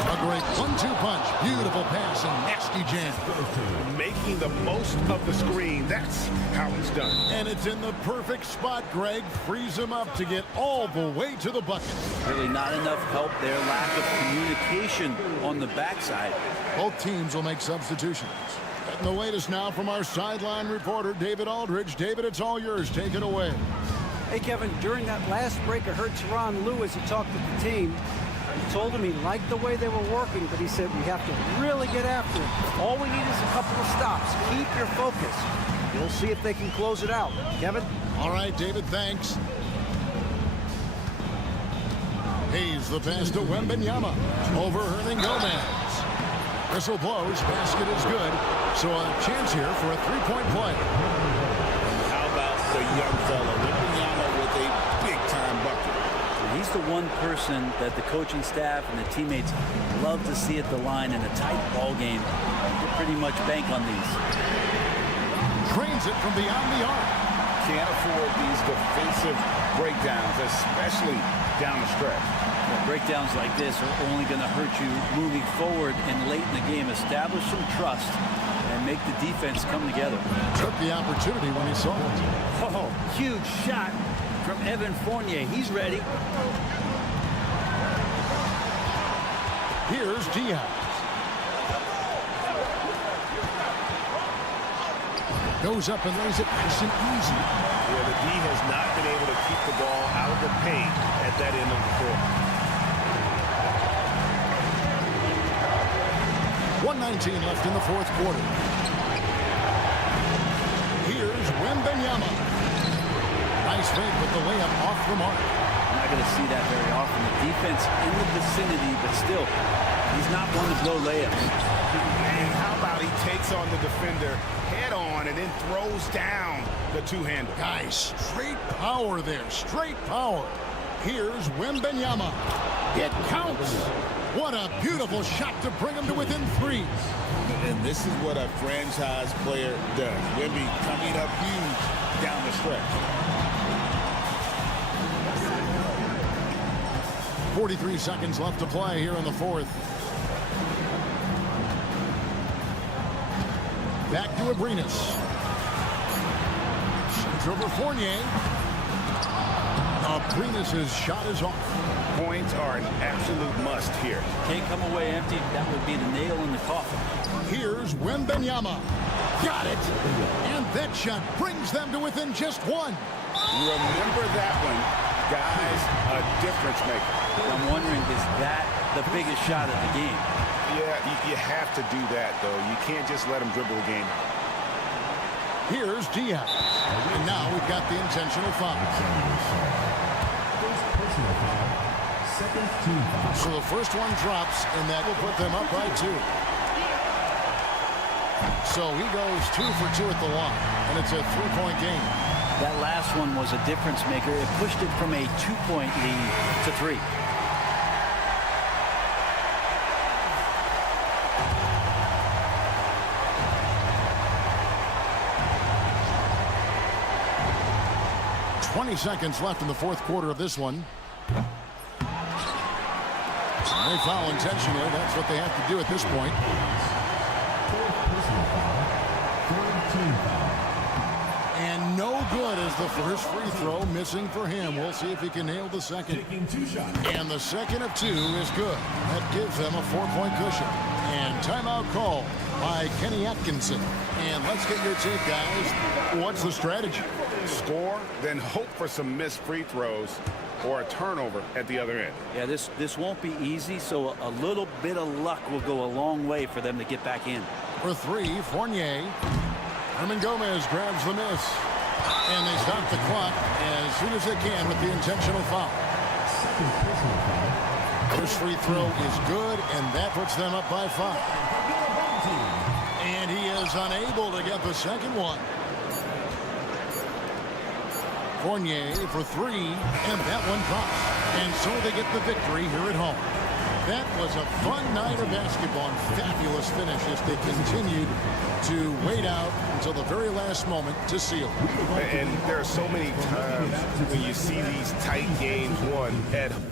A great 1-2 punch. Beautiful pass and nasty jam. Making the most of the screen. That's how it's done. And it's in the perfect spot, Greg. Frees him up to get all the way to the bucket. Really not enough help there. Lack of communication on the backside. Both teams will make substitutions. And the latest now from our sideline reporter, David Aldridge. David, it's all yours. Take it away. Hey, Kevin, during that last break, I heard Tyronn Lue as he talked with the team. He told him he liked the way they were working, but he said we have to really get after it. All we need is a couple of stops. Keep your focus. We'll see if they can close it out. Kevin? All right, David, thanks. Hayes the pass to Wembanyama. Over Hernan Gomez. Whistle blows. Basket is good. So a chance here for a three-point play. How about the young fella, Wembanyama, with a big-time bucket. He's the one person that the coaching staff and the teammates love to see at the line in a tight ball game. You pretty much bank on these. Drains it from beyond the arc. Can't afford these defensive breakdowns, especially down the stretch. Well, breakdowns like this are only going to hurt you moving forward and late in the game. Establish some trust and make the defense come together. Took the opportunity when he saw it. Oh, huge shot from Evan Fournier. He's ready. Here's Diaz. Goes up and lays it nice and easy. Yeah, the D has not been able to keep the ball out of the paint at that end of the court. 1:19 left in the fourth quarter. Here's Wembanyama. Nice fake with the layup off the mark. I'm not going to see that very often. The defense in the vicinity, but still, he's not one to blow layups. And how about he takes on the defender head on and then throws down the two-hander. Guys, straight power there. Straight power. Here's Wembanyama. It counts. What a beautiful shot to bring him to within 3. And this is what a franchise player does. Wemby coming up huge down the stretch. 43 seconds left to play here in the fourth. Back to Abrinas. Shoots over Fournier. Abrinas' shot is off. Points are an absolute must here. Can't come away empty. That would be the nail in the coffin. Here's Wembanyama. Got it. And that shot brings them to within just 1. Remember that one. Guys, a different difference maker. I'm wondering, is that the biggest shot of the game? Yeah, you have to do that, though. You can't just let him dribble the game. Here's Diaz. And now we've got the intentional foul. So the first one drops, and that will put them up by 2. So he goes 2 for 2 at the line, and it's a 3-point game. That last one was a difference maker. It pushed it from a 2-point lead to 3. Seconds left in the fourth quarter of this one. They foul intentionally. That's what they have to do at this point. And no good as the first free throw missing for him. We'll see if he can nail the second. And the second of 2 is good. That gives them a 4-point cushion. And timeout call by Kenny Atkinson. And let's get your take, guys. What's the strategy? Score, then hope for some missed free throws or a turnover at the other end. Yeah, this won't be easy, so a little bit of luck will go a long way for them to get back in. For 3, Fournier. Herman Gomez grabs the miss. And they stop the clock as soon as they can with the intentional foul. First free throw is good, and that puts them up by 5. And he is unable to get the second one. Fournier for 3, and that one drops. And so they get the victory here at home. That was a fun night of basketball and fabulous finish as they continued to wait out until the very last moment to seal. And there are so many times when you see these tight games won at home.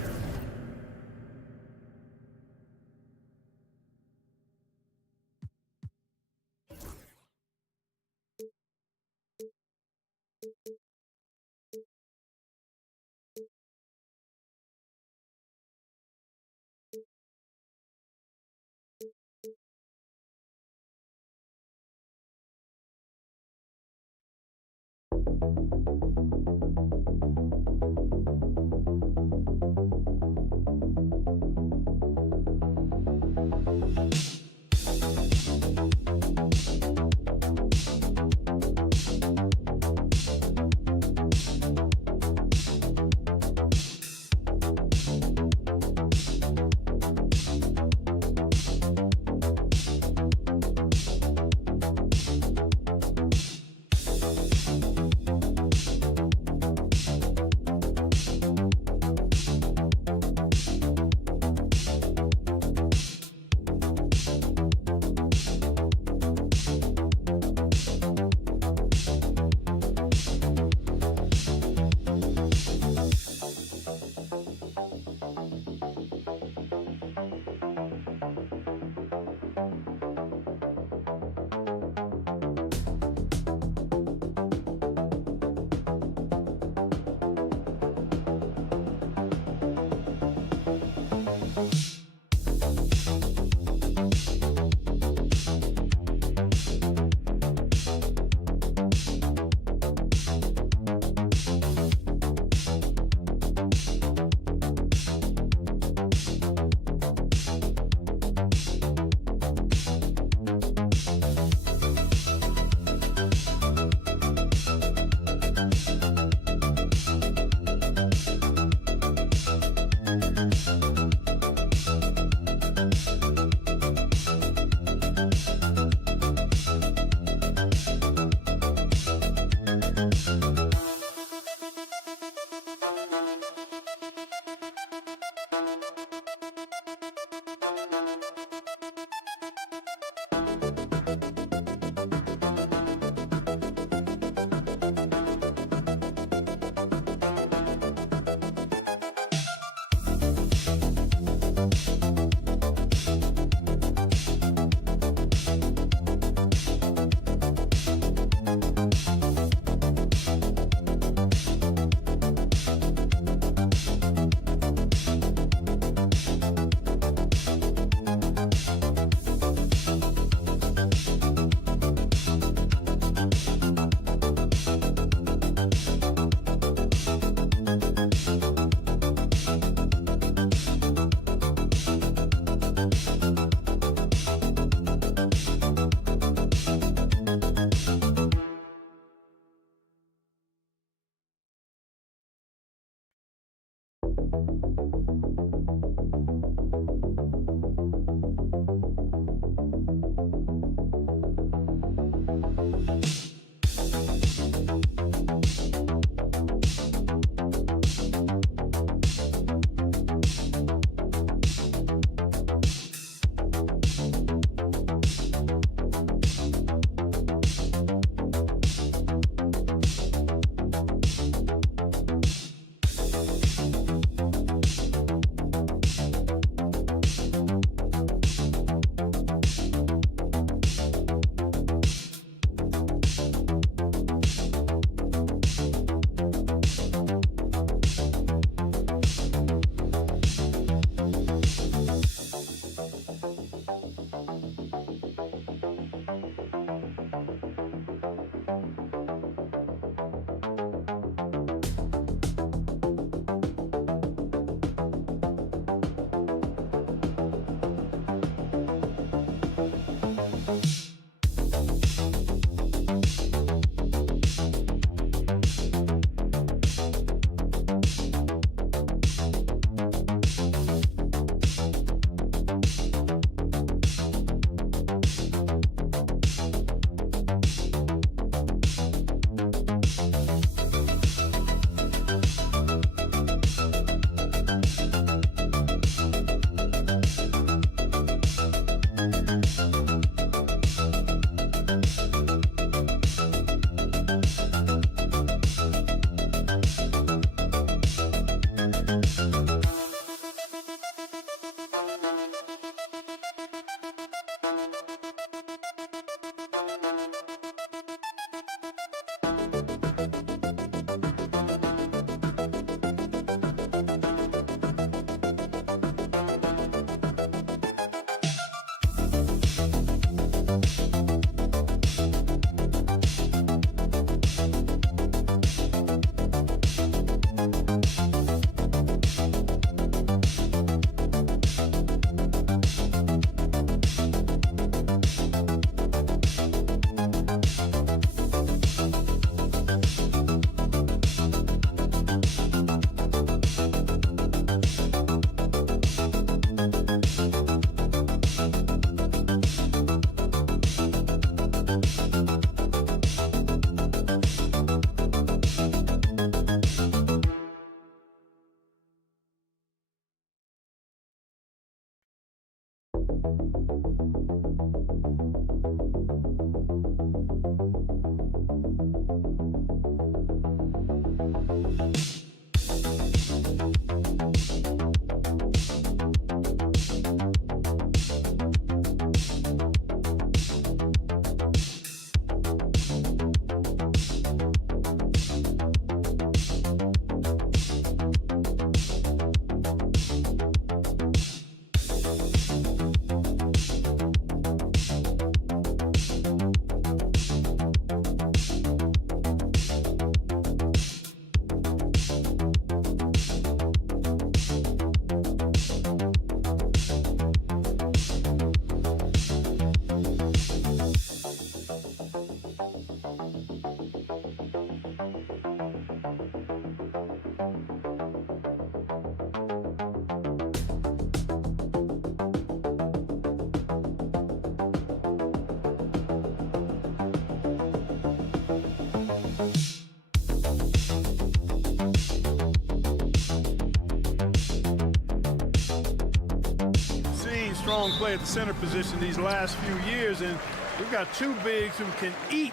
strong play at the center position these last few years, and we've got two bigs who can each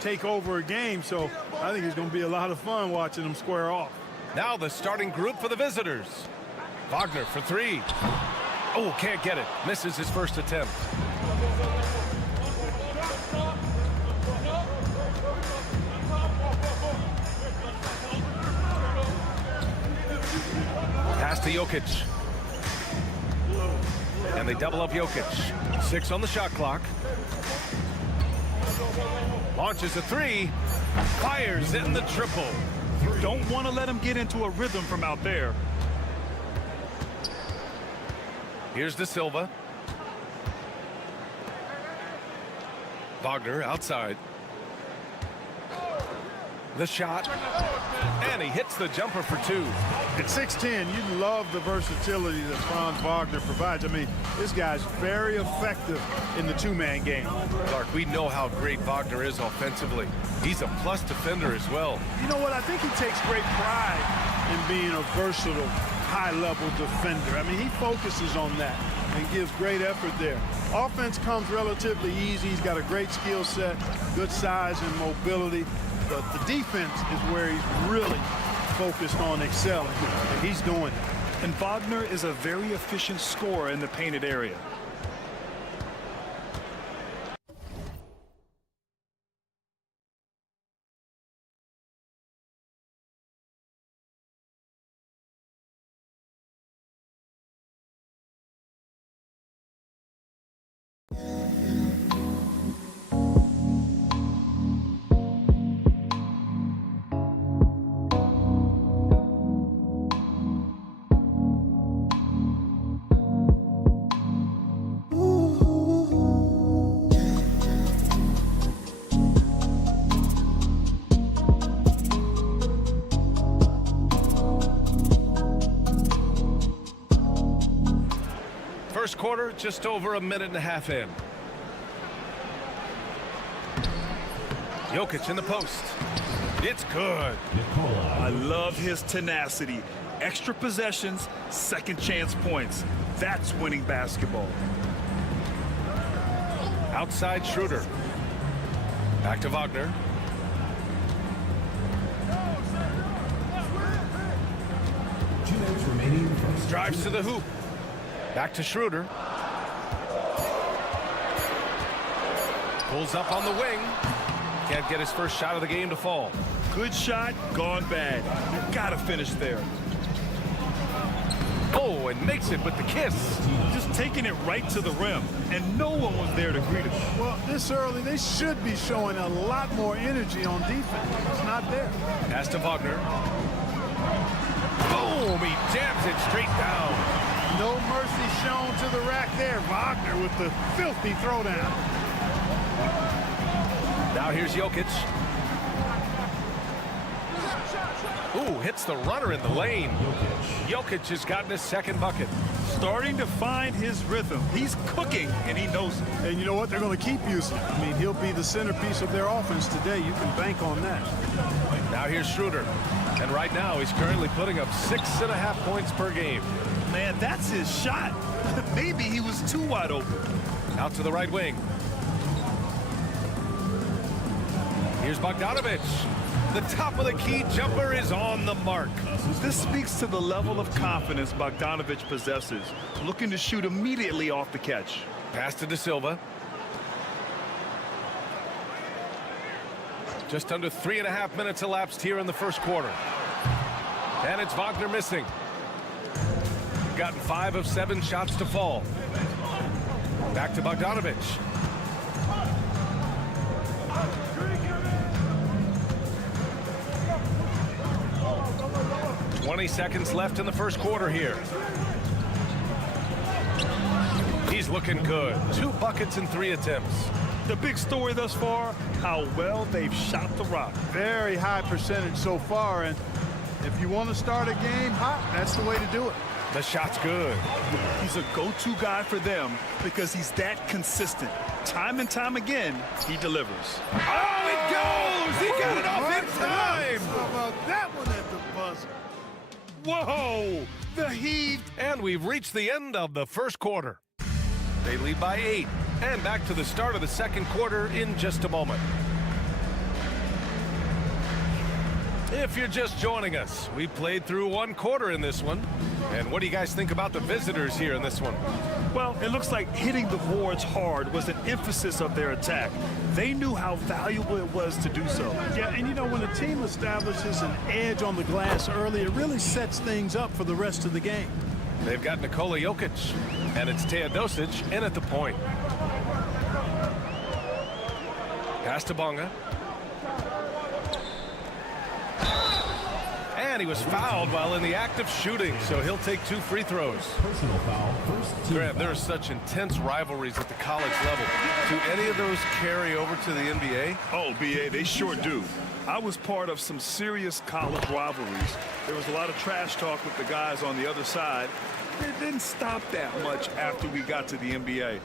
take over a game, so I think it's going to be a lot of fun watching them square off. Now the starting group for the visitors. Wagner for three. Oh, can't get it. Misses his first attempt. Pass to Jokic. And they double up Jokic. 6 on the shot clock. Launches a three. Fires in the triple. You don't want to let him get into a rhythm from out there. Here's De Silva. Wagner outside. The shot. And he hits the jumper for two. At 6'10", you love the versatility that Franz Wagner provides. I mean, this guy's very effective in the two-man game. Clark, we know how great Wagner is offensively. He's a plus defender as well. You know what? I think he takes great pride in being a versatile, high-level defender. I mean, he focuses on that and gives great effort there. Offense comes relatively easy. He's got a great skill set, good size and mobility. But the defense is where he's really focused on excelling, and he's doing it. And Wagner is a very efficient scorer in the painted area. First quarter, just over a minute and a half in. Jokic in the post. It's good. I love his tenacity. Extra possessions, second chance points. That's winning basketball. Outside Schroeder. Back to Wagner. Drives to the hoop. Back to Schroeder. Pulls up on the wing. Can't get his first shot of the game to fall. Good shot, gone bad. You gotta finish there. Oh, and makes it with the kiss. Just taking it right to the rim, and no one was there to greet him. Well, this early, they should be showing a lot more energy on defense. It's not there. Pass to Wagner. Boom! He jams it straight down. No mercy shown to the rack there. Wagner with the filthy throwdown. Now here's Jokic. Ooh, hits the runner in the lane. Jokic has gotten his second bucket. Starting to find his rhythm. He's cooking, and he knows it. And you know what? They're going to keep using it. I mean, he'll be the centerpiece of their offense today. You can bank on that. Now here's Schroeder. And right now, he's currently putting up 6.5 points per game. Man, that's his shot. Maybe he was too wide open. Out to the right wing. Here's Bogdanovic. The top of the key jumper is on the mark. This speaks to the level of confidence Bogdanovic possesses. Looking to shoot immediately off the catch. Pass to De Silva. Just under 3.5 minutes elapsed here in the first quarter. And it's Wagner missing. Gotten 5 of 7 shots to fall. Back to Bogdanovic. "20 seconds left in the first quarter here. He's looking good. 2 buckets in 3 attempts. The big story thus far, how well they've shot the rock. Very high percentage so far, and if you want to start a game hot, that's the way to do it. The shot's good. He's a go-to guy for them because he's that consistent. Time and time again, he delivers. Oh, it goes! He got it off in time! How about that one at the buzzer? Whoa! The Heat! And we've reached the end of the first quarter. They lead by 8. And back to the start of the second quarter in just a moment. If you're just joining us, we played through 1 quarter in this one. And what do you guys think about the visitors here in this one? Well, it looks like hitting the boards hard was an emphasis of their attack. They knew how valuable it was to do so. Yeah, and you know, when a team establishes an edge on the glass early, it really sets things up for the rest of the game. They've got Nikola Jokic, and it's Teodosic in at the point. Pass to Bonga. And he was fouled while in the act of shooting, so he'll take 2 free throws. Personal foul, first team Grant, there foul. are such intense rivalries at the college level. Do any of those carry over to the NBA? Oh, BA, they sure do. I was part of some serious college rivalries. There was a lot of trash talk with the guys on the other side. It didn't stop that much after we got to the NBA.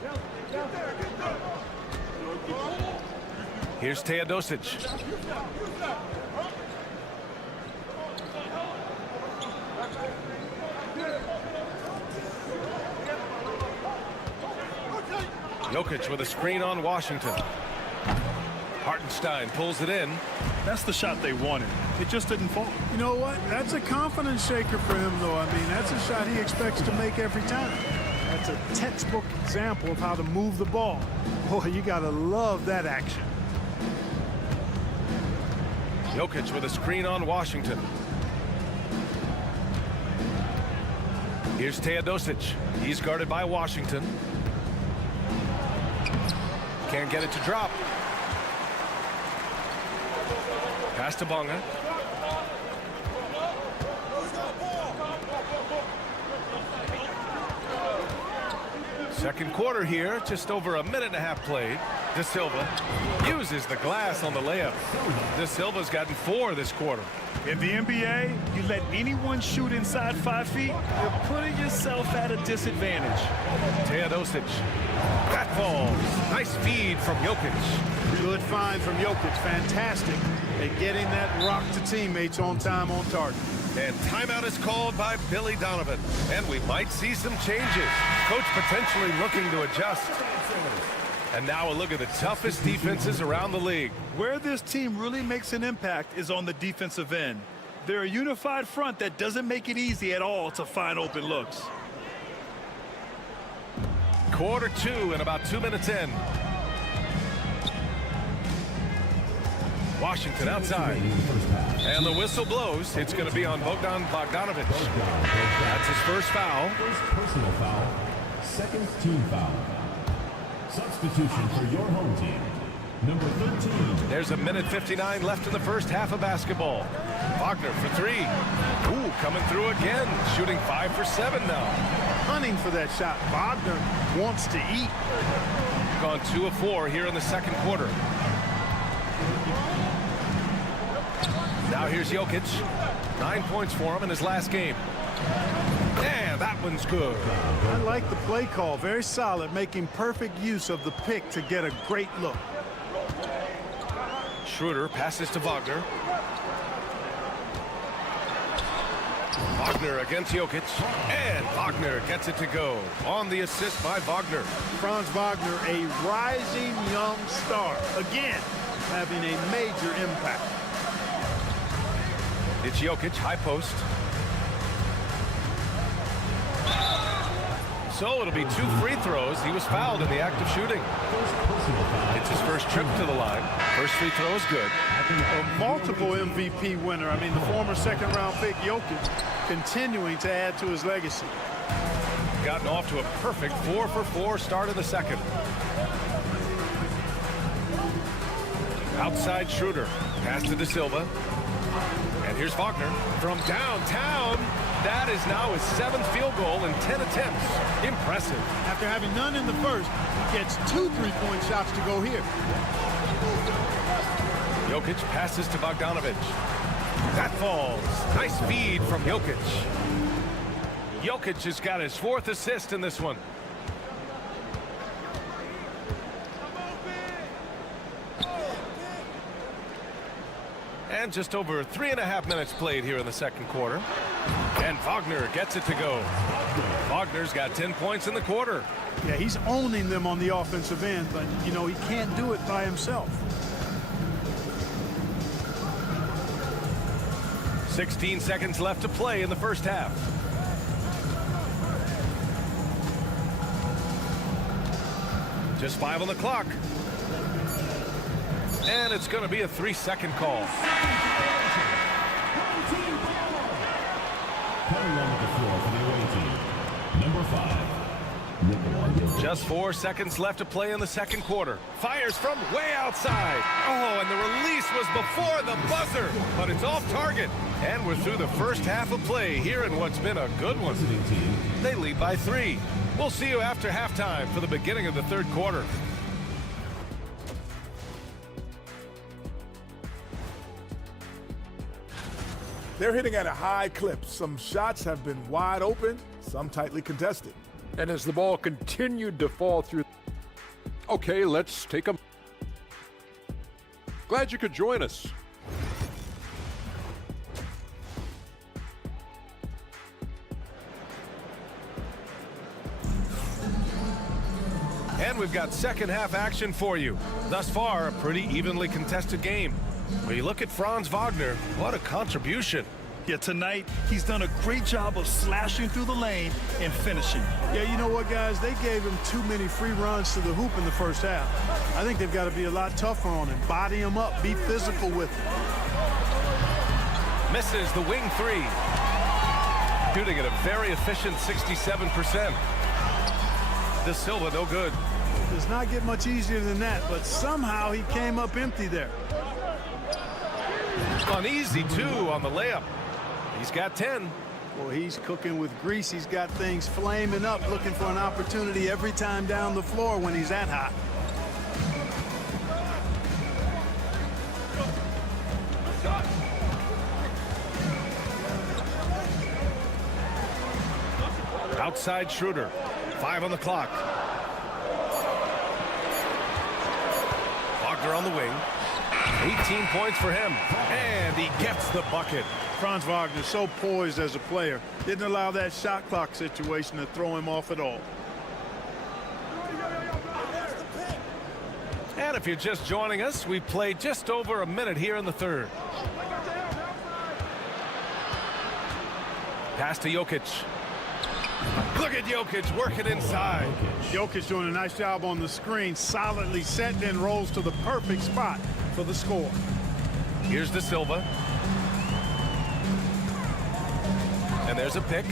Here's Teodosic. Jokic with a screen on Washington. Hartenstein pulls it in. That's the shot they wanted. It just didn't fall. You know what? That's a confidence shaker for him, though. I mean, that's a shot he expects to make every time. That's a textbook example of how to move the ball. Boy, you got to love that action. Jokic with a screen on Washington. Here's Teodosic. He's guarded by Washington. Can't get it to drop. Pass to Bonga. Second quarter here, just over a minute and a half played. De Silva uses the glass on the layup. De Silva's gotten 4 this quarter. In the NBA, you let anyone shoot inside 5 feet, you're putting yourself at a disadvantage. Teodosic. That falls. Nice feed from Jokic. Good find from Jokic. Fantastic at getting that rock to teammates on time, on target. And timeout is called by Billy Donovan. And we might see some changes. Coach potentially looking to adjust. And now a look at the toughest defenses around the league. Where this team really makes an impact is on the defensive end. They're a unified front that doesn't make it easy at all to find open looks. Quarter 2 and about 2 minutes in. Washington outside. And the whistle blows. It's going to be on Bogdan Bogdanovic. That's his first foul. First personal foul, second team foul. Substitution for your home team. Number 13. There's a minute 59 left in the first half of basketball. Wagner for 3. Ooh, coming through again. Shooting 5 for 7 now. Hunting for that shot. Wagner wants to eat. Gone 2 of 4 here in the second quarter. Now here's Jokic. 9 points for him in his last game. And that one's good. I like the play call. Very solid, making perfect use of the pick to get a great look. Schroeder passes to Wagner. Wagner against Jokic. And Wagner gets it to go. On the assist by Wagner. Franz Wagner, a rising young star. Again, having a major impact. It's Jokic, high post. So it'll be 2 free throws. He was fouled in the act of shooting. It's his first trip to the line. First free throw is good. A multiple MVP winner. I mean, the former second-round pick, Jokic, continuing to add to his legacy. Gotten off to a perfect 4 for 4 start in the second. Outside Schroeder. Pass to De Silva. And here's Wagner from downtown. That is now his 7th field goal in 10 attempts. Impressive. After having none in the first, he gets 2 3-point shots to go here. Jokic passes to Bogdanovic. That falls. Nice feed from Jokic. Jokic has got his 4th assist in this one. And just over 3.5 minutes played here in the second quarter. And Wagner gets it to go. Wagner's got 10 points in the quarter. Yeah, he's owning them on the offensive end, but, you know, he can't do it by himself. 16 seconds left to play in the first half. Just 5 on the clock. And it's going to be a 3-second call. Coming onto the floor for the away team, number 5, Just 4 seconds left to play in the second quarter. Fires from way outside. Oh, and the release was before the buzzer, but it's off target. And we're through the first half of play here in what's been a good one. They lead by 3. We'll see you after halftime for the beginning of the third quarter. They're hitting at a high clip. Some shots have been wide open, some tightly contested. And as the ball continued to fall through... Okay, let's take a... Glad you could join us. And we've got second half action for you. Thus far, a pretty evenly contested game. When you look at Franz Wagner, what a contribution. Yeah, tonight, he's done a great job of slashing through the lane and finishing. Yeah, you know what, guys? They gave him too many free runs to the hoop in the first half. I think they've got to be a lot tougher on him. Body him up, be physical with him. Misses the wing 3. Shooting at a very efficient 67%. De Silva, no good. Does not get much easier than that, but somehow he came up empty there. On easy, 2 on the layup. He's got 10. Well, he's cooking with grease. He's got things flaming up, looking for an opportunity every time down the floor when he's that hot. Outside Schroeder. 5 on the clock. Wagner on the wing. 18 points for him. And he gets the bucket. Franz Wagner so poised as a player. Didn't allow that shot clock situation to throw him off at all. And if you're just joining us, we played just over a minute here in the third. Pass to Jokic. Look at Jokic working inside. Jokic doing a nice job on the screen, solidly set and rolls to the perfect spot for the score. Here's De Silva. And there's a pick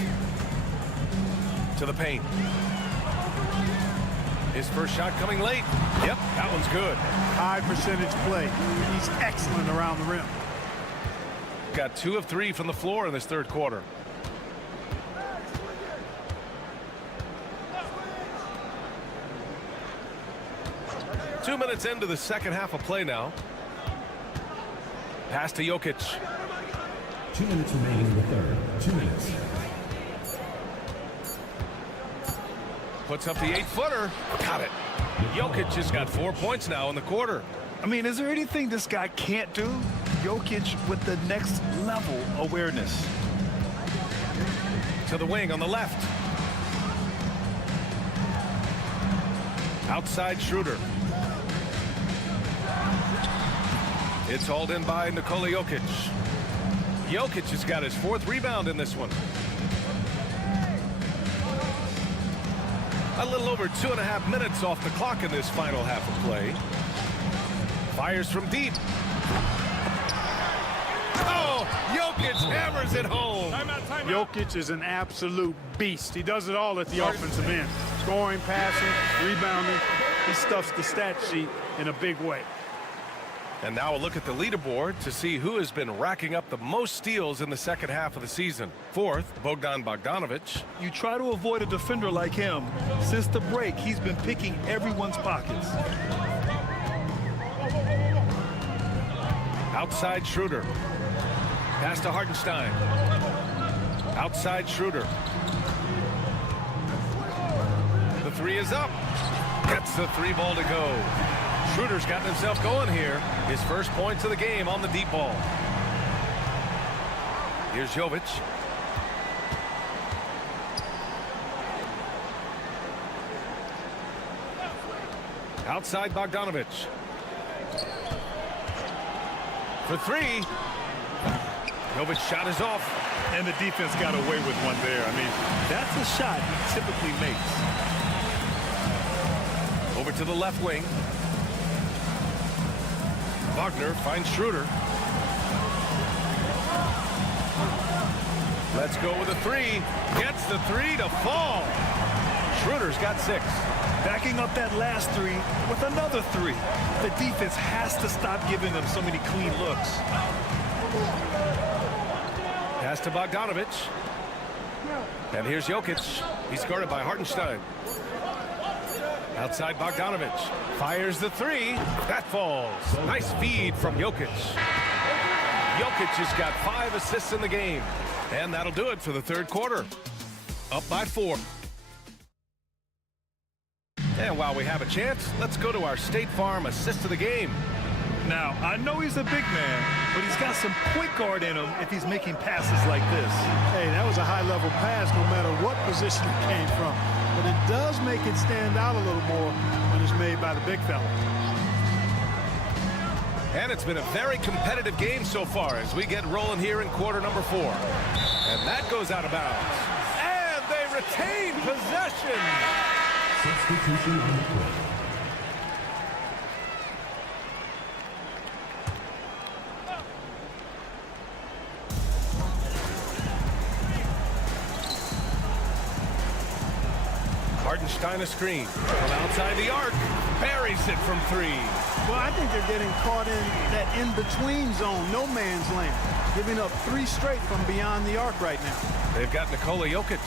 to the paint. His first shot coming late. Yep, that one's good. High percentage play. He's excellent around the rim. Got 2 of 3 from the floor in this third quarter. Two minutes into the second half of play now. Pass to Jokic. 2 minutes remaining in the third. 2 minutes. Puts up the 8-footer. Got it. Jokic has got 4 points now in the quarter. I mean, is there anything this guy can't do? Jokic with the next level awareness. To the wing on the left. Outside Schroeder. It's hauled in by Nikola Jokic. Jokic has got his 4th rebound in this one. A little over 2.5 minutes off the clock in this final half of play. Fires from deep. Oh, Jokic hammers it home. Jokic is an absolute beast. He does it all at the offensive end. Scoring, passing, rebounding. He stuffs the stat sheet in a big way. And now a look at the leaderboard to see who has been racking up the most steals in the second half of the season. 4th, Bogdan Bogdanovic. You try to avoid a defender like him. Since the break, he's been picking everyone's pockets. Outside Schroeder. Pass to Hartenstein. Outside Schroeder. The 3 is up. Gets the 3 ball to go. Schroeder's gotten himself going here. His first points of the game on the deep ball. Here's Jovic. Outside Bogdanovic. For 3. Jovic shot is off. And the defense got away with one there. I mean, that's a shot he typically makes. Over to the left wing. Wagner finds Schroeder. Let's go with a 3. Gets the 3 to fall. Schroeder's got 6. Backing up that last 3 with another 3. The defense has to stop giving them so many clean looks. Pass to Bogdanovic. And here's Jokic. He's guarded by Hartenstein. Outside Bogdanovic. Fires the 3. That falls. Nice feed from Jokic. Jokic has got 5 assists in the game. And that'll do it for the third quarter. Up by 4. And while we have a chance, let's go to our State Farm assist of the game. Now, I know he's a big man, but he's got some point guard in him if he's making passes like this. Hey, that was a high-level pass no matter what position it came from. But it does make it stand out a little more when it's made by the big fella. And it's been a very competitive game so far as we get rolling here in quarter number 4. And that goes out of bounds. And they retain possession. Substitution on the court. Hartenstein a screen from outside the arc. Buries it from 3. Well, I think they're getting caught in that in-between zone, no man's land, giving up 3 straight from beyond the arc right now. They've got Nikola Jokic,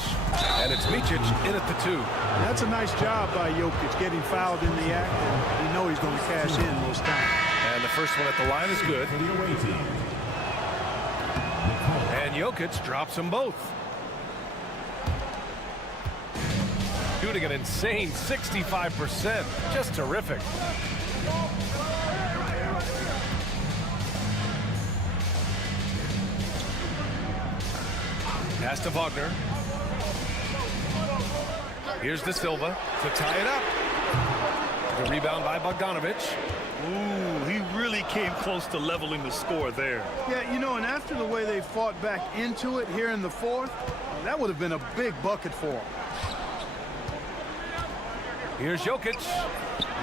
and it's Micic in at the 2. That's a nice job by Jokic, getting fouled in the act, and you know he's going to cash in most times. And the first one at the line is good. For the away team. And Jokic drops them both. Shooting an insane 65%. Just terrific. Pass to Wagner. Here's De Silva to tie it up. The rebound by Bogdanovic. Ooh, he really came close to leveling the score there. Yeah, you know, and after the way they fought back into it here in the 4th, that would have been a big bucket for him. Here's Jokic.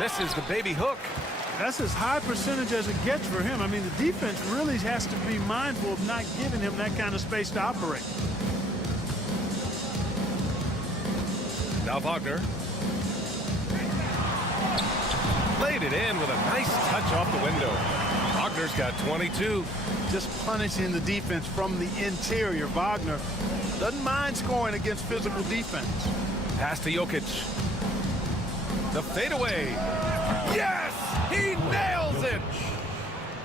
Misses the baby hook. That's as high percentage as it gets for him. I mean, the defense really has to be mindful of not giving him that kind of space to operate. Now Wagner. Laid it in with a nice touch off the window. Wagner's got 22. Just punishing the defense from the interior. Wagner doesn't mind scoring against physical defense. Pass to Jokic. The fadeaway. Yes! He nails it!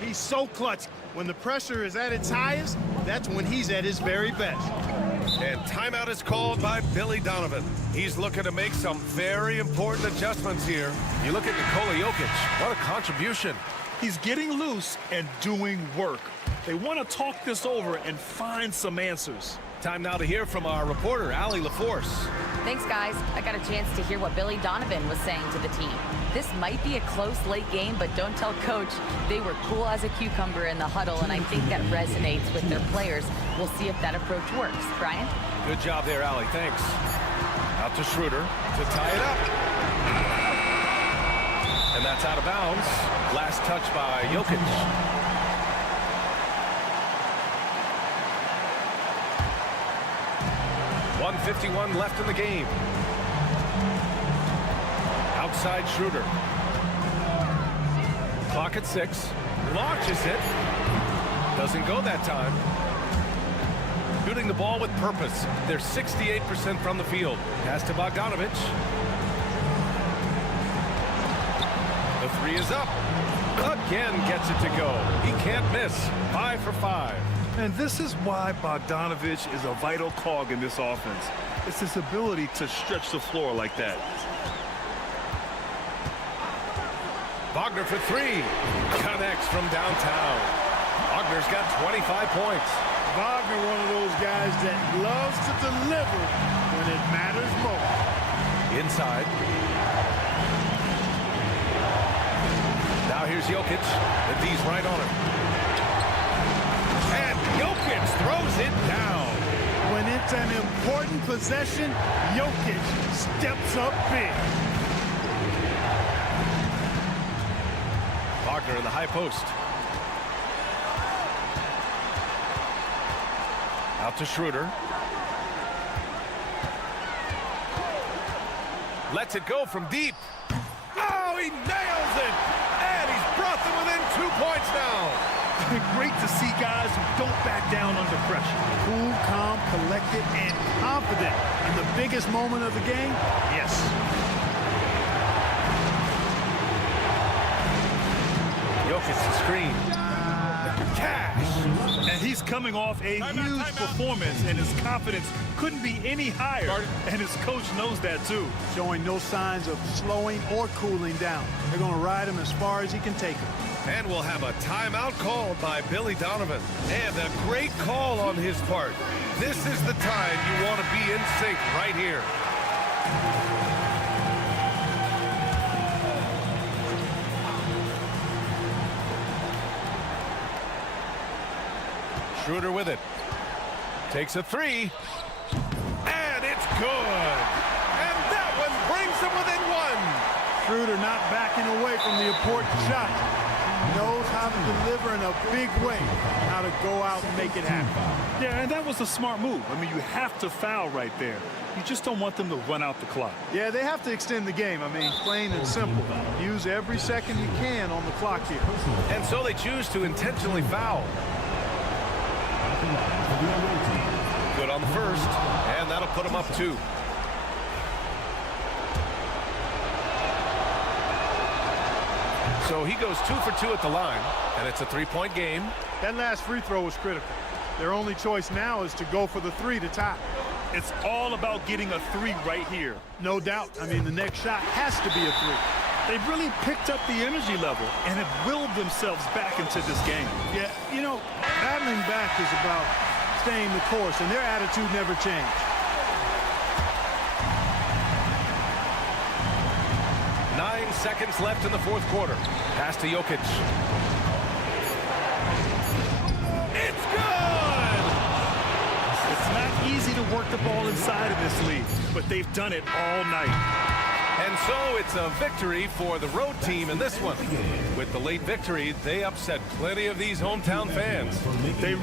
He's so clutch. When the pressure is at its highest, that's when he's at his very best. And timeout is called by Billy Donovan. He's looking to make some very important adjustments here. You look at Nikola Jokic. What a contribution. He's getting loose and doing work. They want to talk this over and find some answers. Time now to hear from our reporter, Allie LaForce. Thanks, guys. I got a chance to hear what Billy Donovan was saying to the team. This might be a close late game, but don't tell Coach. They were cool as a cucumber in the huddle, and I think that resonates with their players. We'll see if that approach works. Brian? Good job there, Allie. Thanks. Out to Schroeder to tie it up. And that's out of bounds. Last touch by Jokic. .151 left in the game. Outside Schroeder. Clock at 6. Launches it. Doesn't go that time. Shooting the ball with purpose. They're 68% from the field. Pass to Bogdanovic. The 3 is up. Again gets it to go. He can't miss. 5 for 5. And this is why Bogdanovic is a vital cog in this offense. It's his ability to stretch the floor like that. Wagner for 3. Connects from downtown. Wagner's got 25 points. Wagner, one of those guys that loves to deliver when it matters most. Inside. Now here's Jokic. The D's right on him. And Jokic throws it down. When it's an important possession, Jokic steps up big. Wagner in the high post. Out to Schroeder. Lets it go from deep. Oh, he nails it! And he's brought them within 2 points now. Great to see guys who don't back down under pressure. Cool, calm, collected, and confident in the biggest moment of the game. Yes. Jokic's screen. Cash. And he's coming off a huge performance, and his confidence couldn't be any higher. And his coach knows that, too. Showing no signs of slowing or cooling down. They're going to ride him as far as he can take him. And we'll have a timeout called by Billy Donovan. And a great call on his part. This is the time you want to be in sync right here. Schroeder with it. Takes a three. And it's good. And that one brings them within one. Schroeder not backing away from the important shot. He knows how to deliver in a big way, how to go out and make it happen. Yeah, and that was a smart move. I mean, you have to foul right there. You just don't want them to run out the clock. Yeah, they have to extend the game. I mean, plain and simple. Use every second you can on the clock here. And so they choose to intentionally foul. Good on the first, and that'll put them up 2. So he goes 2 for 2 at the line, and it's a 3-point game. That last free throw was critical. Their only choice now is to go for the 3 to tie. It's all about getting a 3 right here. No doubt. I mean, the next shot has to be a 3. They've really picked up the energy level and have willed themselves back into this game. Yeah, you know, battling back is about staying the course, and their attitude never changed. 9 seconds left in the fourth quarter. Pass to Jokic. It's good! It's not easy to work the ball inside of this league, but they've done it all night. And so it's a victory for the road team in this one. With the late victory, they upset plenty of these hometown fans. They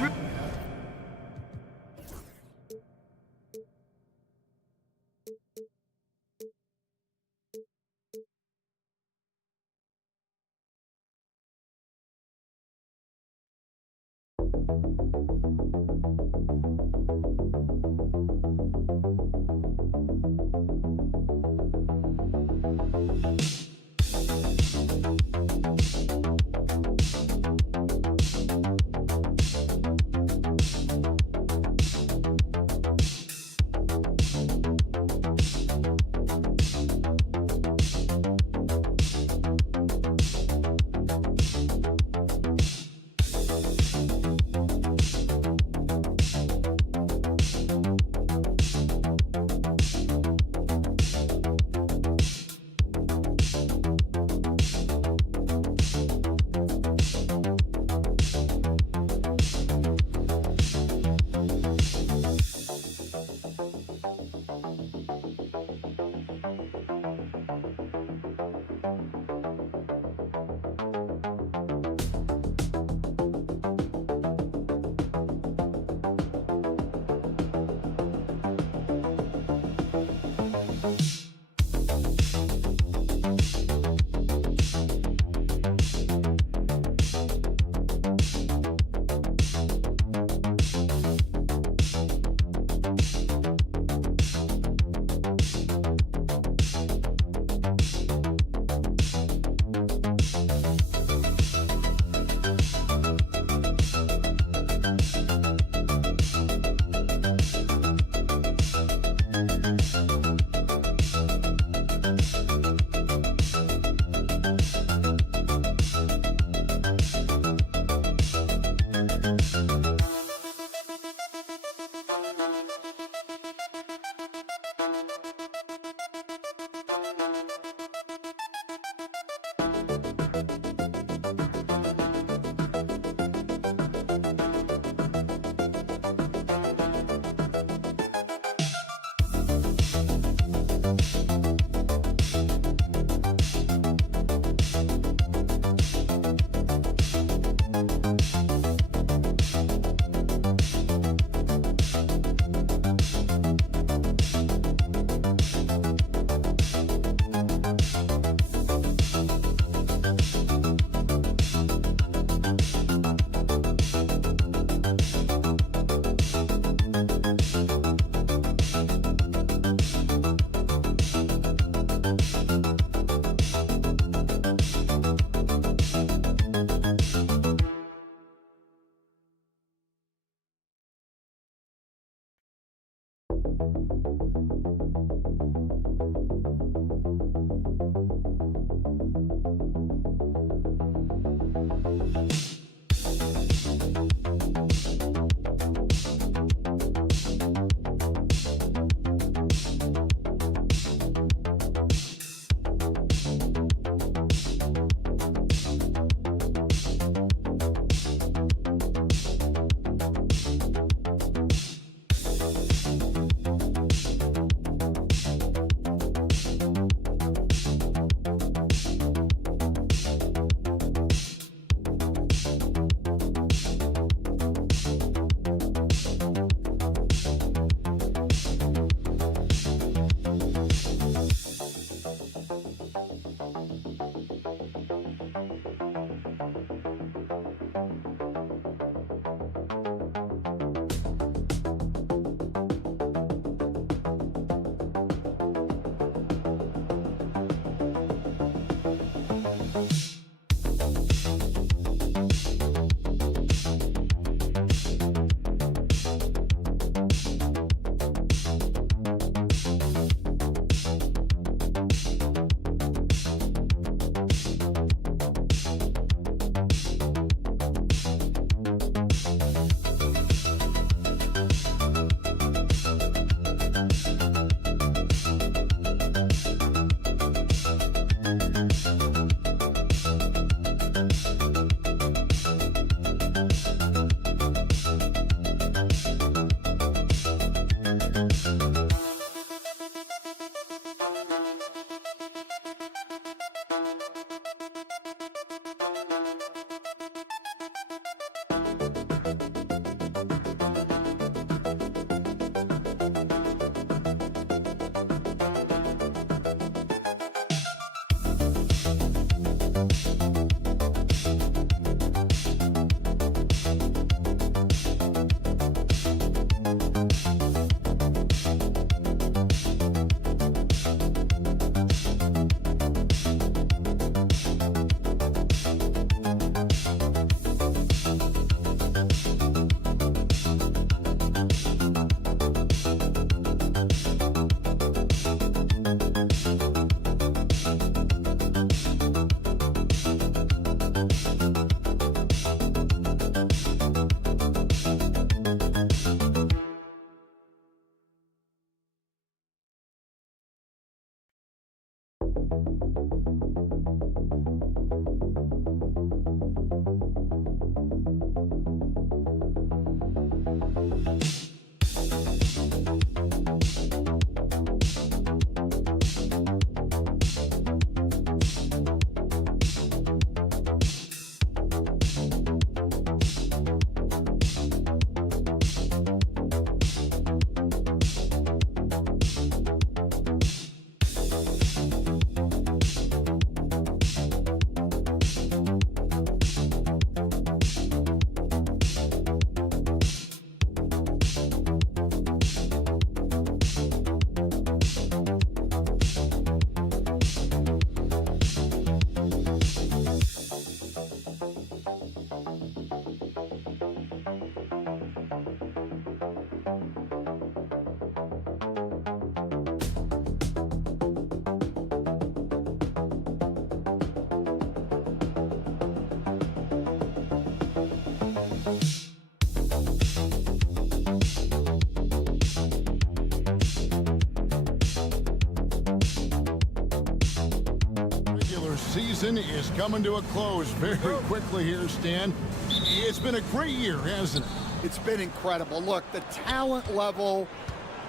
Season is coming to a close very quickly here, Stan. It's been a great year, hasn't it? It's been incredible. Look, the talent level,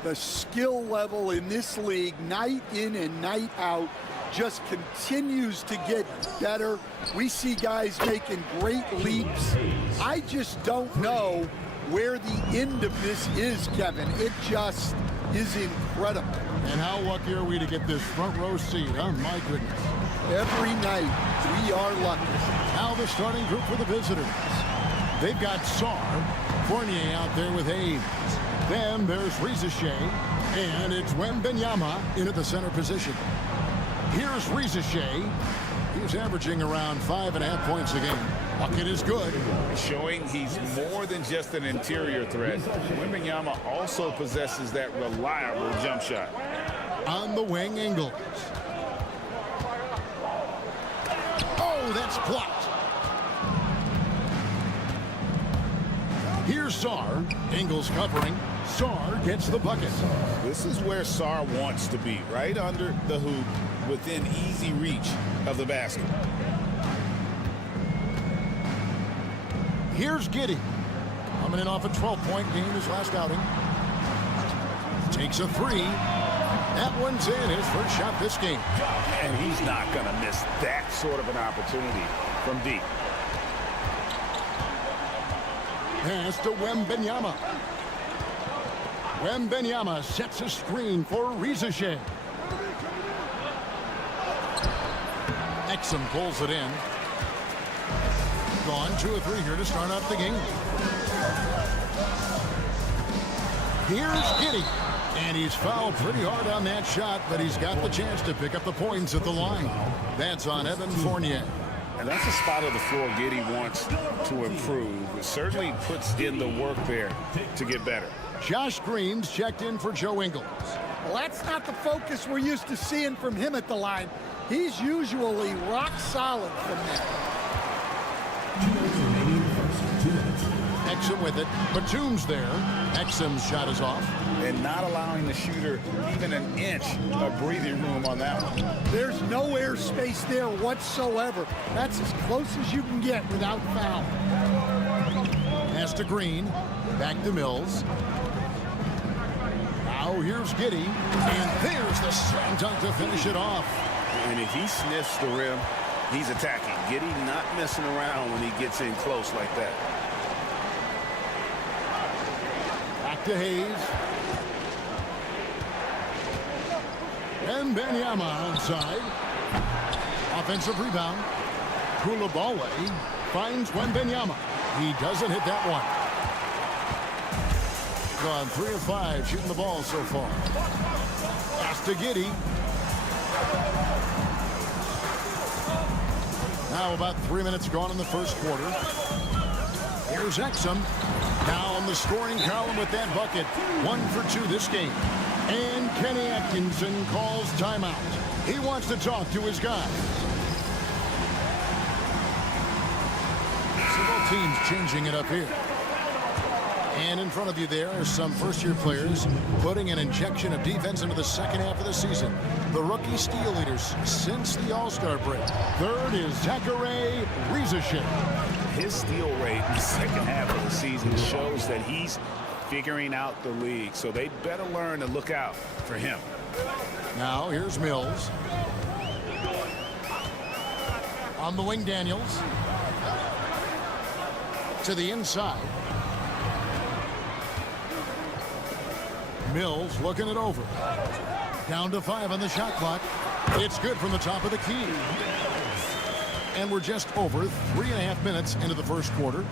the skill level in this league, night in and night out, just continues to get better. We see guys making great leaps. I just don't know where the end of this is, Kevin. It just is incredible. And how lucky are we to get this front row seat, huh? My goodness. Every night, we are lucky. Now the starting group for the visitors. They've got Sarr, Fournier out there with Hayes. Then there's Rizichet, and it's Wembanyama in at the center position. Here's Rizichet. He's averaging around 5.5 points a game. Bucket is good. Showing he's more than just an interior threat. Wembanyama also possesses that reliable jump shot. On the wing, Ingles. Oh, that's blocked. Here's Sarr. Ingles covering. Sarr gets the bucket. This is where Sarr wants to be, right under the hoop, within easy reach of the basket. Here's Giddey. Coming in off a 12-point game his last outing. Takes a three. That one's in, his first shot this game. And he's not going to miss that sort of an opportunity from deep. Pass to Wembanyama. Wembanyama sets a screen for Rizichet. Exum pulls it in. Gone 2 of 3 here to start off the game. Here's Giddey. And he's fouled pretty hard on that shot, but he's got the chance to pick up the points at the line. That's on Evan Fournier. And that's a spot of the floor Giddey wants to improve. It certainly puts in the work there to get better. Josh Green's checked in for Joe Ingles. Well, that's not the focus we're used to seeing from him at the line. He's usually rock solid from there. Exum with it. Batum's there. Exum's shot is off. And not allowing the shooter even an inch of breathing room on that one. There's no airspace there whatsoever. That's as close as you can get without foul. Pass to Green. Back to Mills. Now here's Giddey. And there's the slam dunk to finish it off. And if he sniffs the rim, he's attacking. Giddey not messing around when he gets in close like that. Back to Hayes. And Wembanyama outside. Offensive rebound. Coulibaly finds Wembanyama. He doesn't hit that one. Gone 3 of 5 shooting the ball so far. Pass to Giddey. Now about 3 minutes gone in the first quarter. Here's Exum. Now on the scoring column with that bucket. 1 for 2 this game. And Kenny Atkinson calls timeout. He wants to talk to his guys. So both teams changing it up here. And in front of you there are some first-year players putting an injection of defense into the second half of the season. The rookie steal leaders since the All-Star break. Third is Zachary Rizashek. His steal rate in the second half of the season shows that he's figuring out the league, so they better learn to look out for him. Now here's Mills. On the wing, Daniels. To the inside. Mills looking it over. Down to 5 on the shot clock. It's good from the top of the key. And we're just over 3.5 minutes into the first quarter.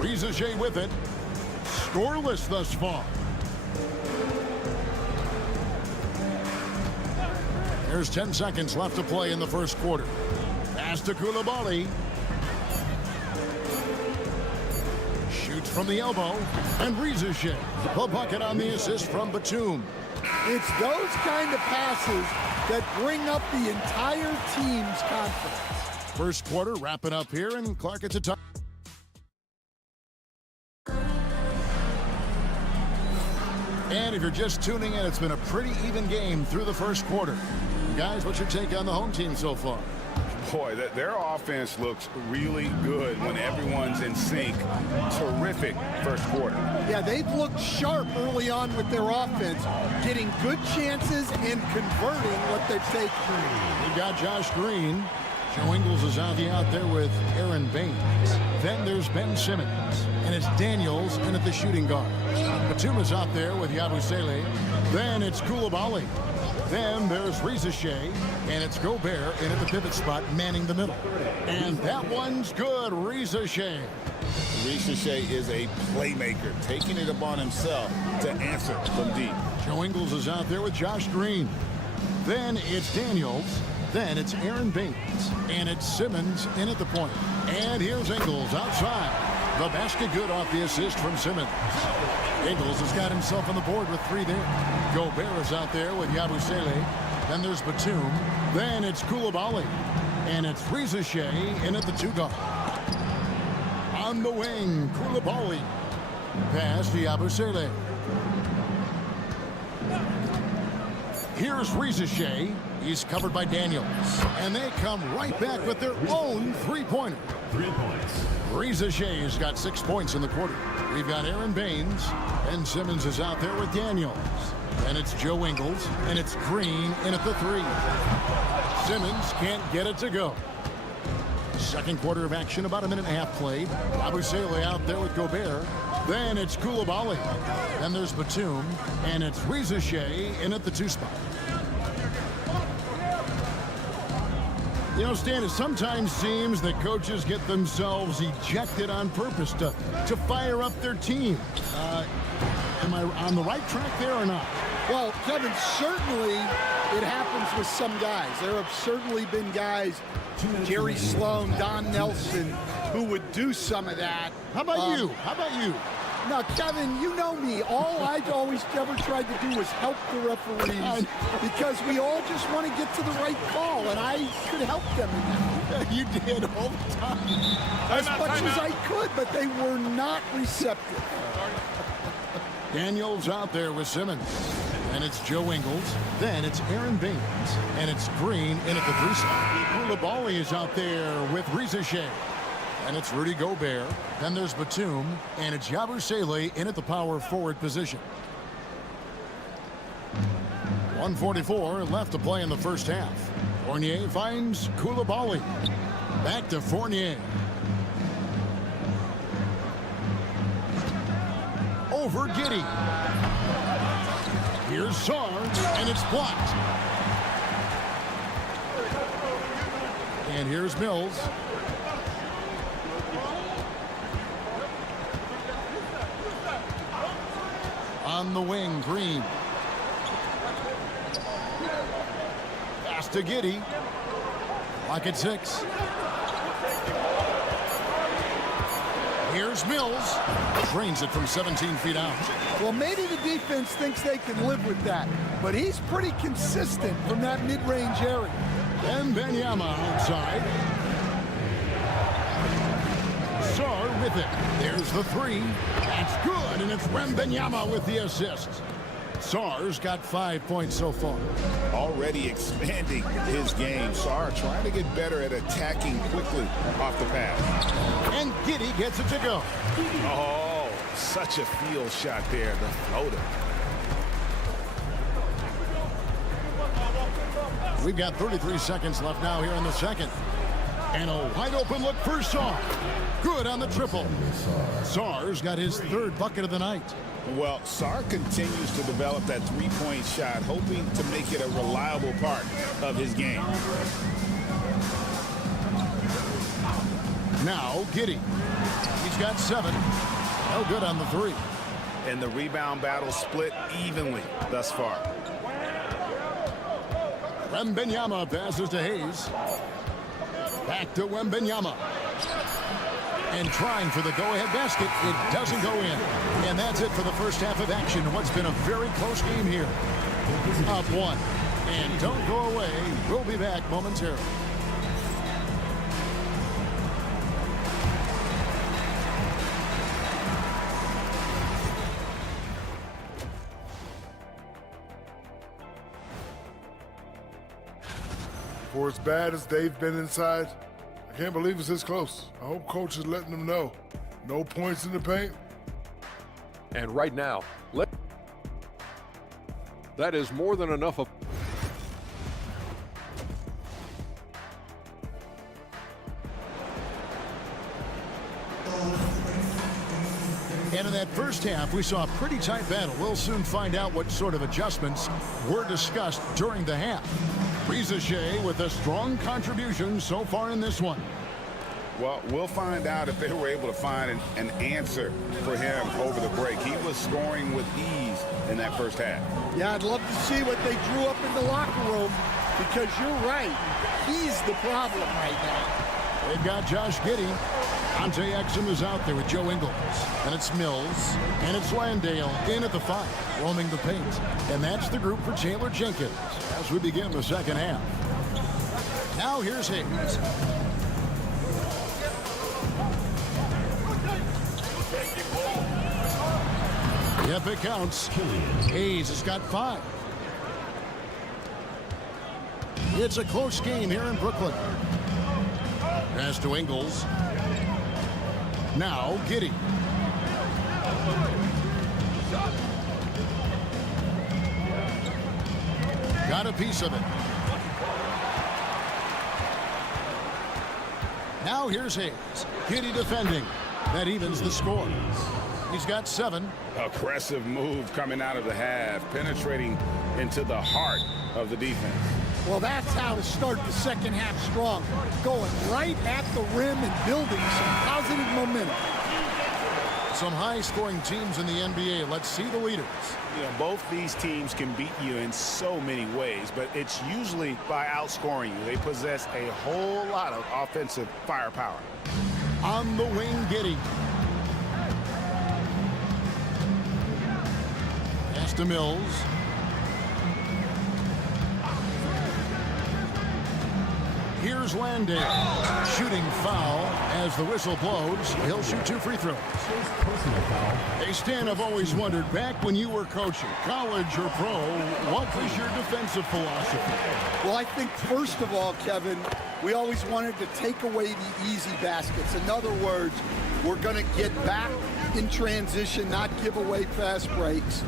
Rizashek with it. Scoreless thus far. There's 10 seconds left to play in the first quarter. Pass to Koulibaly. Shoots from the elbow. And Rizashek, the bucket on the assist from Batum. It's those kind of passes that bring up the entire team's confidence. First quarter wrapping up here, and Clark, it's a time. And if you're just tuning in, it's been a pretty even game through the first quarter. Guys, what's your take on the home team so far? Boy, their offense looks really good when everyone's in sync. Terrific first quarter. Yeah, they've looked sharp early on with their offense, getting good chances and converting what they've taken. We've got Josh Green. Joe Ingles is out there with Aaron Baines. Then there's Ben Simmons. And it's Daniels in at the shooting guard. Batum is out there with Yabusele. Then it's Koulibaly. Then there's Rizashek, and it's Gobert in at the pivot spot, manning the middle. And that one's good, Rizashek. Rizashek is a playmaker, taking it upon himself to answer from deep. Joe Ingles is out there with Josh Green. Then it's Daniels. Then it's Aaron Baines. And it's Simmons in at the point. And here's Ingles outside. The basket good off the assist from Simmons. Ingles has got himself on the board with 3 there. Gobert is out there with Yabusele. Then there's Batum. Then it's Koulibaly. And it's Rizashek in at the 2 guard. On the wing, Koulibaly. Pass to Yabusele. Here's Rizashek. He's covered by Daniels. And they come right back with their own 3-pointer. 3 points. Rizashek has got 6 points in the quarter. We've got Aaron Baines, and Simmons is out there with Daniels. And it's Joe Ingles, and it's Green in at the 3. Simmons can't get it to go. Second quarter of action, about 1.5 minutes played. Yabusele out there with Gobert. Then it's Koulibaly. Then there's Batum, and it's Rizashek in at the 2 spot. You know, Stan, it sometimes seems that coaches get themselves ejected on purpose to fire up their team. Am I on the right track there or not? Well, Kevin, certainly it happens with some guys. There have certainly been guys, Jerry Sloan, Don Nelson, who would do some of that. How about you? How about you? Now, Kevin, you know me. All I've always ever tried to do was help the referees because we all just want to get to the right call, and I could help them in that. You did all the time. As much as I could, but they were not receptive. Daniels out there with Simmons. And it's Joe Ingles. Then it's Aaron Baines. And it's Green in at the 3 spot. Koulibaly is out there with Rizashek. And it's Rudy Gobert. Then there's Batum. And it's Yabusele in at the power forward position. 1:44 left to play in the first half. Fournier finds Koulibaly. Back to Fournier. Over Giddey. Here's Sarr, and it's blocked. And here's Mills. On the wing, Green. Pass to Giddey. Clock at 6. Here's Mills. Drains it from 17 feet out. Well, maybe the defense thinks they can live with that, but he's pretty consistent from that mid-range area. And Wembanyama outside. with it. There's the three. That's good, and it's Wembanyama with the assist. Sarr's got 5 points so far. Already expanding his game. Sarr trying to get better at attacking quickly off the pass. And Giddey gets it to go. Oh, such a field shot there, the floater. We've got 33 seconds left now here in the second. And a wide open look for Sarr. Good on the triple. Sarr's got his third bucket of the night. Well, Sarr continues to develop that three-point shot, hoping to make it a reliable part of his game. Now Giddey. He's got 7. No good on the three. And the rebound battle split evenly thus far. Wembanyama passes to Hayes. Back to Wembanyama. And trying for the go-ahead basket. It doesn't go in. And that's it for the first half of action. What's been a very close game here. Up 1. And don't go away. We'll be back momentarily. For as bad as they've been inside, I can't believe it's this close. I hope coach is letting them know. No points in the paint. And right now, that is more than enough of. And in that first half, we saw a pretty tight battle. We'll soon find out what sort of adjustments were discussed during the half. Rizachet with a strong contribution so far in this one. Well, we'll find out if they were able to find an answer for him over the break. He was scoring with ease in that first half. Yeah, I'd love to see what they drew up in the locker room, because you're right. He's the problem right now. They've got Josh Giddey. Ante Exum is out there with Joe Ingles. And it's Mills. And it's Landale in at the 5, roaming the paint. And that's the group for Taylor Jenkins as we begin the second half. Now here's Hayes. If it counts, Hayes has got 5. It's a close game here in Brooklyn. Pass to Ingles. Now Giddey. Got a piece of it. Now here's Hayes. Giddey defending. That evens the score. He's got 7. Aggressive move coming out of the half, penetrating into the heart of the defense. Well, that's how to start the second half strong. Going right at the rim and building some positive momentum. Some high-scoring teams in the NBA. Let's see the leaders. You know, both these teams can beat you in so many ways, but it's usually by outscoring you. They possess a whole lot of offensive firepower. On the wing, Giddey. Pass to Mills. Here's Landale. Shooting foul as the whistle blows. He'll shoot 2 free throws. Hey, Stan, I've always wondered, back when you were coaching, college or pro, what was your defensive philosophy? Well, I think, first of all, Kevin, we always wanted to take away the easy baskets. In other words, we're going to get back in transition, not give away fast breaks.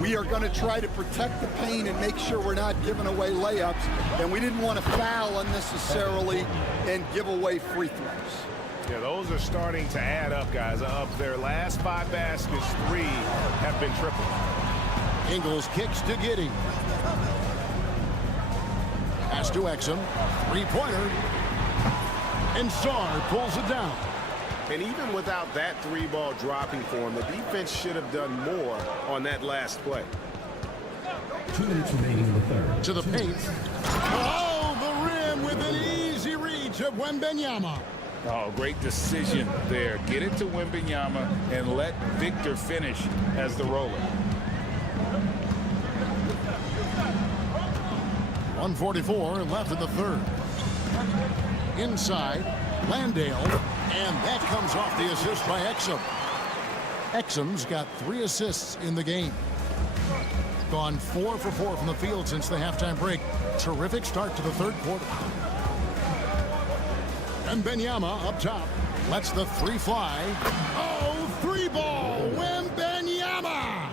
We are going to try to protect the paint and make sure we're not giving away layups. And we didn't want to foul unnecessarily and give away free throws. Yeah, those are starting to add up, guys. Of their last 5 baskets, 3 have been tripled. Ingles kicks to Giddey. Pass to Exum. 3-pointer. And Sarr pulls it down. And even without that 3-ball dropping for him, the defense should have done more on that last play. 2 minutes remaining in the third. To the paint. Oh, the rim with an easy reach of Wembanyama. Oh, great decision there. Get it to Wembanyama and let Victor finish as the roller. 1:44 left in the third. Inside, Landale. And that comes off the assist by Exum. Exum's got 3 assists in the game. Gone 4 for 4 from the field since the halftime break. Terrific start to the third quarter. And Wembanyama up top lets the 3 fly. Oh, 3 ball, Wembanyama!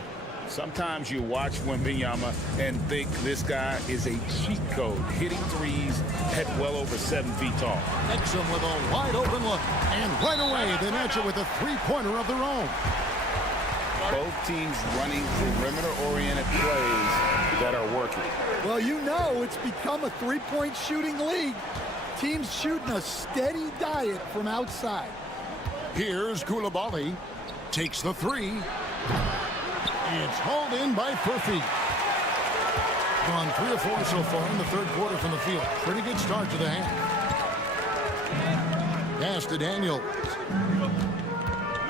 Sometimes you watch Wembanyama and think this guy is a cheat code, hitting threes at well over 7 feet tall. Exum with a wide open look. And right away, they match it with a 3-pointer of their own. Both teams running perimeter-oriented plays that are working. Well, you know it's become a 3-point shooting league. Teams shooting a steady diet from outside. Here's Coulibaly. Takes the 3. It's hauled in by Furphy. Gone 3 of 4 so far in the third quarter from the field. Pretty good start to the half. Pass to Daniels.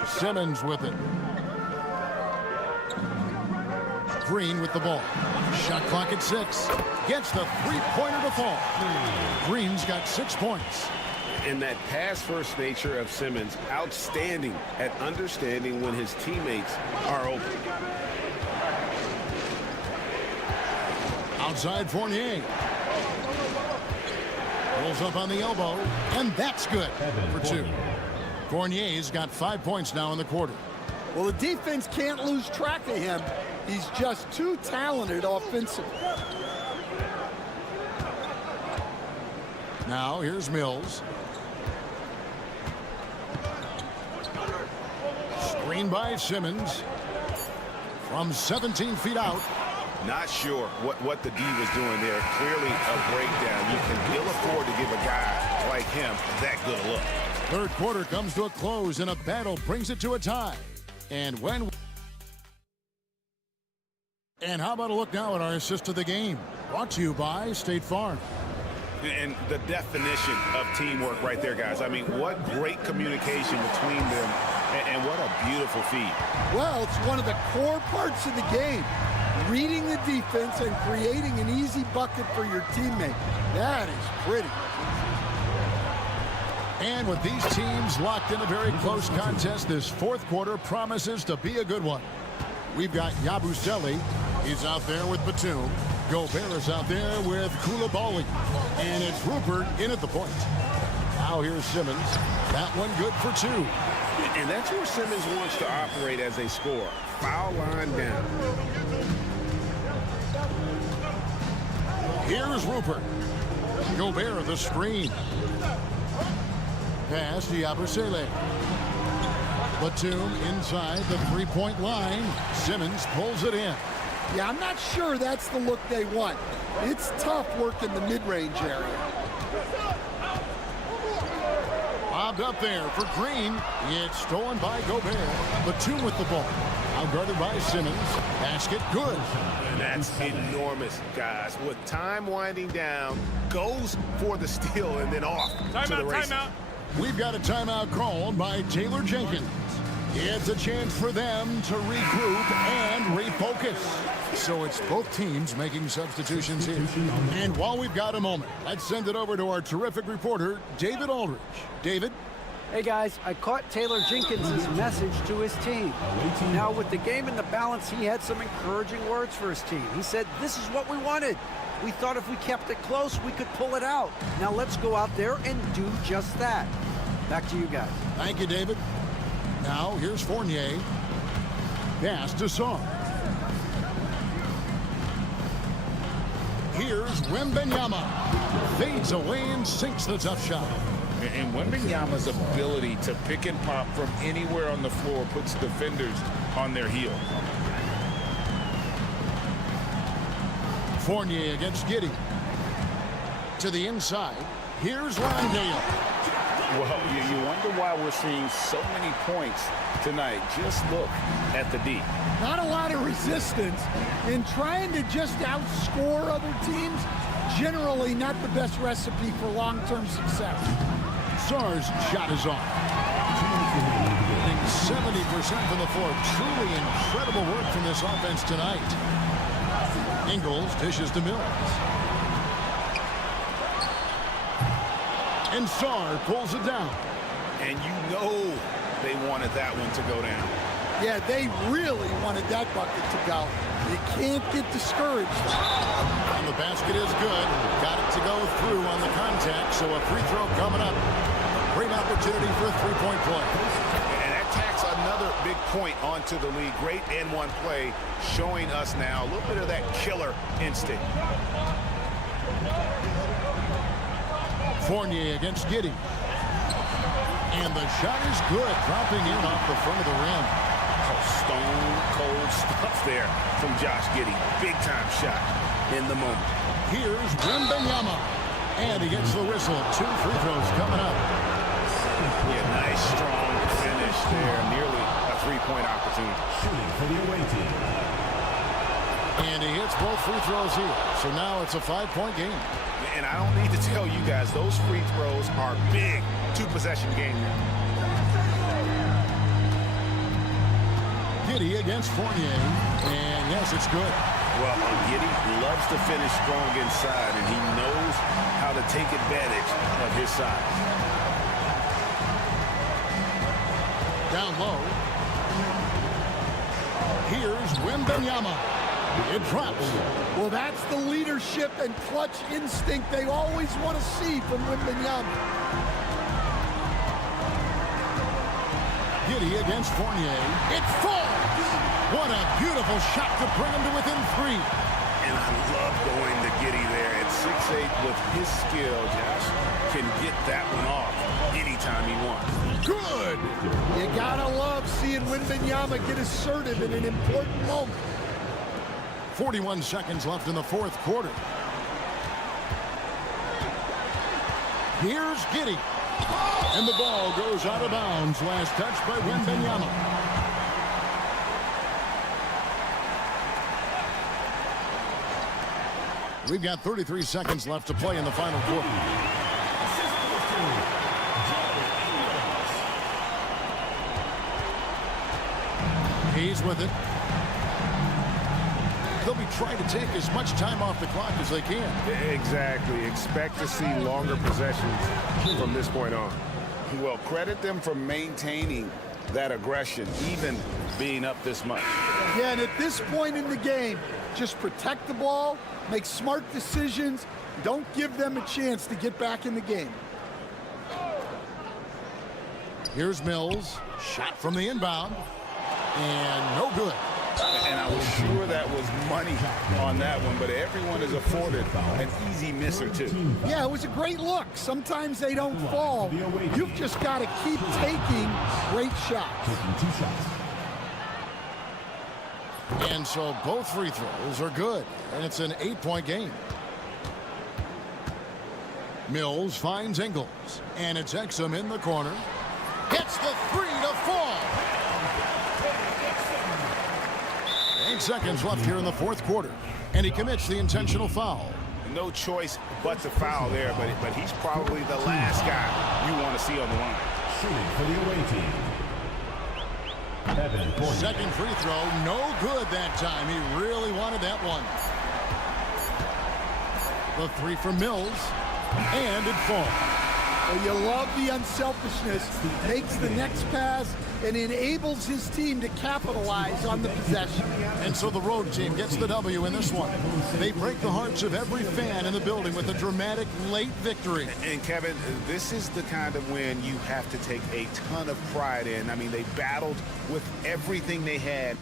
Simmons with it. Green with the ball. Shot clock at 6. Gets the 3-pointer to fall. Green's got 6 points. And that pass-first nature of Simmons, outstanding at understanding when his teammates are open. Outside Fournier. Rolls up on the elbow, and that's good for 2. Fournier's got 5 points now in the quarter. Well, the defense can't lose track of him. He's just too talented offensively. Now here's Mills. Screen by Simmons. From 17 feet out. Not sure what the D was doing there. Clearly a breakdown. You can ill afford to give a guy like him that good a look. Third quarter comes to a close, and a battle brings it to a tie. And how about a look now at our assist of the game? Brought to you by State Farm. And the definition of teamwork right there, guys. I mean, what great communication between them, and what a beautiful feed. Well, it's one of the core parts of the game. Reading the defense and creating an easy bucket for your teammate. That is pretty. And with these teams locked in a very close contest, this fourth quarter promises to be a good one. We've got Yabusele. He's out there with Batum. Gobert is out there with Coulibaly. And it's Rupert in at the point. Now here's Simmons. That one good for 2. And that's where Simmons wants to operate as a scorer. Foul line down. Here's Rupert. Gobert the screen. Pass to Yabusele. Batum inside the 3-point line. Simmons pulls it in. Yeah, I'm not sure that's the look they want. It's tough work in the mid-range area. Bobbed up there for Green. It's stolen by Gobert. Batum with the ball. Outguarded by Simmons. Basket good. And that's enormous, guys. With time winding down, goes for the steal and then off to the races. Timeout. We've got a timeout called by Taylor Jenkins. It's a chance for them to regroup and refocus. So it's both teams making substitutions here. And while we've got a moment, let's send it over to our terrific reporter, David Aldridge. David? Hey guys, I caught Taylor Jenkins' message to his team. Now with the game in the balance, he had some encouraging words for his team. He said, this is what we wanted. We thought if we kept it close, we could pull it out. Now let's go out there and do just that. Back to you guys. Thank you, David. Now here's Fournier. Pass to Sarr. Here's Wembanyama. Fades away and sinks the tough shot. And Wembanyama's ability to pick and pop from anywhere on the floor puts defenders on their heels. Fournier against Giddey. To the inside. Here's Landale. Well, you wonder why we're seeing so many points tonight. Just look at the D. Not a lot of resistance, and trying to just outscore other teams, generally not the best recipe for long-term success. Sarr's shot is off. 70% from the floor. Truly incredible work from this offense tonight. Ingles dishes to Mills. And Sarr pulls it down. And you know they wanted that one to go down. Yeah, they really wanted that bucket to go. You can't get discouraged. And the basket is good. Got it to go through on the contact, so a free throw coming up. Great opportunity for a three-point play. And that tacks another big point onto the lead. Great N1 play, showing us now a little bit of that killer instinct. Fournier against Giddey. And the shot is good, dropping in off the front of the rim. Stone cold stuff there from Josh Giddey. Big time shot in the moment. Here's Wembanyama. And he gets the whistle. 2 free throws coming up. Yeah, nice strong finish there. Nearly a three-point opportunity. Shooting for the away team. And he hits both free throws here. So now it's a 5-point game. And I don't need to tell you guys, those free throws are big. 2-possession game now. Giddey against Fournier. And yes, it's good. Well, Giddey loves to finish strong inside, and he knows how to take advantage of his size. Down low. Here's Wembanyama. It drops. Well, that's the leadership and clutch instinct they always want to see from Wembanyama. Giddey against Fournier. It falls! What a beautiful shot to bring him to within 3. And I love going to Giddey there. At 6'8", with his skill, Josh can get that one off anytime he wants. Good! You gotta love seeing Wembanyama get assertive in an important moment. 41 seconds left in the fourth quarter. Here's Giddey. And the ball goes out of bounds. Last touch by Wembanyama. We've got 33 seconds left to play in the final quarter. He's with it. They'll be trying to take as much time off the clock as they can. Exactly. Expect to see longer possessions from this point on. Well, credit them for maintaining that aggression, even being up this much. Yeah, and at this point in the game, just protect the ball, make smart decisions, don't give them a chance to get back in the game. Here's Mills. Shot from the inbound. And no good. And I was sure that was money on that one, but everyone is afforded an easy miss or two. Yeah, it was a great look. Sometimes they don't fall. You've just got to keep taking great shots. And so both free throws are good, and it's an 8-point game. Mills finds Ingles, and it's Exum in the corner. Gets the 3 to fall. 8 seconds left here in the fourth quarter, and he commits the intentional foul. No choice but to foul there, but he's probably the last guy you want to see on the line. Shooting for the away team. Second free throw, no good that time. He really wanted that one. The 3 from Mills, and it falls. Well, you love the unselfishness. Makes the next pass and enables his team to capitalize on the possession. And so the road team gets the W in this one. They break the hearts of every fan in the building with a dramatic late victory. And Kevin, this is the kind of win you have to take a ton of pride in. I mean, they battled with everything they had.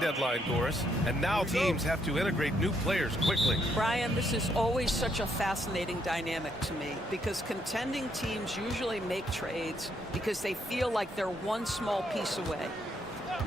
trade deadline, Doris, and now teams have to integrate new players quickly. Brian, this is always such a fascinating dynamic to me because contending teams usually make trades because they feel like they're one small piece away.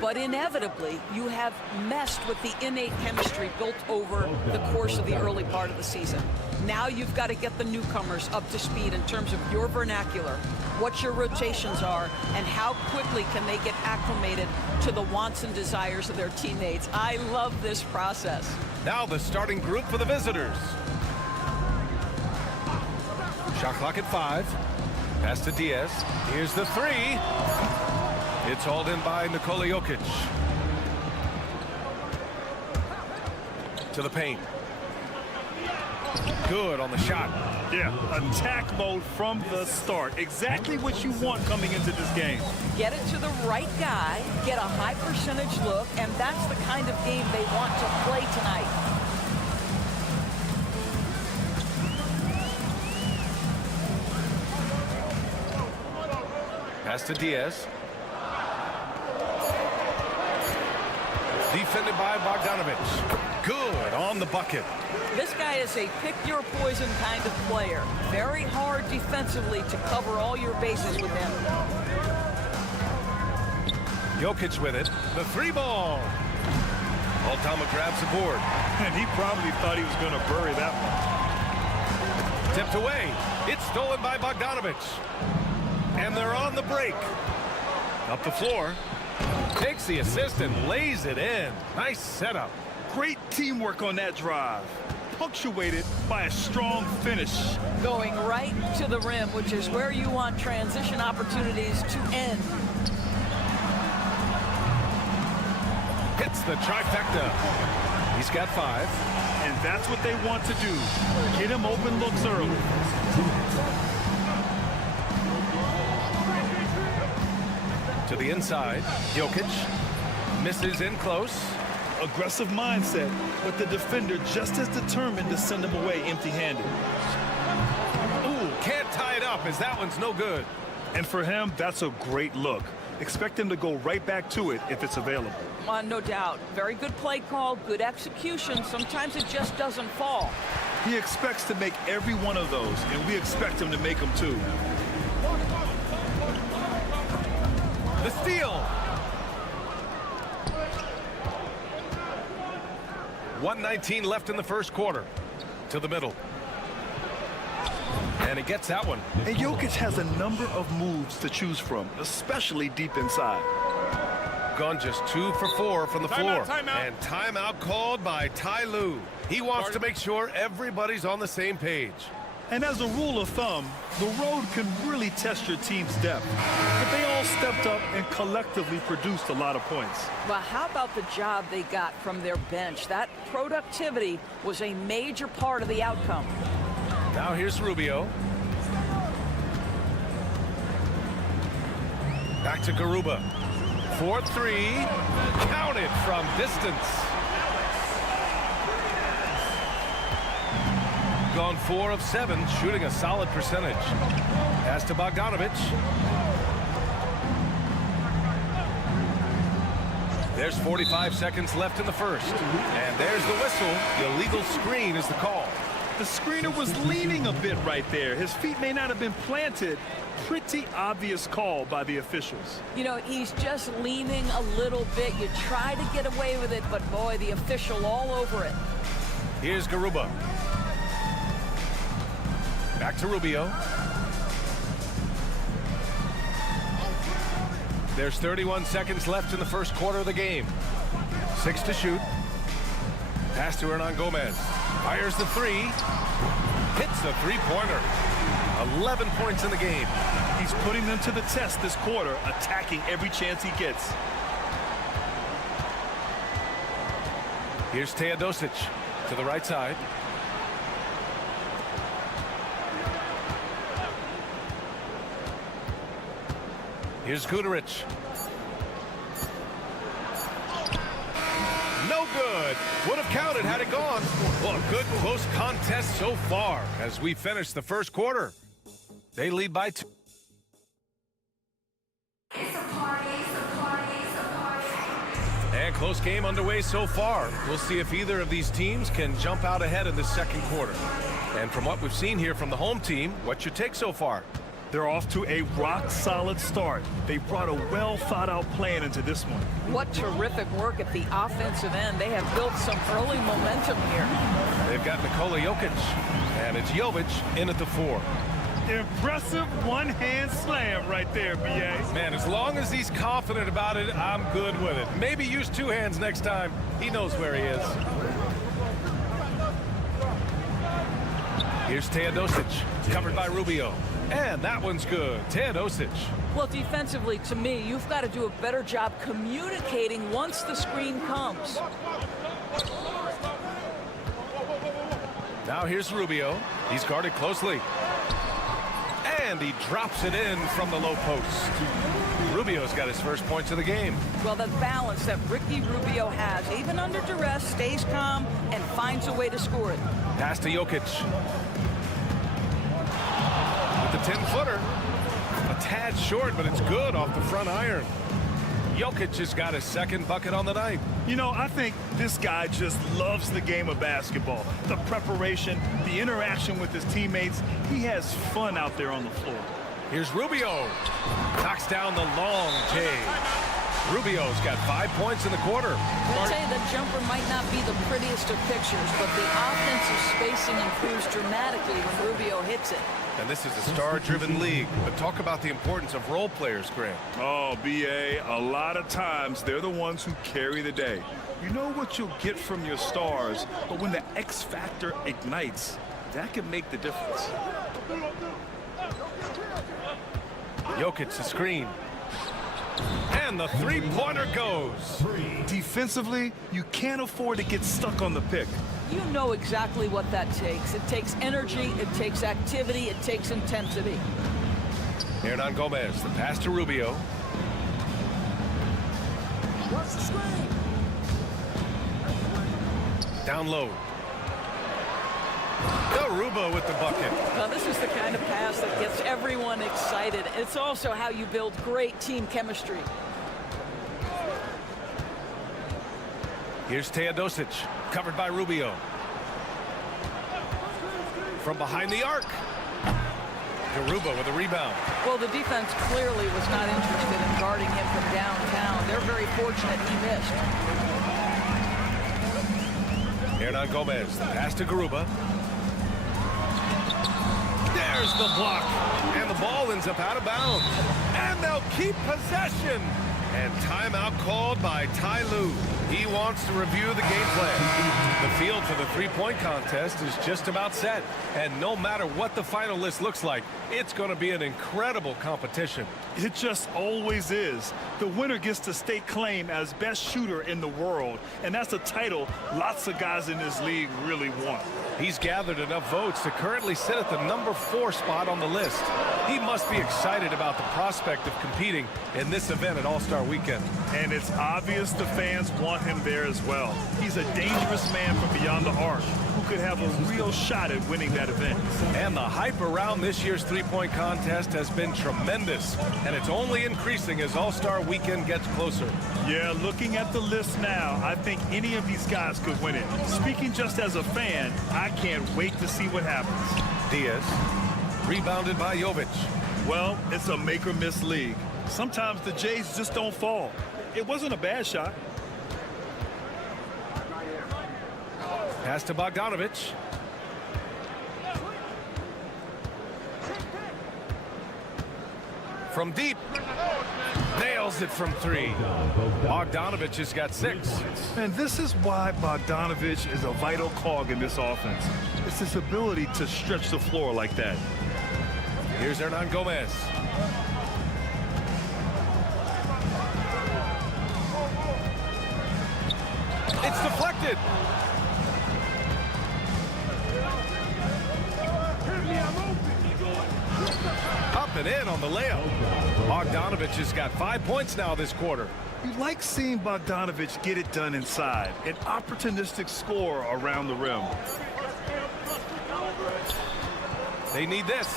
But inevitably, you have messed with the innate chemistry built over the course of the early part of the season. Now you've got to get the newcomers up to speed in terms of your vernacular, what your rotations are, and how quickly can they get acclimated to the wants and desires of their teammates. I love this process. Now the starting group for the visitors. Shot clock at 5. Pass to Diaz. Here's the 3. It's hauled in by Nikola Jokic. To the paint. Good on the shot. Yeah, attack mode from the start. Exactly what you want coming into this game. Get it to the right guy, get a high percentage look, and that's the kind of game they want to play tonight. Pass to Diaz. Defended by Bogdanovic. Good on the bucket. This guy is a pick-your-poison kind of player. Very hard defensively to cover all your bases with him. Jokic with it. The 3-ball. Aldama grabs the board. And he probably thought he was going to bury that one. Tipped away. It's stolen by Bogdanovic. And they're on the break. Up the floor. Takes the assist and lays it in. Nice setup. Great teamwork on that drive. Punctuated by a strong finish. Going right to the rim, which is where you want transition opportunities to end. Hits the trifecta. He's got 5. And that's what they want to do. Get him open looks early. To the inside. Jokic misses in close. Aggressive mindset, but the defender just as determined to send him away empty-handed. Ooh, can't tie it up as that one's no good. And for him, that's a great look. Expect him to go right back to it if it's available. No doubt. Very good play call, good execution. Sometimes it just doesn't fall. He expects to make every one of those, and we expect him to make them too. The steal. 1:19 left in the first quarter. To the middle. And he gets that one. And Jokic has a number of moves to choose from, especially deep inside. Gone just 2 for 4 from the floor. Timeout. And timeout called by Ty Lue. He wants to make sure everybody's on the same page. And as a rule of thumb, the road can really test your team's depth. But they all stepped up and collectively produced a lot of points. Well, how about the job they got from their bench? That productivity was a major part of the outcome. Now here's Rubio. Back to Garuba. 4-3. Counted from distance. Gone 4 of 7, shooting a solid percentage. Pass to Bogdanovic. There's 45 seconds left in the first. And there's the whistle. The illegal screen is the call. The screener was leaning a bit right there. His feet may not have been planted. Pretty obvious call by the officials. You know, he's just leaning a little bit. You try to get away with it, but boy, the official all over it. Here's Garuba. Back to Rubio. There's 31 seconds left in the first quarter of the game. 6 to shoot. Pass to Hernan Gomez. Fires the 3. Hits the 3-pointer. 11 points in the game. He's putting them to the test this quarter, attacking every chance he gets. Here's Teodosic to the right side. Here's Guduric. No good. Would have counted had it gone. Well, a good close contest so far as we finish the first quarter. They lead by 2. And close game underway so far. We'll see if either of these teams can jump out ahead in the second quarter. And from what we've seen here from the home team, what's your take so far? They're off to a rock-solid start. They brought a well-thought-out plan into this one. What terrific work at the offensive end. They have built some early momentum here. They've got Nikola Jokic, and it's Jovic in at the 4. Impressive one-hand slam right there, B.A. Man, as long as he's confident about it, I'm good with it. Maybe use 2 hands next time. He knows where he is. Here's Teodosic, covered by Rubio. And that one's good. Teodosic. Well, defensively, to me, you've got to do a better job communicating once the screen comes. Now here's Rubio. He's guarded closely. And he drops it in from the low post. Rubio's got his first points of the game. Well, the balance that Ricky Rubio has, even under duress, stays calm and finds a way to score it. Pass to Jokic. The 10-footer, a tad short, but it's good off the front iron. Jokic has got his second bucket on the night. You know, I think this guy just loves the game of basketball. The preparation, the interaction with his teammates. He has fun out there on the floor. Here's Rubio. Knocks down the long J. Rubio's got 5 points in the quarter. I'll tell you, the jumper might not be the prettiest of pictures, but the offensive spacing improves dramatically when Rubio hits it. And this is a star-driven league. But talk about the importance of role players, Grant. Oh, B.A., a lot of times they're the ones who carry the day. You know what you'll get from your stars, but when the X factor ignites, that can make the difference. Jokic, the screen. And the three-pointer goes. Defensively, you can't afford to get stuck on the pick. You know exactly what that takes. It takes energy, it takes activity, it takes intensity. Hernan Gomez, the pass to Rubio. What's the screen? Down low. Garuba with the bucket. Now, this is the kind of pass that gets everyone excited. It's also how you build great team chemistry. Here's Teodosic, covered by Rubio. From behind the arc. Garuba with a rebound. Well, the defense clearly was not interested in guarding him from downtown. They're very fortunate he missed. Hernan Gomez, the pass to Garuba. There's the block. And the ball ends up out of bounds. And they'll keep possession. And timeout called by Ty Lue. He wants to review the game plan. The field for the three-point contest is just about set. And no matter what the final list looks like, it's going to be an incredible competition. It just always is. The winner gets to stake claim as best shooter in the world. And that's a title lots of guys in this league really want. He's gathered enough votes to currently sit at the number 4 spot on the list. He must be excited about the prospect of competing in this event at All-Star Weekend. And it's obvious the fans want him there as well. He's a dangerous man from beyond the arc who could have a real shot at winning that event. And the hype around this year's three-point contest has been tremendous. And it's only increasing as All-Star Weekend gets closer. Yeah, looking at the list now, I think any of these guys could win it. Speaking just as a fan, I can't wait to see what happens. Diaz, rebounded by Jovic. Well, it's a make-or-miss league. Sometimes the Jays just don't fall. It wasn't a bad shot. Pass to Bogdanovic. From deep. Nails it from 3. Bogdanovic has got 6. And this is why Bogdanovic is a vital cog in this offense. It's his ability to stretch the floor like that. Here's Hernan Gomez. It's deflected. Up and in on the layup. Bogdanovic has got 5 points now this quarter. You like seeing Bogdanovic get it done inside. An opportunistic score around the rim. They need this.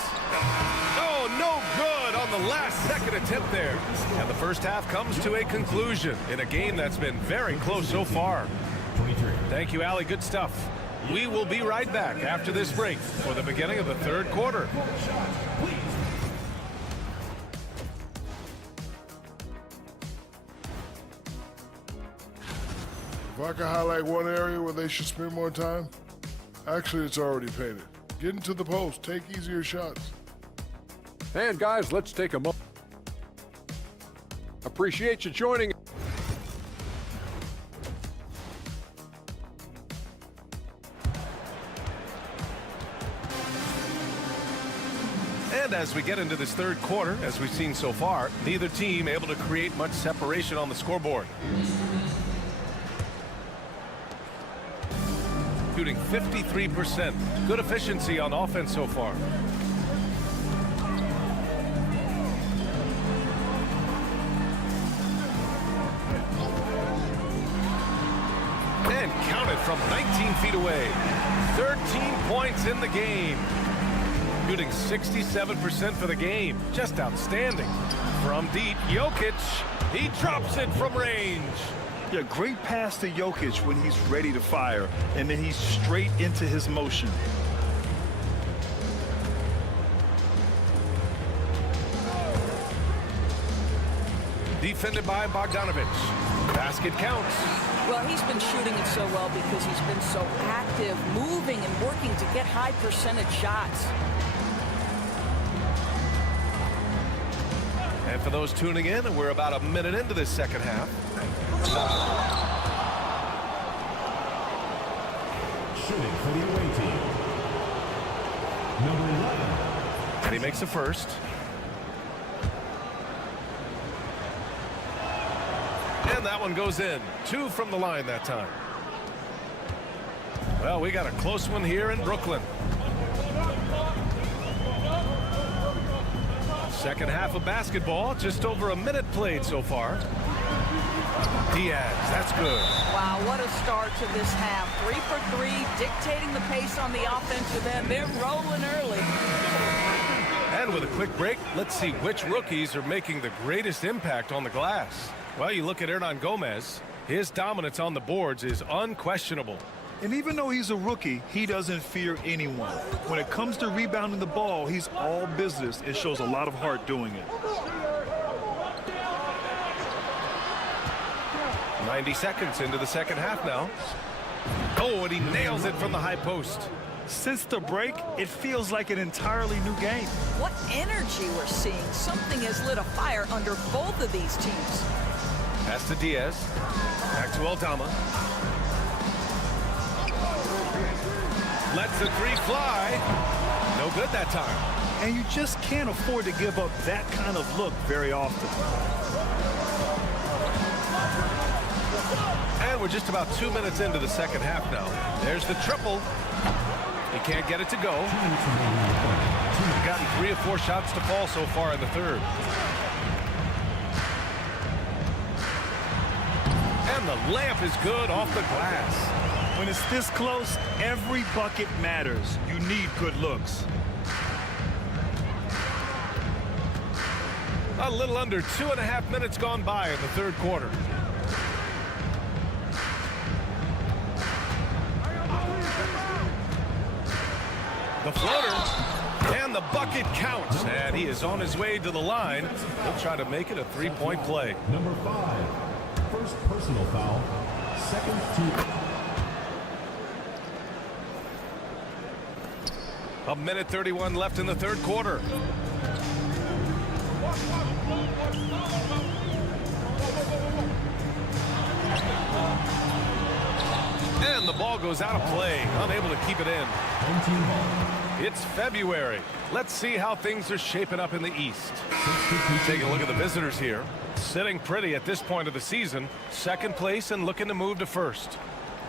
Oh, no good on on the last-second attempt there. And the first half comes to a conclusion in a game that's been very close so far. Thank you, Allie. Good stuff. We will be right back after this break for the beginning of the third quarter. If I could highlight one area where they should spend more time, actually it's already painted. Get into the post, take easier shots. And guys, let's take a moment. Appreciate you joining. And as we get into this third quarter, as we've seen so far, neither team able to create much separation on the scoreboard. Shooting 53%. Good efficiency on offense so far. And counted from 19 feet away. 13 points in the game. Shooting 67% for the game. Just outstanding. From deep, Jokic. He drops it from range. Yeah, great pass to Jokic when he's ready to fire, and then he's straight into his motion. Defended by Bogdanovic. Basket counts. Well, he's been shooting it so well because he's been so active, moving and working to get high percentage shots. And for those tuning in, we're about a minute into this second half. Shooting for the away team. Number 11. And he makes the first. And that one goes in. 2 from the line that time. Well, we got a close one here in Brooklyn. Second half of basketball, just over a minute played so far. Diaz, that's good. Wow, what a start to this half. 3 for 3, dictating the pace on the offensive end. They're rolling early. And with a quick break, let's see which rookies are making the greatest impact on the glass. Well, you look at Hernan Gomez. His dominance on the boards is unquestionable. And even though he's a rookie, he doesn't fear anyone. When it comes to rebounding the ball, he's all business. It shows a lot of heart doing it. 90 seconds into the second half now. Oh, and he nails it from the high post. Since the break, it feels like an entirely new game. What energy we're seeing. Something has lit a fire under both of these teams. Pass to Diaz. Back to Aldama. Lets the 3 fly. No good that time. And you just can't afford to give up that kind of look very often. And we're just about 2 minutes into the second half now. There's the triple. He can't get it to go. He's gotten 3 or 4 shots to fall so far in the third. And the layup is good off the glass. When it's this close, every bucket matters. You need good looks. A little under 2.5 minutes gone by in the third quarter. The floater, and the bucket counts, and he is on his way to the line. He'll try to make it a 3-point play. Number 5. First personal foul. Second team. A minute 31 left in the third quarter. And the ball goes out of play, unable to keep it in. It's February. Let's see how things are shaping up in the East. Take a look at the visitors here. Sitting pretty at this point of the season. Second place and looking to move to first.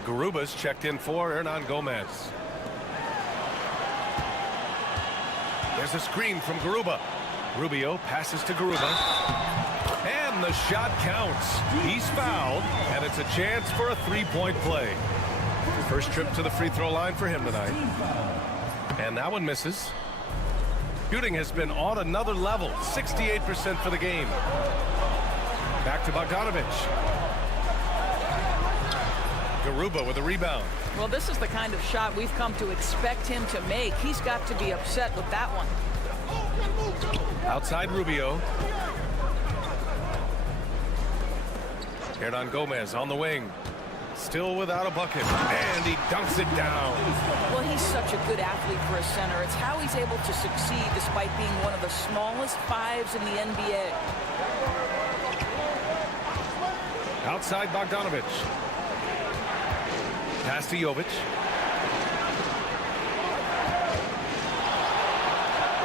Garuba's checked in for Hernan Gomez. There's a screen from Garuba. Rubio passes to Garuba. And the shot counts. He's fouled, and it's a chance for a 3-point play. First trip to the free throw line for him tonight. And that one misses. Shooting has been on another level, 68% for the game. Back to Bogdanovic. Garuba with a rebound. Well, this is the kind of shot we've come to expect him to make. He's got to be upset with that one. Outside Rubio. Hernan Gomez on the wing. Still without a bucket. And he dunks it down. Well, he's such a good athlete for a center. It's how he's able to succeed despite being one of the smallest fives in the NBA. Outside Bogdanovic. Pass to Jovic.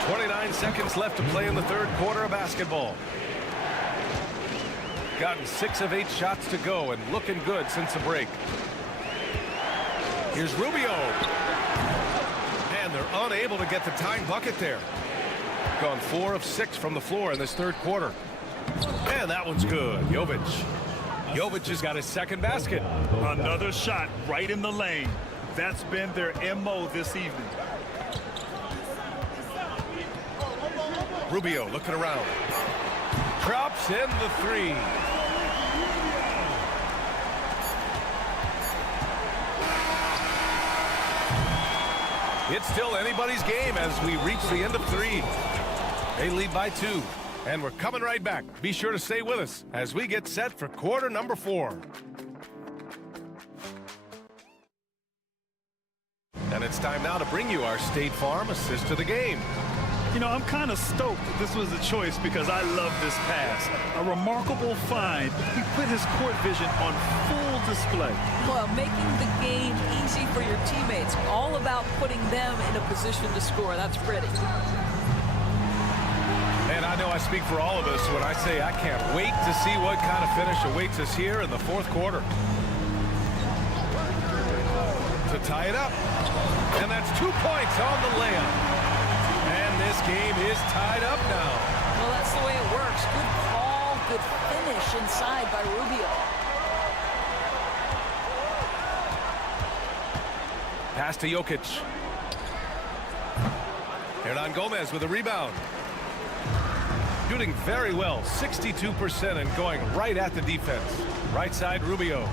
29 seconds left to play in the third quarter of basketball. Gotten 6 of 8 shots to go and looking good since the break. Here's Rubio. And they're unable to get the tying bucket there. Gone 4 of 6 from the floor in this third quarter. And that one's good. Jovic. Jovic has got his second basket. Another shot right in the lane. That's been their MO this evening. Rubio looking around. Drops in the 3. It's still anybody's game as we reach the end of 3. They lead by 2. And we're coming right back. Be sure to stay with us as we get set for quarter number 4. And it's time now to bring you our State Farm assist to the game. You know, I'm kind of stoked that this was a choice because I love this pass. A remarkable find. He put his court vision on full display. Well, making the game easy for your teammates. All about putting them in a position to score. That's pretty. And I know I speak for all of us when I say I can't wait to see what kind of finish awaits us here in the fourth quarter. To tie it up. And that's 2 points on the layup. And this game is tied up now. Well, that's the way it works. Good call, good finish inside by Rubio. Pass to Jokic. Hernan Gomez with a rebound. Shooting very well, 62% and going right at the defense. Right side, Rubio.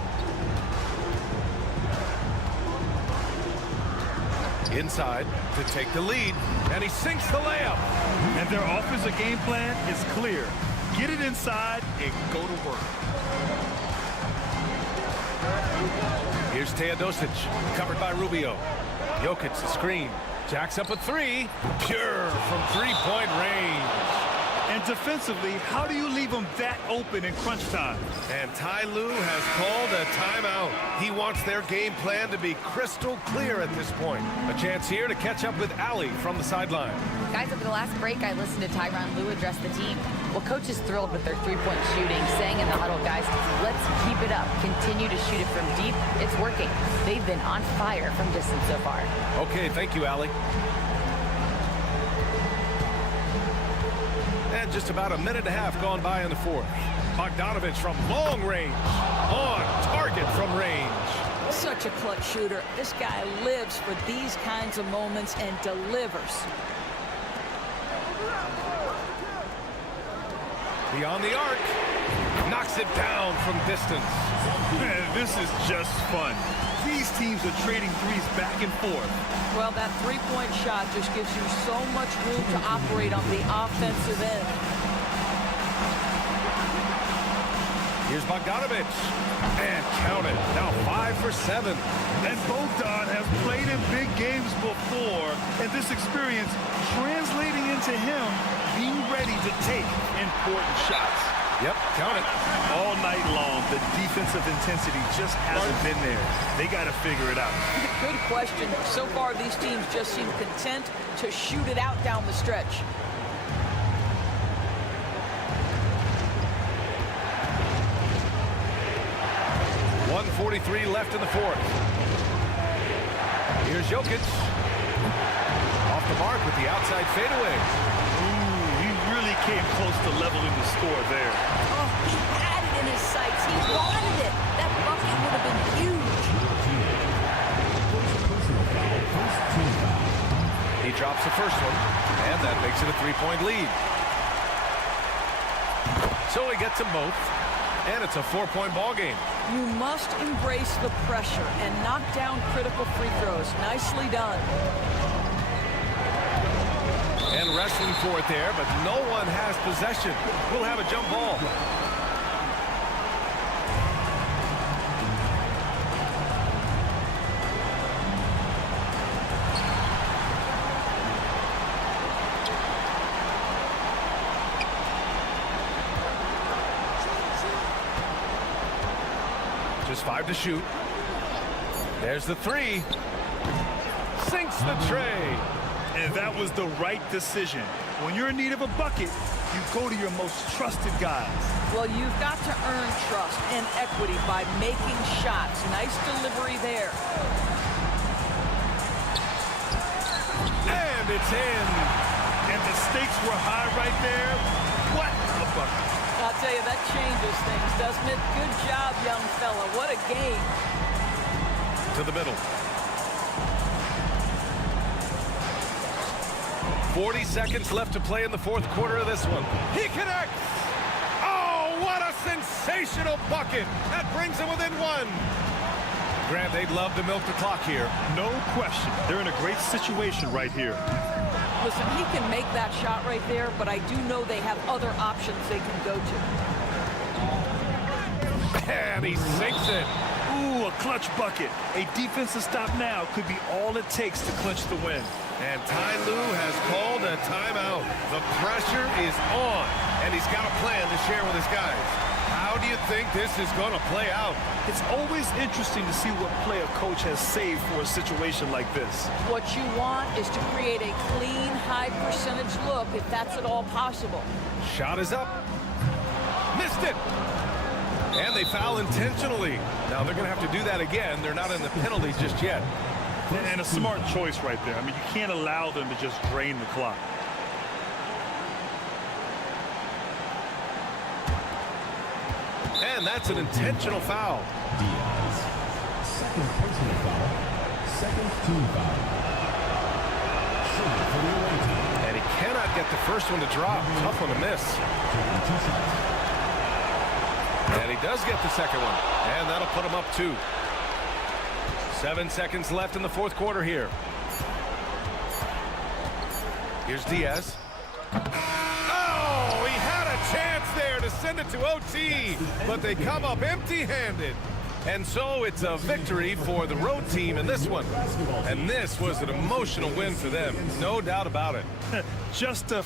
Inside to take the lead, and he sinks the layup. And their offensive game plan is clear. Get it inside and go to work. Here's Teodosic, covered by Rubio. Jokic, the screen. Jacks up a 3. Pure from three-point range. And defensively, how do you leave them that open in crunch time? And Ty Lue has called a timeout. He wants their game plan to be crystal clear at this point. A chance here to catch up with Allie from the sideline. Guys, over the last break, I listened to Tyronn Lue address the team. Well, coach is thrilled with their three-point shooting, saying in the huddle, guys, let's keep it up. Continue to shoot it from deep. It's working. They've been on fire from distance so far. Okay, thank you, Allie. And just about a minute and a half gone by in the fourth. Bogdanovic from long range. On target from range. Such a clutch shooter. This guy lives for these kinds of moments and delivers. Beyond the arc. Knocks it down from distance. Man, this is just fun. These teams are trading threes back and forth. Well, that three-point shot just gives you so much room to operate on the offensive end. Here's Bogdanovic. And count it. Now 5 for 7. And Bogdan has played in big games before, and this experience translating into him being ready to take important shots. Yep, count it. All night long, the defensive intensity just hasn't been there. They got to figure it out. Good question. So far, these teams just seem content to shoot it out down the stretch. .143 left in the fourth. Here's Jokic. Off the mark with the outside fadeaway. Really came close to leveling the score there. Oh, he had it in his sights. He wanted it. That bucket would have been huge. He drops the first one, and and that makes it a 3-point lead. So he gets them both, and it's a 4-point ball game. You must embrace the pressure and knock down critical free throws. Nicely done. And wrestling for it there, but no one has possession. We'll have a jump ball. Just 5 to shoot. There's the 3. Sinks the tray. And that was the right decision. When you're in need of a bucket, you go to your most trusted guys. Well, you've got to earn trust and equity by making shots. Nice delivery there. And it's in. And the stakes were high right there. What a bucket. I'll tell you, that changes things, doesn't it? Good job, young fella. What a game. To the middle. 40 seconds left to play in the fourth quarter of this one. He connects! Oh, what a sensational bucket! That brings him within 1. Grant, they'd love to milk the clock here. No question. They're in a great situation right here. Listen, he can make that shot right there, but I do know they have other options they can go to. And he sinks it. Ooh, a clutch bucket. A defensive stop now could be all it takes to clinch the win. And Ty Lue has called a timeout. The pressure is on, and he's got a plan to share with his guys. How do you think this is going to play out? It's always interesting to see what play a coach has saved for a situation like this. What you want is to create a clean, high-percentage look, if that's at all possible. Shot is up. Missed it. And they foul intentionally. Now they're going to have to do that again. They're not in the penalties just yet. And a smart choice right there. I mean, you can't allow them to just drain the clock. And that's an intentional foul. Diaz. Second personal foul. Second team foul. Shooting for the away team. And he cannot get the first one to drop. Tough one to miss. And he does get the second one. And that'll put him up 2. 7 seconds left in the fourth quarter here. Here's Diaz. Oh, he had a chance there to send it to OT, but they come up empty-handed. And so it's a victory for the road team in this one. And this was an emotional win for them, no doubt about it. Just a